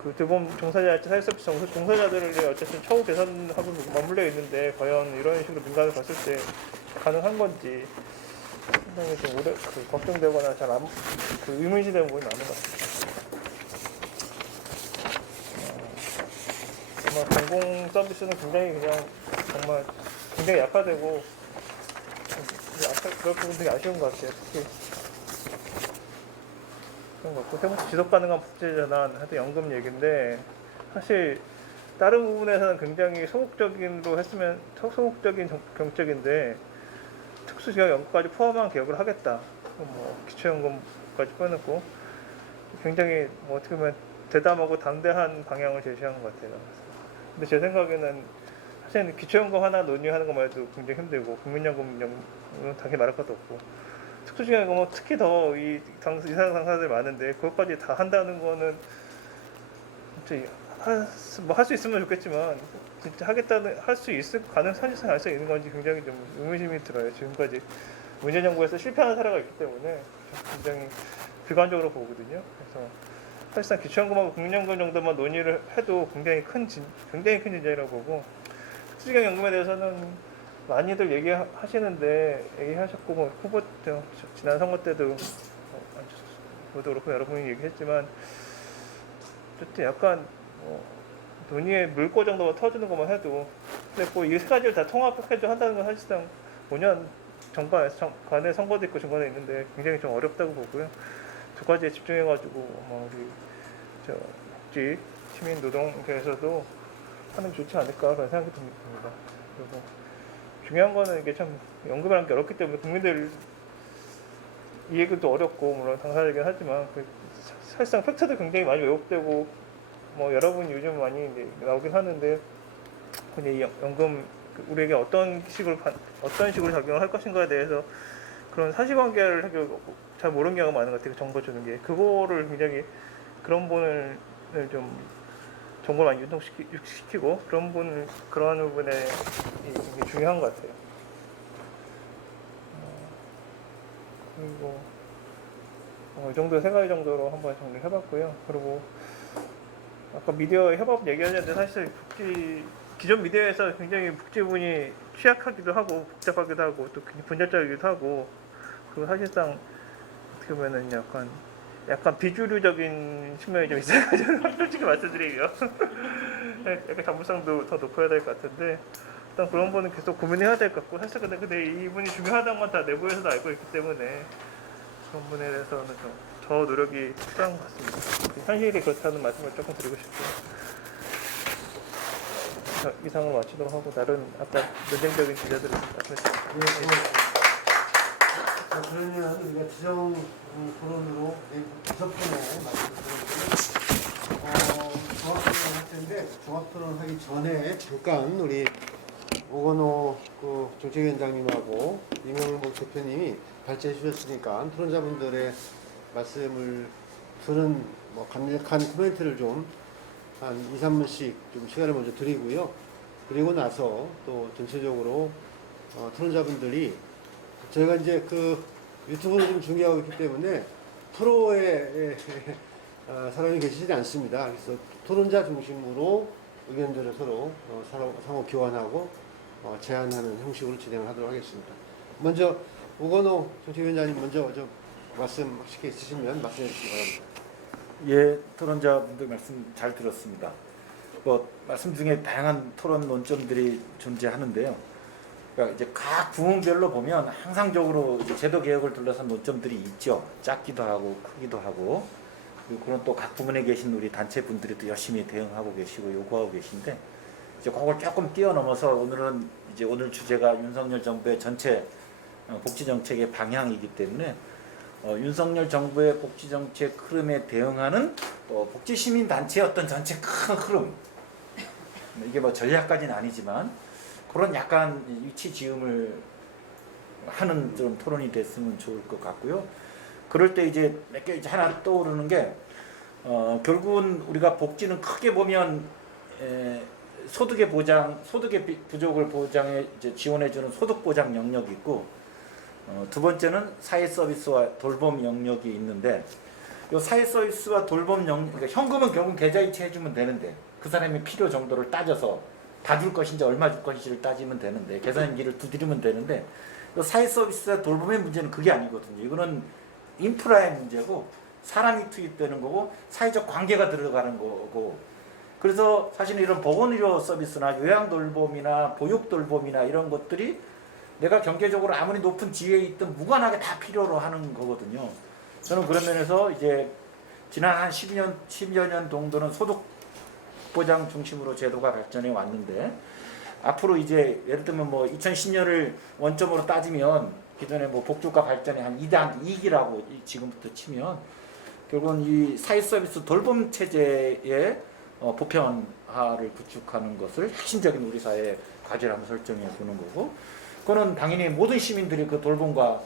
그 대부분 종사자랄지 사회서비스 종사자들의 어쨌든 처우 개선하고 맞물려 있는데 과연 이런 식으로 민간을 갔을 때 가능한 건지 상당히 좀 걱정되거나 잘 의문시되는 부분이 많은 것 같습니다. 아마 공공 서비스는 굉장히 그냥 정말 굉장히 약화되고 그런 부분 되게 아쉬운 것 같아요. 특히 그런 것 같고 지속 가능한 복지 전환 하여튼 연금 얘기인데 사실 다른 부분에서는 굉장히 소극적인 정책인데 특수지역 연금까지 포함한 개혁을 하겠다. 뭐 기초연금까지 빼놓고 굉장히 뭐 어떻게 보면 대담하고 담대한 방향을 제시한 것 같아요. 근데 제 생각에는 사실 기초연금 하나 논의하는 것만 해도 굉장히 힘들고 국민연금은 당연히 말할 것도 없고 특수지역연금은 특히 더 이 이상 당사자들이 많은데 그것까지 다 한다는 거는 진짜 할 수 있으면 좋겠지만 진짜 할 수 있을 사실상 할 수 있는 건지 굉장히 좀 의문심이 들어요. 지금까지 문재인 정부에서 실패하는 사례가 있기 때문에 굉장히 비관적으로 보거든요. 그래서 사실상 기초연금하고 국민연금 정도만 논의를 해도 굉장히 큰 진전이라고 보고 특수지역 연금에 대해서는 많이들 얘기하셨고 뭐 후보 지난 선거 때도 저도 그렇고 여러분이 얘기했지만 어쨌든 약간 논의의 물꼬 정도만 터주는 것만 해도 근데 뭐 이 세 가지를 다 통합해서 한다는 건 사실상 5년 전반에 선거도 있고 중간에 있는데 굉장히 좀 어렵다고 보고요. 두 가지에 집중해가지고 아마 우리 복지 시민 노동계에서도 하는 게 좋지 않을까 그런 생각이 듭니다. 그리고 중요한 거는 이게 참 연금이라는 게 어렵기 때문에 국민들 이해도 어렵고 물론 당사자이긴 하지만 사실상 팩트도 굉장히 많이 왜곡되고 뭐 여러분 요즘 많이 이제 나오긴 하는데 그냥 이 연금 우리에게 어떤 식으로 작용을 할 것인가에 대해서 그런 사실관계를 잘 모르는 경우가 많은 것 같아요. 정보 주는 게 그거를 굉장히 그런 부분을 좀 정보를 많이 유통시키고 그러한 부분에 굉장히 중요한 것 같아요. 그리고 이 정도 세 가지 정도로 한번 정리를 해봤고요. 그리고 아까 미디어 협업 얘기하는데 사실 기존 미디어에서 굉장히 복지 부분이 취약하기도 하고 복잡하기도 하고 또 굉장히 분열적이기도 하고 그리고 사실상 어떻게 보면은 약간 약간 비주류적인 측면이 좀 있어가지고 솔직히 말씀드리면 약간 전문성도 더 높아야 될 것 같은데 일단 그런 거는 계속 고민해야 될 것 같고 사실 근데 이분이 중요하다는 건 다 내부에서도 알고 있기 때문에 그런 부분에 대해서는 좀 더 노력이 필요한 것 같습니다. 현실이 그렇다는 말씀을 조금 드리고 싶고요. 자, 이상으로 마치도록 하고 다른 아까 논쟁적인 주제들을 말씀해주세요. 자, 그러면 우리가 지정 토론으로 다섯 분의 말씀드렸는데 종합 토론을 할 텐데 종합 토론 하기 전에 잠깐 우리 오건호 그 정책위원장님하고 이명복 대표님이 발제해 주셨으니까 토론자분들의 말씀을 들은 뭐 간략한 코멘트를 좀 한 2, 3분씩 좀 시간을 먼저 드리고요. 그리고 나서 또 전체적으로 토론자분들이 저희가 이제 그 유튜브를 좀 중계하고 있기 때문에 프로의 사람이 계시지 않습니다. 그래서 토론자 중심으로 의견들을 서로 상호 교환하고 제안하는 형식으로 진행을 하도록 하겠습니다. 먼저 오건호 정책위원장님 먼저 좀 말씀하실 게 있으시면 말씀해 주시기 바랍니다. 예, 토론자분들 말씀 잘 들었습니다. 뭐 말씀 중에 다양한 토론 논점들이 존재하는데요. 그러니까 이제 각 부문별로 보면 항상적으로 이제 제도 개혁을 둘러싼 논점들이 있죠. 작기도 하고 크기도 하고 그리고 그런 또 각 부문에 계신 우리 단체 분들이 또 열심히 대응하고 계시고 요구하고 계신데 이제 그걸 조금 뛰어넘어서 오늘은 이제 오늘 주제가 윤석열 정부의 전체 복지 정책의 방향이기 때문에 윤석열 정부의 복지 정책 흐름에 대응하는 복지 시민 단체의 어떤 전체 큰 흐름 이게 뭐 전략까지는 아니지만 그런 약간 위치 지음을 하는 좀 토론이 됐으면 좋을 것 같고요. 그럴 때 이제 몇 개 하나 떠오르는 게 결국은 우리가 복지는 크게 보면 소득의 보장, 소득의 부족을 보장해 이제 지원해주는 소득 보장 영역이 있고 두 번째는 사회 서비스와 돌봄 영역이 있는데 이 사회 서비스와 돌봄 영역, 그러니까 현금은 결국 계좌이체 해주면 되는데 그 사람의 필요 정도를 따져서 다 줄 것인지 얼마 줄 것인지를 따지면 되는데 계산기를 두드리면 되는데 이 사회 서비스와 돌봄의 문제는 그게 아니거든요. 이거는 인프라의 문제고 사람이 투입되는 거고 사회적 관계가 들어가는 거고 그래서 사실 이런 보건의료 서비스나 요양돌봄이나 보육돌봄이나 이런 것들이 내가 경제적으로 아무리 높은 지위에 있든 무관하게 다 필요로 하는 거거든요. 저는 그런 면에서 이제 지난 한 10여 년 정도는 소득보장 중심으로 제도가 발전해 왔는데 앞으로 이제 예를 들면 뭐 2010년을 원점으로 따지면 기존에 뭐 복지국가 발전의 한 2기라고 지금부터 치면 결국은 이 사회 서비스 돌봄 체제의 보편화를 구축하는 것을 핵심적인 우리 사회의 과제를 한번 설정해 보는 거고 그거는 당연히 모든 시민들이 그 돌봄과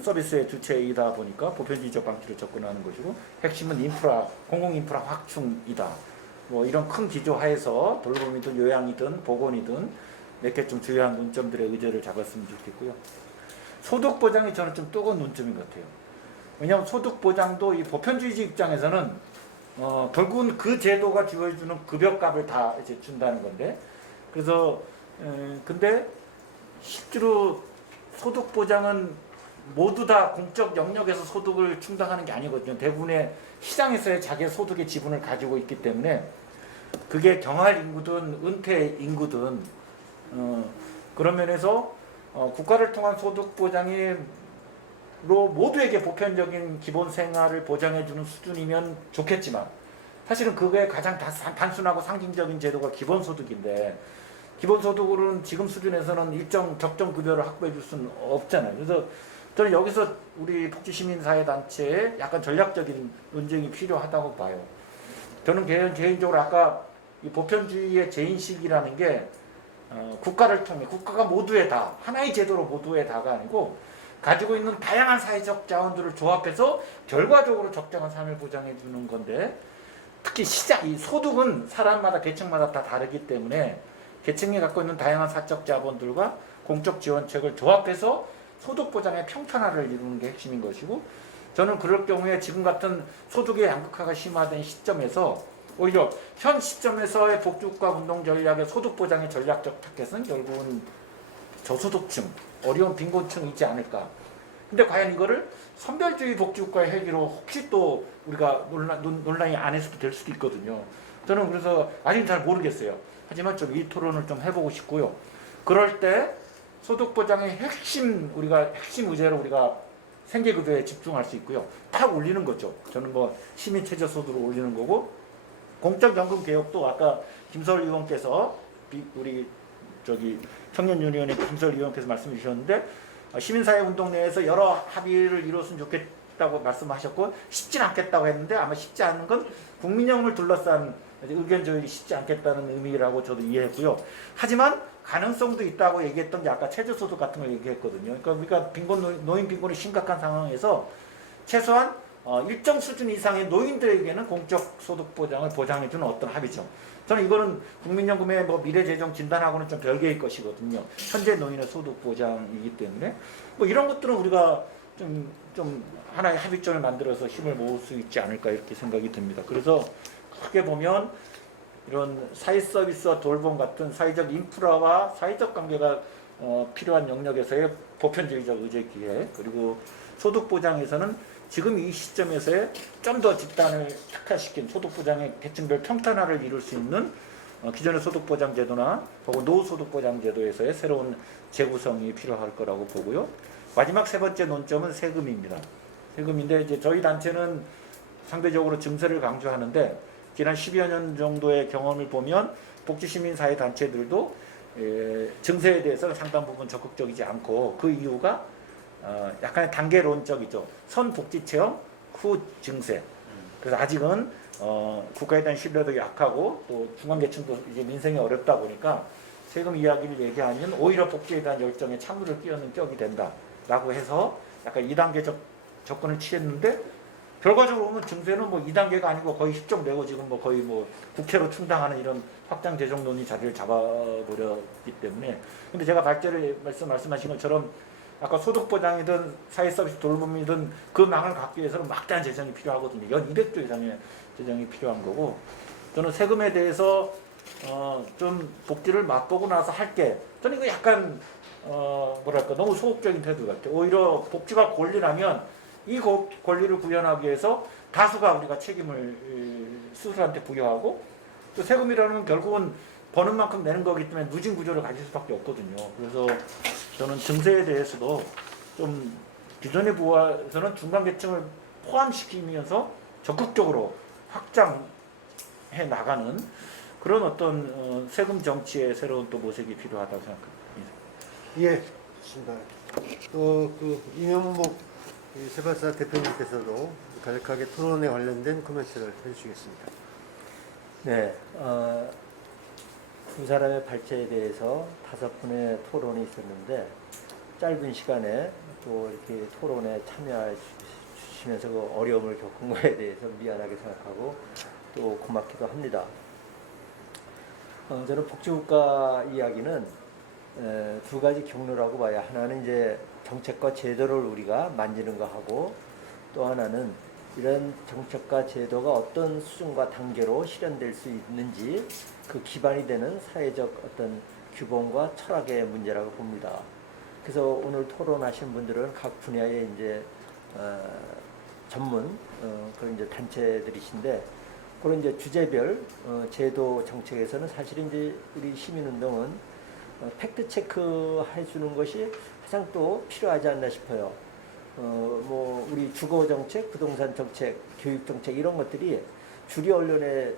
서비스의 주체이다 보니까 보편주의적 방식으로 접근하는 것이고 핵심은 인프라, 공공인프라 확충이다. 뭐 이런 큰 기조 하에서 돌봄이든 요양이든 보건이든 몇 개 좀 주요한 논점들의 의제를 잡았으면 좋겠고요. 소득 보장이 저는 좀 뜨거운 논점인 것 같아요. 왜냐하면 소득 보장도 이 보편주의적 입장에서는 결국은 그 제도가 주어주는 급여값을 다 이제 준다는 건데 그래서 근데 실제로 소득 보장은 모두 다 공적 영역에서 소득을 충당하는 게 아니거든요. 대부분의 시장에서의 자기 소득의 지분을 가지고 있기 때문에 그게 경활 인구든 은퇴 인구든 그런 면에서 국가를 통한 소득 보장이 모두에게 보편적인 기본 생활을 보장해주는 수준이면 좋겠지만 사실은 그게 가장 단순하고 상징적인 제도가 기본소득인데 기본소득으로는 지금 수준에서는 일정 적정 급여를 확보해 줄 수는 없잖아요. 그래서 저는 여기서 우리 복지시민사회단체에 약간 전략적인 논쟁이 필요하다고 봐요. 저는 개인적으로 아까 이 보편주의의 재인식이라는 게 국가를 통해 국가가 모두의 다 하나의 제도로 모두의 다가 아니고 가지고 있는 다양한 사회적 자원들을 조합해서 결과적으로 적정한 삶을 보장해 주는 건데 특히 이 소득은 사람마다 계층마다 다 다르기 때문에 계층이 갖고 있는 다양한 사적 자본들과 공적 지원책을 조합해서 소득 보장의 평편화를 이루는 게 핵심인 것이고 저는 그럴 경우에 지금 같은 소득의 양극화가 심화된 시점에서 오히려 현 시점에서의 복지국가 운동 전략의 소득 보장의 전략적 타겟은 결국은 저소득층, 어려운 빈곤층이 있지 않을까. 근데 과연 이거를 선별주의 복지국가의 헬기로 혹시 또 우리가 논란이 안에서도 될 수도 있거든요. 저는 그래서 아직 잘 모르겠어요. 하지만 좀 이 토론을 좀 해보고 싶고요. 그럴 때 소득보장의 핵심 의제로 우리가 생계급여에 집중할 수 있고요. 딱 올리는 거죠. 저는 뭐 시민최저소득을 올리는 거고, 공적연금 개혁도 아까 김서울 의원께서 우리 청년유니언의 김서울 의원께서 말씀해 주셨는데, 시민사회운동 내에서 여러 합의를 이뤘으면 좋겠다고 말씀하셨고, 쉽진 않겠다고 했는데, 아마 쉽지 않은 건 국민연금을 둘러싼 의견 조율이 쉽지 않겠다는 의미라고 저도 이해했고요. 하지만 가능성도 있다고 얘기했던 게 아까 최저소득 같은 걸 얘기했거든요. 그러니까 우리가 노인 빈곤이 심각한 상황에서 최소한 일정 수준 이상의 노인들에게는 공적 소득 보장을 보장해주는 어떤 합의죠. 저는 이거는 국민연금의 뭐 미래 재정 진단하고는 좀 별개의 것이거든요. 현재 노인의 소득 보장이기 때문에 뭐 이런 것들은 우리가 좀 하나의 합의점을 만들어서 힘을 모을 수 있지 않을까 이렇게 생각이 듭니다. 그래서 크게 보면 이런 사회 서비스와 돌봄 같은 사회적 인프라와 사회적 관계가 필요한 영역에서의 보편주의적 의제 기획, 그리고 소득 보장에서는 지금 이 시점에서의 좀 더 집단을 특화시킨 소득 보장의 계층별 평탄화를 이룰 수 있는 기존의 소득 보장 제도나 혹은 노후 소득 보장 제도에서의 새로운 재구성이 필요할 거라고 보고요. 마지막 세 번째 논점은 세금입니다. 세금인데 이제 저희 단체는 상대적으로 증세를 강조하는데, 지난 10여 년 정도의 경험을 보면 복지시민사회 단체들도 증세에 대해서는 상당 부분 적극적이지 않고, 그 이유가 약간의 단계론적이죠. 선복지체험 후 증세. 그래서 아직은 국가에 대한 신뢰도 약하고 또 중간계층도 이제 민생이 어렵다 보니까 세금 이야기를 얘기하면 오히려 복지에 대한 열정에 찬물을 끼얹는 격이 된다라고 해서 약간 2단계적 접근을 취했는데, 결과적으로 보면 증세는 뭐 2단계가 아니고 거의 10종 내고 지금 뭐 거의 뭐 국회로 충당하는 이런 확장 재정론이 자리를 잡아버렸기 때문에. 근데 제가 발제를 말씀하신 것처럼 아까 소득보장이든 사회서비스 돌봄이든 그 망을 갖기 위해서는 막대한 재정이 필요하거든요. 연 200조 이상의 재정이 필요한 거고, 저는 세금에 대해서 좀 복지를 맛보고 나서 할게. 저는 이거 약간 뭐랄까 너무 소극적인 태도 같아요. 오히려 복지가 권리라면 이 권리를 구현하기 위해서 다수가 우리가 책임을 스스로한테 부여하고, 또 세금이라는 결국은 버는 만큼 내는 거기 때문에 누진 구조를 가질 수밖에 없거든요. 그래서 저는 증세에 대해서도 좀 기존의 부와에서는 중간계층을 포함시키면서 적극적으로 확장해 나가는 그런 어떤 세금 정치의 새로운 또 모색이 필요하다고 생각합니다. 예, 좋습니다. 그 이명복 세발사 대표님께서도 간략하게 토론에 관련된 코멘트를 해주시겠습니다. 네, 두 사람의 발제에 대해서 5분의 토론이 있었는데, 짧은 시간에 또 이렇게 토론에 참여해 주시면서 그 어려움을 겪은 거에 대해서 미안하게 생각하고 또 고맙기도 합니다. 저는 복지국가 이야기는 두 가지 경로라고 봐요. 하나는 이제 정책과 제도를 우리가 만지는 거 하고, 또 하나는 이런 정책과 제도가 어떤 수준과 단계로 실현될 수 있는지 그 기반이 되는 사회적 어떤 규범과 철학의 문제라고 봅니다. 그래서 오늘 토론하신 분들은 각 분야의 이제 전문 그런 이제 단체들이신데, 그런 이제 주제별 제도 정책에서는 사실은 이제 우리 시민운동은 팩트 체크 해주는 것이 가장 또 필요하지 않나 싶어요. 뭐 우리 주거 정책, 부동산 정책, 교육 정책 이런 것들이 주류 언론에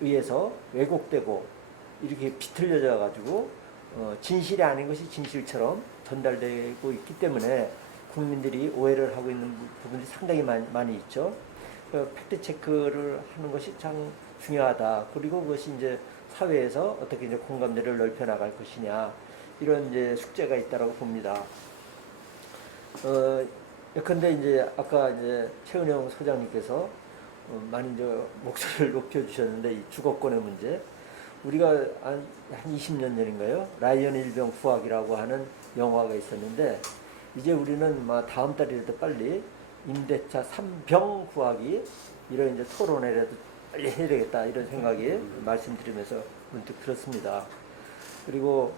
의해서 왜곡되고 이렇게 비틀려져 가지고 진실이 아닌 것이 진실처럼 전달되고 있기 때문에 국민들이 오해를 하고 있는 부분이 상당히 많이 있죠. 팩트 체크를 하는 것이 참 중요하다. 그리고 그것이 이제 사회에서 어떻게 이제 공감대를 넓혀 나갈 것이냐, 이런 이제 숙제가 있다라고 봅니다. 예컨대 이제 아까 이제 최은영 소장님께서 많이 이제 목소리를 높여주셨는데, 이 주거권의 문제, 우리가 한 20년 전인가요? 라이언 일병 구하기라고 하는 영화가 있었는데, 이제 우리는 막 다음 달이라도 빨리 임대차 3병 구하기 이런 이제 토론회라도 빨리 해야 되겠다, 이런 생각이 말씀드리면서 문득 들었습니다. 그리고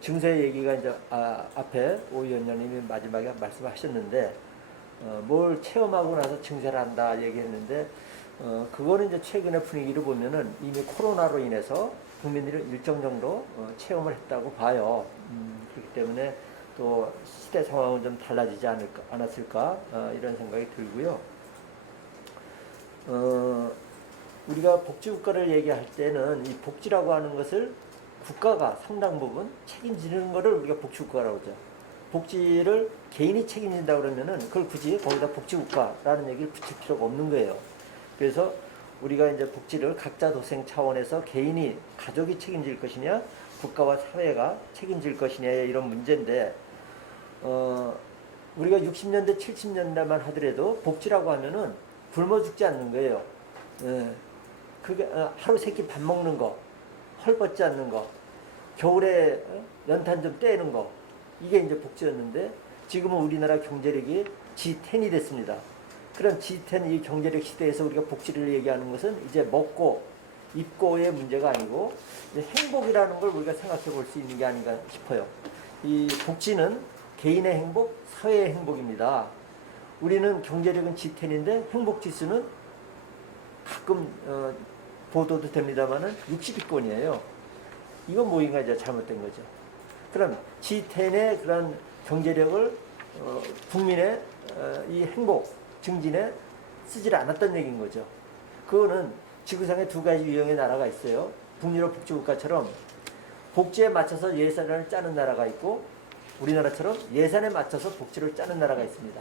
증세 얘기가 이제 앞에 오 위원장님이 마지막에 말씀하셨는데 뭘 체험하고 나서 증세를 한다 얘기했는데 그거는 이제 최근의 분위기를 보면은 이미 코로나로 인해서 국민들이 일정 정도 체험을 했다고 봐요. 그렇기 때문에 또 시대 상황은 좀 달라지지 않았을까 이런 생각이 들고요. 우리가 복지국가를 얘기할 때는 이 복지라고 하는 것을 국가가 상당 부분 책임지는 것을 우리가 복지국가라고 하죠. 복지를 개인이 책임진다 그러면은 그걸 굳이 거기다 복지국가라는 얘기를 붙일 필요가 없는 거예요. 그래서 우리가 이제 복지를 각자 도생 차원에서 개인이 가족이 책임질 것이냐 국가와 사회가 책임질 것이냐 이런 문제인데 우리가 60년대 70년대만 하더라도 복지라고 하면은 굶어 죽지 않는 거예요. 그게 하루 세끼 밥 먹는 거, 헐벗지 않는 거, 겨울에 연탄 좀 떼는 거 이게 이제 복지였는데 지금은 우리나라 경제력이 G10이 됐습니다. 그런 G10 이 경제력 시대에서 우리가 복지를 얘기하는 것은 이제 먹고 입고의 문제가 아니고 이제 행복이라는 걸 우리가 생각해 볼 수 있는 게 아닌가 싶어요. 이 복지는 개인의 행복, 사회의 행복입니다. 우리는 경제력은 G10인데 행복 지수는 가끔 보도도 됩니다만은 60위권이에요. 이건 뭐인가 이제 잘못된 거죠. 그럼 G10의 그런 경제력을 국민의 이 행복 증진에 쓰질 않았던 얘기인 거죠. 그거는 지구상에 두 가지 유형의 나라가 있어요. 북유럽 복지국가처럼 복지에 맞춰서 예산을 짜는 나라가 있고 우리나라처럼 예산에 맞춰서 복지를 짜는 나라가 있습니다.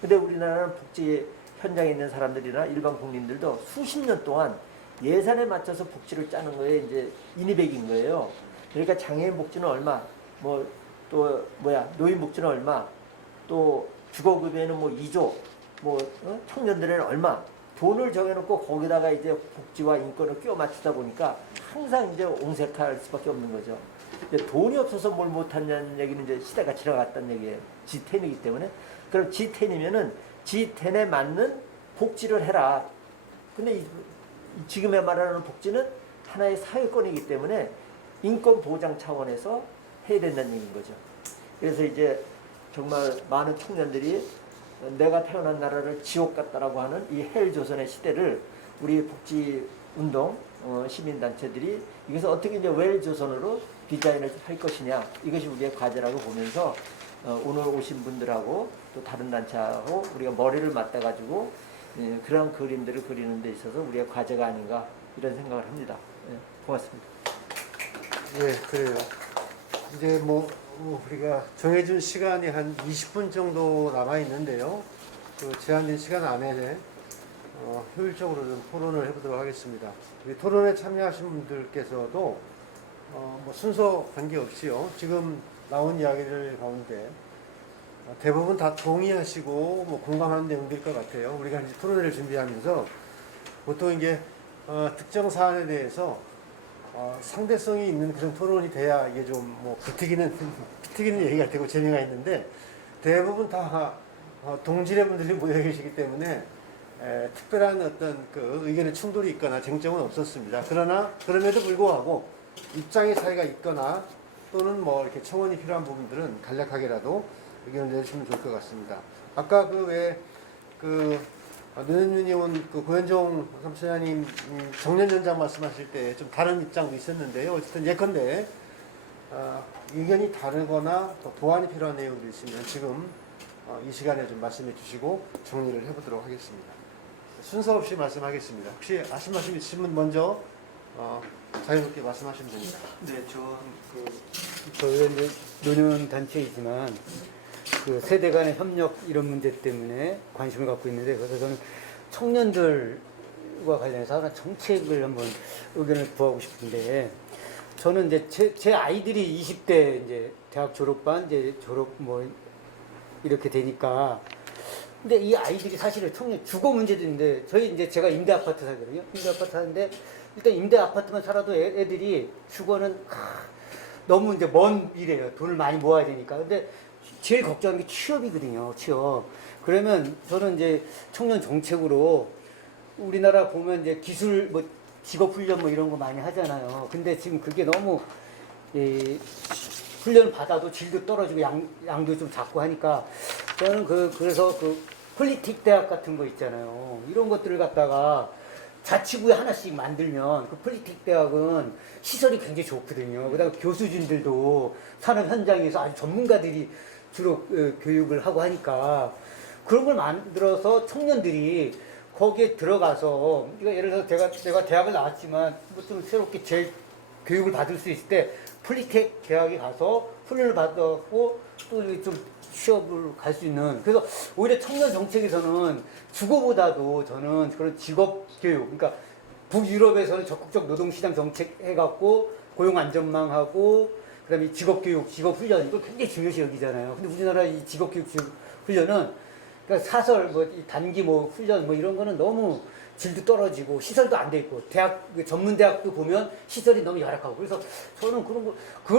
근데 우리나라는 복지 현장에 있는 사람들이나 일반 국민들도 수십 년 동안 예산에 맞춰서 복지를 짜는 거에 이제 인이백인 거예요. 그러니까 장애인 복지는 얼마, 노인 복지는 얼마, 또 주거급여는 2조, 청년들에는 얼마, 돈을 정해놓고 거기다가 이제 복지와 인권을 끼워 맞추다 보니까 항상 이제 옹색할 수밖에 없는 거죠. 돈이 없어서 뭘 못하냐는 얘기는 이제 시대가 지나갔다는 얘기예요. G10이기 때문에. 그럼 G10이면은 G10에 맞는 복지를 해라. 근데 지금에 말하는 복지는 하나의 사회권이기 때문에 인권 보장 차원에서 해야 된다는 얘기인 거죠. 그래서 이제 정말 많은 청년들이 내가 태어난 나라를 지옥 같다라고 하는 이 헬조선의 시대를 우리 복지운동 시민단체들이 이것을 어떻게 이제 웰조선으로 디자인을 할 것이냐 이것이 우리의 과제라고 보면서 오늘 오신 분들하고 또 다른 단체하고 우리가 머리를 맞대가지고 그런 그림들을 그리는 데 있어서 우리의 과제가 아닌가 이런 생각을 합니다. 고맙습니다. 예, 그래요. 이제 우리가 정해준 시간이 한 20분 정도 남아 있는데요. 그 제한된 시간 안에 효율적으로 좀 토론을 해보도록 하겠습니다. 우리 토론에 참여하신 분들께서도 순서 관계없이요. 지금 나온 이야기들 가운데 대부분 다 동의하시고 공감하는 내용들일 것 같아요. 우리가 이제 토론회를 준비하면서 보통 이게 특정 사안에 대해서 상대성이 있는 그런 토론이 돼야 이게 좀 비트기는 얘기가 되고 재미가 있는데 대부분 다 동질의 분들이 모여 계시기 때문에 특별한 어떤 그 의견의 충돌이 있거나 쟁점은 없었습니다. 그러나 그럼에도 불구하고 입장의 차이가 있거나 또는 이렇게 청원이 필요한 부분들은 간략하게라도 의견을 내주시면 좋을 것 같습니다. 아까 노현준 의원 고현종 삼천장님 정년연장 말씀하실 때 좀 다른 입장도 있었는데요. 어쨌든 예컨대 의견이 다르거나 또 보완이 필요한 내용도 있으면 지금 이 시간에 좀 말씀해 주시고 정리를 해보도록 하겠습니다. 순서 없이 말씀하겠습니다. 혹시 하신 말씀 있으시면 먼저 자유롭게 말씀하시면 됩니다. 네, 저희가 이제 노년 단체이지만 그 세대 간의 협력 이런 문제 때문에 관심을 갖고 있는데 그래서 저는 청년들과 관련해서 하나 정책을 한번 의견을 구하고 싶은데 저는 이제 제 아이들이 20대 이제 대학 졸업반 이제 졸업 이렇게 되니까 근데 이 아이들이 사실은 청년 주거 문제도 있는데 제가 임대 아파트 살거든요. 임대 아파트 사는데 일단 임대 아파트만 살아도 애들이 주거는 너무 이제 먼 미래예요. 돈을 많이 모아야 되니까. 근데 제일 걱정하는 게 취업이거든요. 취업. 그러면 저는 이제 청년 정책으로 우리나라 보면 이제 기술 직업 훈련 이런 거 많이 하잖아요. 근데 지금 그게 너무 이 훈련 받아도 질도 떨어지고 양도 좀 작고 하니까 저는 그래서 그 폴리틱 대학 같은 거 있잖아요. 이런 것들을 갖다가 자치구에 하나씩 만들면 그 폴리틱 대학은 시설이 굉장히 좋거든요. 그다음에 교수진들도 산업 현장에서 아주 전문가들이 주로 교육을 하고 하니까 그런 걸 만들어서 청년들이 거기에 들어가서 그러니까 예를 들어서 내가 대학을 나왔지만 무슨 새롭게 교육을 받을 수 있을 때 폴리텍 대학에 가서 훈련을 받았고 또 좀 취업을 갈 수 있는 그래서 오히려 청년 정책에서는 주거보다도 저는 그런 직업 교육 그러니까 북유럽에서는 적극적 노동시장 정책 해갖고 고용 안전망하고 그다음에 직업 교육, 직업 훈련 이걸 굉장히 중요시 여기잖아요. 근데 우리나라 이 직업 교육, 직업 훈련은 그러니까 사설 뭐 단기 뭐 훈련 뭐 이런 거는 너무 질도 떨어지고 시설도 안 돼 있고 대학 전문 대학도 보면 시설이 너무 열악하고 그래서 저는 그런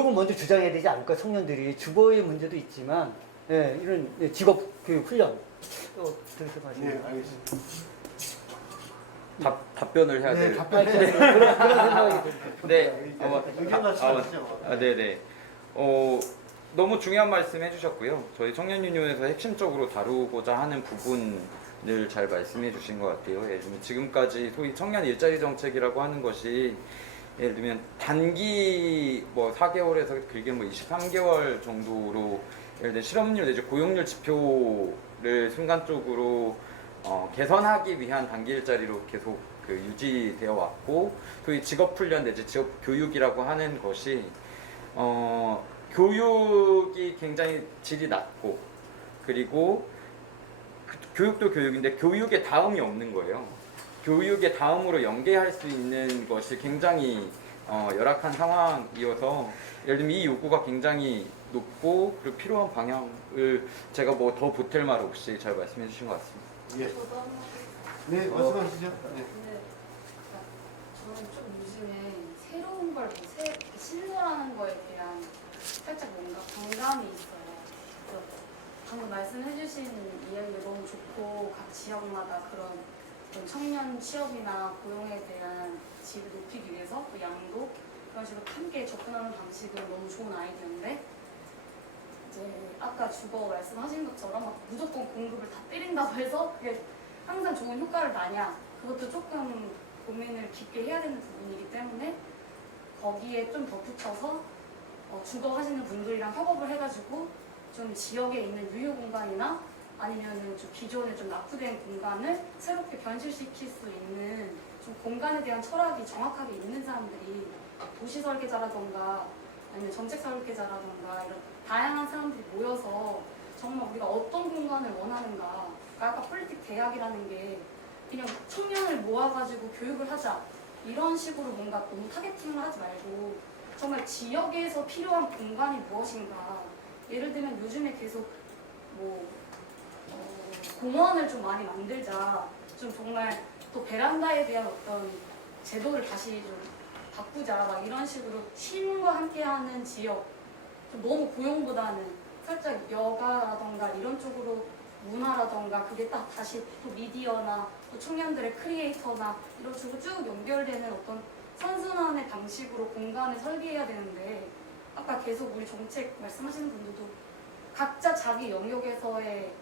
걸 먼저 주장해야 되지 않을까 청년들이 주거의 문제도 있지만 예, 이런 직업 교육 훈련 어떻게 생각하세요? 네, 알겠습니다. 답변을 해야 네, 될. 답변해. 그런 생각이 듭니다. 네. 의견 말씀하시죠. 네네. 너무 중요한 말씀 해주셨고요. 저희 청년유니온에서 핵심적으로 다루고자 하는 부분을 잘 말씀해 주신 것 같아요. 예를 들면 지금까지 소위 청년 일자리 정책이라고 하는 것이 예를 들면 단기 뭐 4개월에서 길게 뭐 23개월 정도로 예를 들면 실업률 내지 고용률 지표를 순간적으로 개선하기 위한 단기 일자리로 계속 유지되어 왔고 소위 직업 훈련 내지 직업 교육이라고 하는 것이 교육이 굉장히 질이 낮고 그리고 교육도 교육인데 교육의 다음이 없는 거예요. 교육의 다음으로 연계할 수 있는 것이 굉장히 열악한 상황이어서 예를 들면 이 요구가 굉장히 높고 그리고 필요한 방향을 제가 뭐 더 보탤 말 없이 잘 말씀해 주신 것 같습니다. 예. 네, 말씀하시죠. 네. 저는 좀 요즘에 새로운 걸 신설하는 거에 대한 살짝 뭔가 반감이 있어요. 그래서 방금 말씀해주신 이야기가 너무 좋고 각 지역마다 그런 청년 취업이나 고용에 대한 질을 높이기 위해서 또 양도 그런 식으로 함께 접근하는 방식은 너무 좋은 아이디어인데 이제 아까 주거 말씀하신 것처럼 막 무조건 공급을 다 때린다고 해서 그게 항상 좋은 효과를 나냐 그것도 조금 고민을 깊게 해야 되는 부분이기 때문에 거기에 좀 덧붙여서 주거 하시는 분들이랑 협업을 해가지고 좀 지역에 있는 유휴 공간이나 아니면은 좀 기존에 좀 낙후된 공간을 새롭게 변실시킬 수 있는 좀 공간에 대한 철학이 정확하게 있는 사람들이 도시 설계자라던가 아니면 정책 설계자라던가 이런 다양한 사람들이 모여서 정말 우리가 어떤 공간을 원하는가 아까 폴리틱 대학이라는 게 그냥 청년을 모아가지고 교육을 하자 이런 식으로 뭔가 너무 타겟팅을 하지 말고 정말 지역에서 필요한 공간이 무엇인가 예를 들면 요즘에 계속 뭐 공원을 좀 많이 만들자 좀 정말 또 베란다에 대한 어떤 제도를 다시 좀 바꾸자 막 이런 식으로 시민과 함께하는 지역 좀 너무 고용보다는 살짝 여가라던가 이런 쪽으로 문화라던가 그게 딱 다시 또 미디어나 또 청년들의 크리에이터나 이런 식으로 쭉 연결되는 어떤 선순환의 방식으로 공간을 설계해야 되는데 아까 계속 우리 정책 말씀하시는 분들도 각자 자기 영역에서의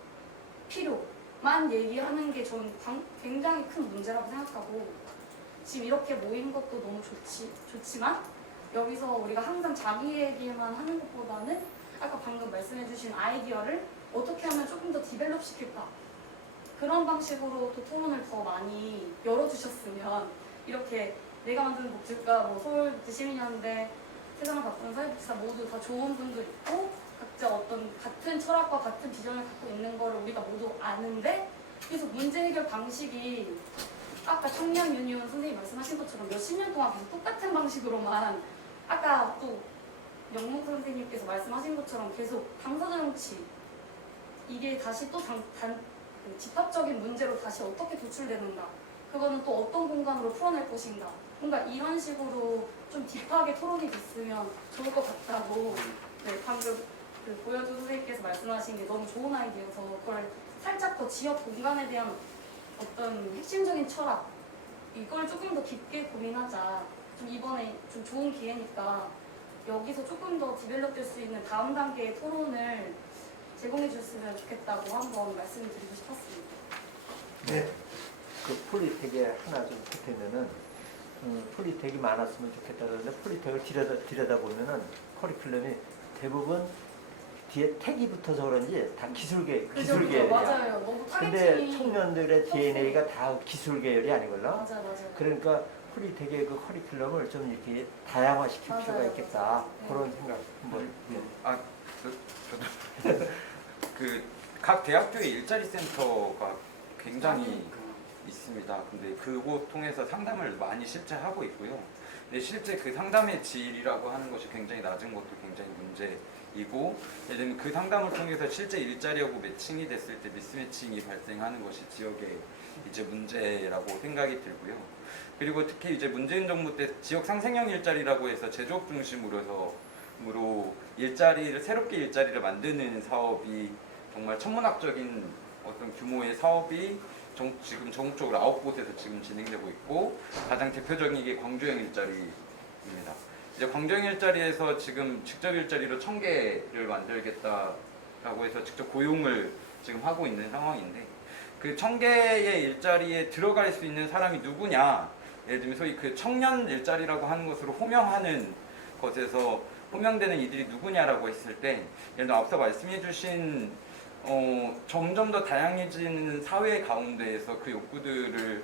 필요만 얘기하는 게 저는 굉장히 큰 문제라고 생각하고 지금 이렇게 모인 것도 너무 좋지만 여기서 우리가 항상 자기 얘기만 하는 것보다는 아까 방금 말씀해주신 아이디어를 어떻게 하면 조금 더 디벨롭 시킬까 그런 방식으로 또 토론을 더 많이 열어주셨으면 이렇게 내가 만드는 복지국가 뭐 서울복지 시민연대 세상을 바꾸는 사회복지사 모두 다 좋은 분들 있고 각자 어떤 같은 철학과 같은 비전을 갖고 있는 걸 우리가 모두 아는데 계속 문제 해결 방식이 아까 청년 유니온 선생님 말씀하신 것처럼 몇십 년 동안 계속 똑같은 방식으로만 아까 또 영문 선생님께서 말씀하신 것처럼 계속 당사자 정치 이게 다시 또 그 집합적인 문제로 다시 어떻게 도출되는가 그거는 또 어떤 공간으로 풀어낼 것인가 뭔가 이런 식으로 좀 딥하게 토론이 됐으면 좋을 것 같다고 네, 방금 그 보여준 선생님께서 말씀하신 게 너무 좋은 아이디어여서 그걸 살짝 더 지역 공간에 대한 어떤 핵심적인 철학 이걸 조금 더 깊게 고민하자 좀 이번에 좀 좋은 기회니까 여기서 조금 더 디벨롭될 수 있는 다음 단계의 토론을 제공해 주셨으면 좋겠다고 한번 말씀을 드리고 싶었습니다. 네. 그 폴리텍에 하나 좀 보태면은 폴리텍이 많았으면 좋겠다 그러는데 폴리텍을 들여다보면은 커리큘럼이 대부분 뒤에 택이 붙어서 그런지 다 기술계열이야. 맞아요. 너무 근데 타겟팅이 청년들의 DNA가 다 기술 계열이 아니걸요? 맞아요. 그러니까 폴리텍의 그 커리큘럼을 좀 이렇게 다양화시킬 맞아요. 필요가 있겠다. 네. 그런 생각 한번. 저도 그 각 대학교의 일자리 센터가 굉장히 있습니다. 근데 그곳 통해서 상담을 많이 실제 하고 있고요. 근데 실제 그 상담의 질이라고 하는 것이 굉장히 낮은 것도 굉장히 문제이고, 예를 들면 그 상담을 통해서 실제 일자리하고 매칭이 됐을 때 미스매칭이 발생하는 것이 지역의 이제 문제라고 생각이 들고요. 그리고 특히 이제 문재인 정부 때 지역 상생형 일자리라고 해서 제조업 중심으로 새롭게 일자리를 만드는 사업이 정말 천문학적인 어떤 규모의 사업이 지금 전국적으로 9곳에서 지금 진행되고 있고, 가장 대표적인 게 광주형 일자리입니다. 이제 광주형 일자리에서 지금 직접 일자리로 1000개를 만들겠다라고 해서 직접 고용을 지금 하고 있는 상황인데, 그 1000개의 일자리에 들어갈 수 있는 사람이 누구냐, 예를 들면 소위 그 청년 일자리라고 하는 것으로 호명하는 것에서 호명되는 이들이 누구냐라고 했을 때, 예를 들어 앞서 말씀해 주신 점점 더 다양해지는 사회 가운데에서 그 욕구들을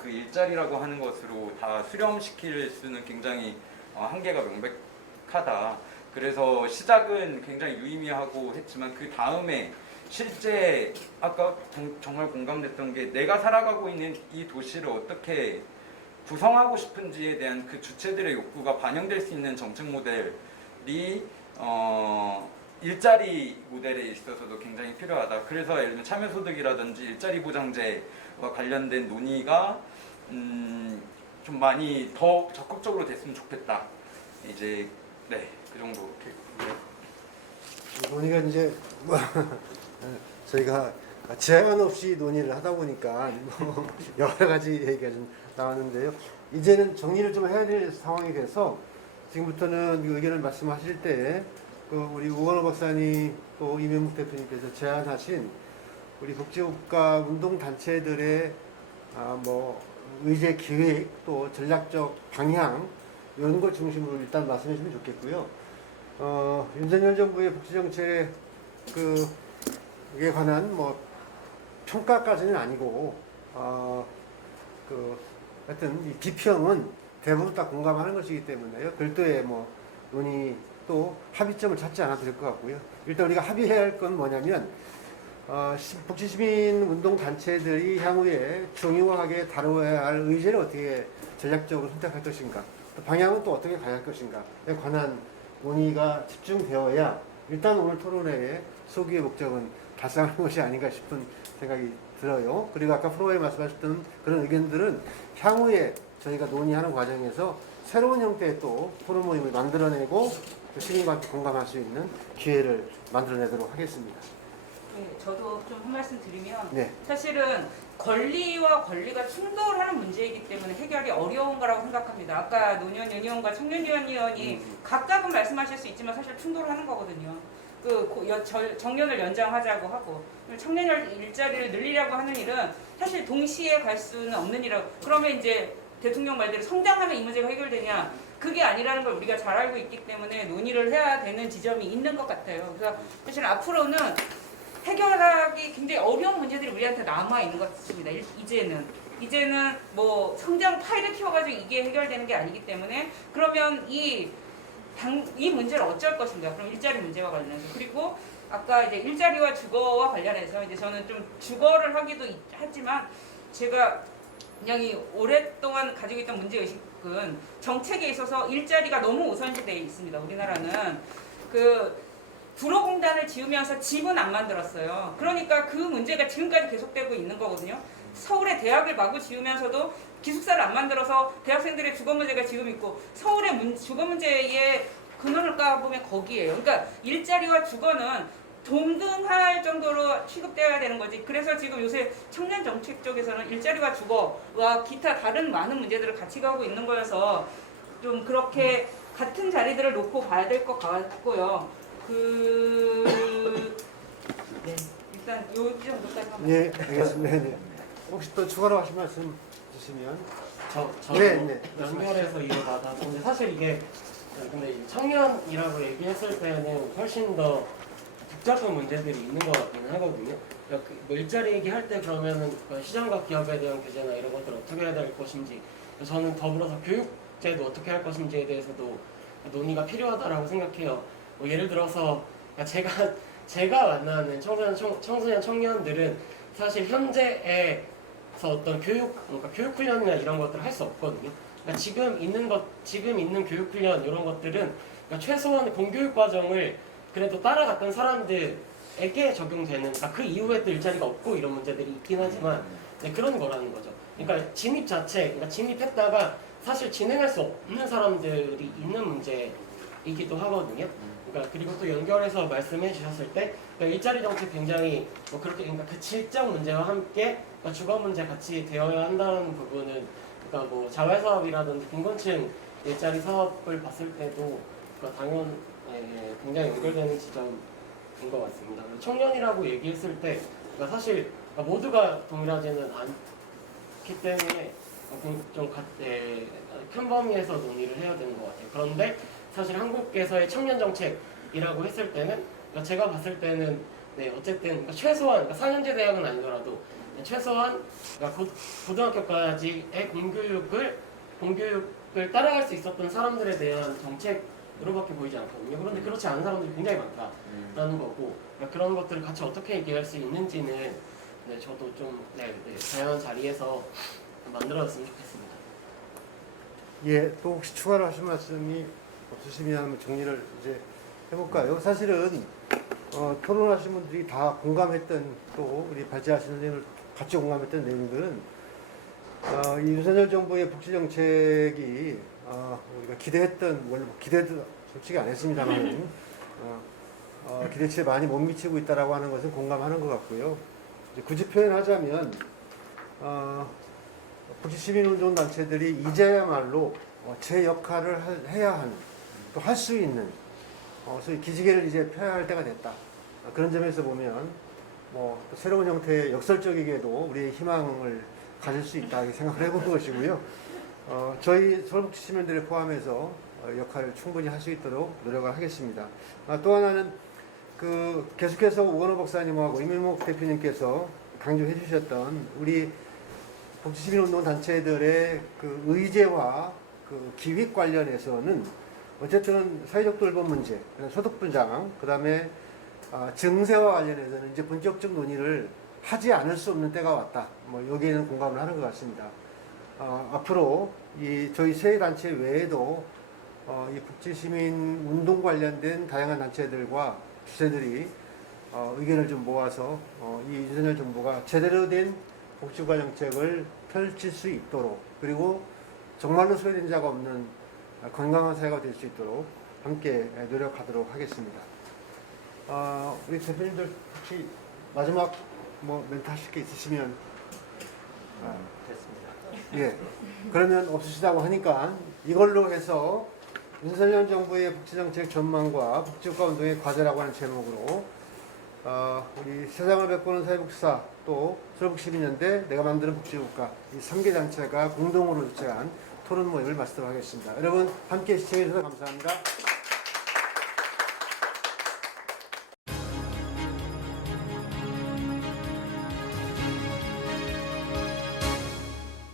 그 일자리라고 하는 것으로 다 수렴시킬 수는 굉장히 한계가 명백하다. 그래서 시작은 굉장히 유의미하고 했지만 그 다음에 실제 아까 정말 공감됐던 게 내가 살아가고 있는 이 도시를 어떻게 구성하고 싶은지에 대한 그 주체들의 욕구가 반영될 수 있는 정책 모델이 일자리 모델에 있어서도 굉장히 필요하다. 그래서 예를 들면 참여소득이라든지 일자리 보장제와 관련된 논의가 좀 많이 더 적극적으로 됐으면 좋겠다. 이제 그 정도. 논의가 이제 저희가 제한 없이 논의를 하다 보니까 여러 가지 얘기가 좀 나왔는데요. 이제는 정리를 좀 해야 될 상황이 돼서 지금부터는 이 의견을 말씀하실 때 우리 우건호 박사님 또 이명국 대표님께서 제안하신 우리 복지국가 운동단체들의 의제 기획 또 전략적 방향 이런 것 중심으로 일단 말씀해 주시면 좋겠고요. 윤석열 정부의 복지정책에 관한 평가까지는 아니고 하여튼 이 비평은 대부분 다 공감하는 것이기 때문에요. 별도의 논의 또 합의점을 찾지 않아도 될 것 같고요. 일단 우리가 합의해야 할 건 뭐냐면 복지시민 운동단체들이 향후에 중요하게 다뤄야 할 의제를 어떻게 전략적으로 선택할 것인가, 또 방향은 또 어떻게 가야 할 것인가에 관한 논의가 집중되어야 일단 오늘 토론회의 소기의 목적은 달성하는 것이 아닌가 싶은 생각이 들어요. 그리고 아까 프로에 말씀하셨던 그런 의견들은 향후에 저희가 논의하는 과정에서 새로운 형태의 또 토론 모임을 만들어내고 시민과 함께 공감할 수 있는 기회를 만들어내도록 하겠습니다. 네, 저도 좀 한 말씀 드리면 네. 사실은 권리와 권리가 충돌하는 문제이기 때문에 해결이 어려운 거라고 생각합니다. 아까 노년위원과 청년위원이 각각은 말씀하실 수 있지만 사실 충돌하는 거거든요. 정년을 연장하자고 하고 청년 일자리를 늘리려고 하는 일은 사실 동시에 갈 수는 없는 일이라고. 그러면 이제 대통령 말대로 성장하면 이 문제가 해결되냐? 그게 아니라는 걸 우리가 잘 알고 있기 때문에 논의를 해야 되는 지점이 있는 것 같아요. 그래서 사실 앞으로는 해결하기 굉장히 어려운 문제들이 우리한테 남아 있는 것 같습니다. 이제는 성장 파이를 키워가지고 이게 해결되는 게 아니기 때문에 그러면 이 문제를 어쩔 것인가? 그럼 일자리 문제와 관련해서, 그리고 아까 이제 일자리와 주거와 관련해서 이제 저는 좀 주거를 하기도 하지만 제가 굉장히 오랫동안 가지고 있던 문제의식은 정책에 있어서 일자리가 너무 우선시되어 있습니다. 우리나라는 불호공단을 지으면서 집은 안 만들었어요. 그러니까 그 문제가 지금까지 계속되고 있는 거거든요. 서울의 대학을 마구 지으면서도 기숙사를 안 만들어서 대학생들의 주거 문제가 지금 있고, 서울의 주거 문제의 근원을 까보면 거기에요. 그러니까 일자리와 주거는 동등할 정도로 취급되어야 되는 거지. 그래서 지금 요새 청년 정책 쪽에서는 일자리와 주거와 기타 다른 많은 문제들을 같이 가고 있는 거여서 좀 그렇게 같은 자리들을 놓고 봐야 될 것 같고요. 네, 일단 요 정도까지 한번. 네, 알겠습니다. 네. 혹시 또 추가로 하실 말씀 있으시면. 저도 네. 연결해서 이해받아. 근데 사실 이게 근데 이 청년이라고 얘기했을 때는 훨씬 더 복잡한 문제들이 있는 것 같기는 하거든요. 그러니까 뭐 일자리 얘기할 때 그러면은 그 시장과 기업에 대한 규제나 이런 것들 어떻게 해야 될 것인지, 저는 더불어서 교육제도 어떻게 할 것인지에 대해서도 논의가 필요하다라고 생각해요. 뭐 예를 들어서 제가 만나는 청소년 청년들은 사실 현재에서 어떤 그러니까 교육 훈련이나 이런 것들을 할 수 없거든요. 그러니까 지금 있는 교육 훈련 이런 것들은 그러니까 최소한 공교육 과정을 그래도 따라갔던 사람들에게 적용되는, 그러니까 그 이후에 또 일자리가 없고 이런 문제들이 있긴 하지만 네, 그런 거라는 거죠. 그러니까 그러니까 진입했다가 사실 진행할 수 없는 사람들이 있는 문제이기도 하거든요. 그러니까 그리고 또 연결해서 말씀해 주셨을 때 그러니까 일자리 정책 굉장히 뭐 그렇게 그러니까 그 질적 문제와 함께 그러니까 주거 문제 같이 되어야 한다는 부분은 그러니까 뭐 자활 사업이라든지 빈곤층 일자리 사업을 봤을 때도 그러니까 굉장히 연결되는 지점인 것 같습니다. 청년이라고 얘기했을 때 그러니까 사실 모두가 동일하지는 않기 때문에 좀 큰 범위에서 논의를 해야 되는 것 같아요. 그런데 사실 한국에서의 청년 정책이라고 했을 때는 그러니까 제가 봤을 때는 네 어쨌든 그러니까 최소한 그러니까 4년제 대학은 아니더라도 최소한 그러니까 고등학교까지의 공교육을 따라갈 수 있었던 사람들에 대한 정책으로밖에 보이지 않거든요. 그런데 그렇지 않은 사람들이 굉장히 많다라는 거고 그러니까 그런 것들을 같이 어떻게 얘기할 수 있는지는 네 저도 좀 다양한 자리에서 만들어졌으면 좋겠습니다. 예, 또 혹시 추가로 하실 말씀이 없으시면 한번 정리를 이제 해볼까요? 사실은 토론하신 분들이 다 공감했던 또 우리 발제하시는 내용을 같이 공감했던 내용들은 이 윤석열 정부의 복지 정책이 우리가 기대했던 원래 기대도 솔직히 안 했습니다만 기대치에 많이 못 미치고 있다라고 하는 것은 공감하는 것 같고요. 이제 굳이 표현하자면 복지 시민운동 단체들이 이제야말로 제 역할을 해야 하는 또 할 수 있는 소위 기지개를 이제 펴야 할 때가 됐다. 그런 점에서 보면 뭐 새로운 형태의 역설적이게도 우리의 희망을 가질 수 있다 이렇게 생각을 해본 것이고요. 저희 서울복지 시민들을 포함해서 역할을 충분히 할 수 있도록 노력을 하겠습니다. 또 하나는 계속해서 우건호 박사님하고 이명목 대표님께서 강조해 주셨던 우리 복지시민운동 단체들의 그 의제와 그 기획 관련해서는 어쨌든 사회적 돌봄 문제, 소득 분장, 그 다음에 증세와 관련해서는 이제 본격적 논의를 하지 않을 수 없는 때가 왔다. 뭐 여기에는 공감을 하는 것 같습니다. 앞으로 저희 세 단체 외에도 이 복지시민 운동 관련된 다양한 단체들과 주체들이 의견을 좀 모아서 이 윤석열 정부가 제대로 된 복지국가 정책을 펼칠 수 있도록 그리고 정말로 소외된 자가 없는 건강한 사회가 될 수 있도록 함께 노력하도록 하겠습니다. 우리 대표님들 혹시 마지막 뭐 멘트 하실 게 있으시면 됐습니다. 예. 그러면 없으시다고 하니까 이걸로 해서 윤석열 정부의 복지정책 전망과 복지국가 운동의 과제라고 하는 제목으로 우리 세상을 베푸는 사회복지사 또 서울복지시민연대 내가 만드는 복지국가 이 3개 단체가 공동으로 주최한 토론 모임을 마치도록 하겠습니다. 여러분 함께 시청해 주셔서 감사합니다.